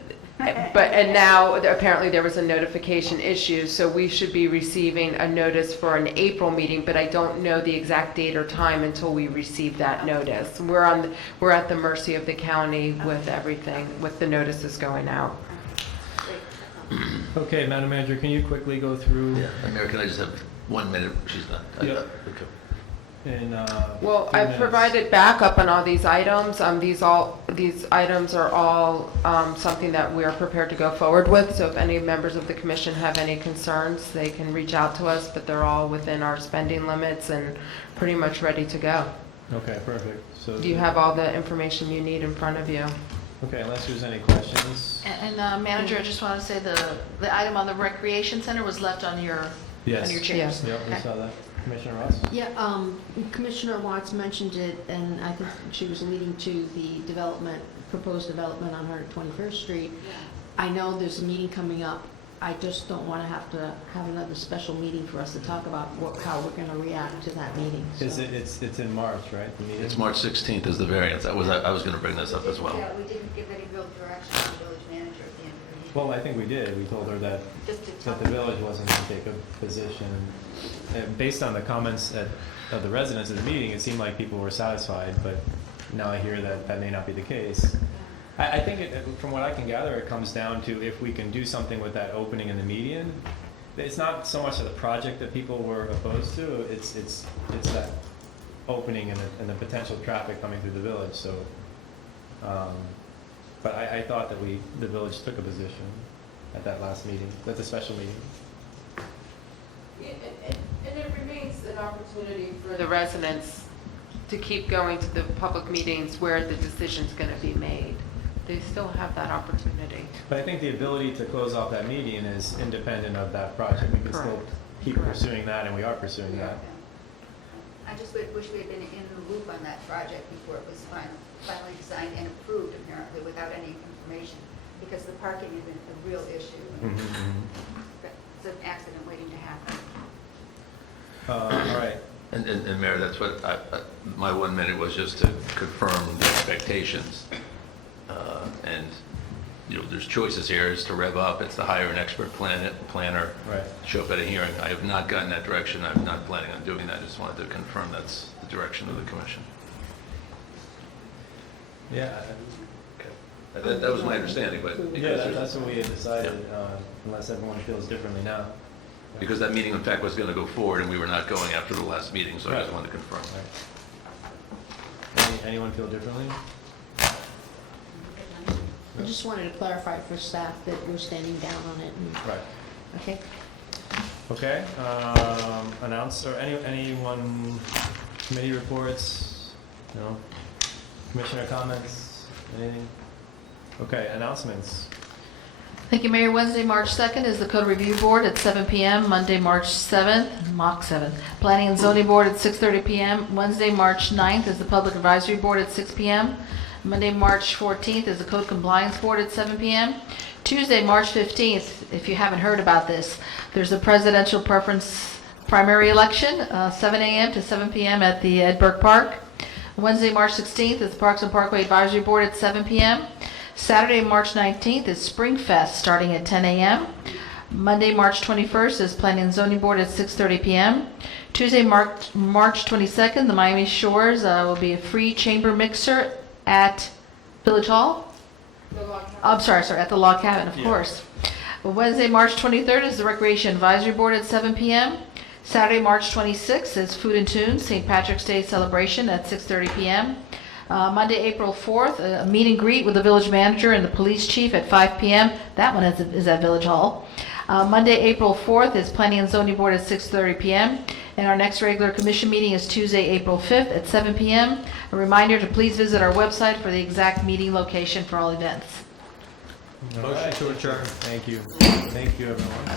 And now apparently there was a notification issue, so we should be receiving a notice for an April meeting, but I don't know the exact date or time until we receive that notice. We're at the mercy of the county with everything, with the notices going out. Okay, Madam Manager, can you quickly go through? Yeah, Mayor, can I just have 1 minute? She's not. Yep. Okay. Well, I've provided backup on all these items. These items are all something that we are prepared to go forward with. So if any members of the commission have any concerns, they can reach out to us, but they're all within our spending limits and pretty much ready to go. Okay, perfect. So Do you have all the information you need in front of you? Okay, unless there's any questions. And Manager, I just want to say the item on the recreation center was left on your Yes. on your chairs. Yep, we Okay. saw that. Commissioner Ross? Yeah, Commissioner Watts mentioned it, and I think she was leading to the development, proposed development on 121st Street. I know there's a meeting coming up. I just don't want to have another special meeting for us to talk about how we're going to react to that meeting. So. It's in March, right? The meeting? It's March 16th is the variance. I was going to bring this up as well. Yeah, we didn't give any real direction to the village manager at the end of the meeting. Well, I think we did. We told her that Just to that the village wasn't going to take a position. And based on the comments of the residents at the meeting, it seemed like people were satisfied, but now I hear that that may not be the case. I think, from what I can gather, it comes down to if we can do something with that opening in the median. It's not so much of the project that people were opposed to, it's that opening and the potential traffic coming through the village, so. But I thought that the village took a position at that last meeting, at the special meeting. And it remains an opportunity for the residents to keep going to the public meetings where the decision's going to be made. They still have that opportunity. But I think the ability to close off that median is independent of that project. We can still Correct. keep pursuing that, and we are pursuing that. I just wish we had been in the loop on that project before it was finally designed and approved, apparently, without any information, because the parking is a real issue. It's an accident waiting to happen. All right. And Mayor, that's what my 1 minute was, just to confirm the expectations. And, there's choices here. It's to rev up, it's to hire an expert planner, Right. show up at a hearing. I have not gotten that direction. I'm not planning on doing that. I just wanted to confirm that's the direction of the commission. Yeah. That was my understanding, but Yeah, that's what we had decided, unless everyone feels differently now. because that meeting, in fact, was going to go forward, and we were not going after the last meeting, so I just Right. wanted to confirm. Anyone feel differently? I just wanted to clarify for staff that we're standing down on it. Right. Okay. Okay, anyone, committee reports? No? Commissioner comments? Anything? Okay, announcements. Thank you, Mayor. Wednesday, March 2nd is the Code Review Board at 7 p.m. Monday, March 7th, Mach 7. Planning and Zoning Board at 6:30 p.m. Wednesday, March 9th is the Public Advisory Board at 6 p.m. Monday, March 14th is the Code Compliance Board at 7 p.m. Tuesday, March 15th, if you haven't heard about this, there's a presidential preference primary election, 7 a.m. to 7 p.m. at the Ed Burke Park. Wednesday, March 16th is the Parks and Parkway Advisory Board at 7 p.m. Saturday, March 19th is Spring Fest starting at 10 a.m. Monday, March 21st is Planning and Zoning Board at 6:30 p.m. Tuesday, March 22nd, the Miami Shores will be a free chamber mixer at Village Hall. I'm sorry, at the Log Cabin, of course. Wednesday, March 23rd is the Recreation Advisory Board at 7 p.m. Saturday, March 26th is Food and Tunes, St. Patrick's Day celebration at 6:30 p.m. Monday, April 4th, a meet and greet with the village manager and the police chief at 5 p.m. That one is at Village Hall. Monday, April 4th is Planning and Zoning Board at 6:30 p.m. And our next regular commission meeting is Tuesday, April 5th at 7 p.m. A reminder to please visit our website for the exact meeting location for all events. Motion to adjourn. Thank you. Thank you, everyone.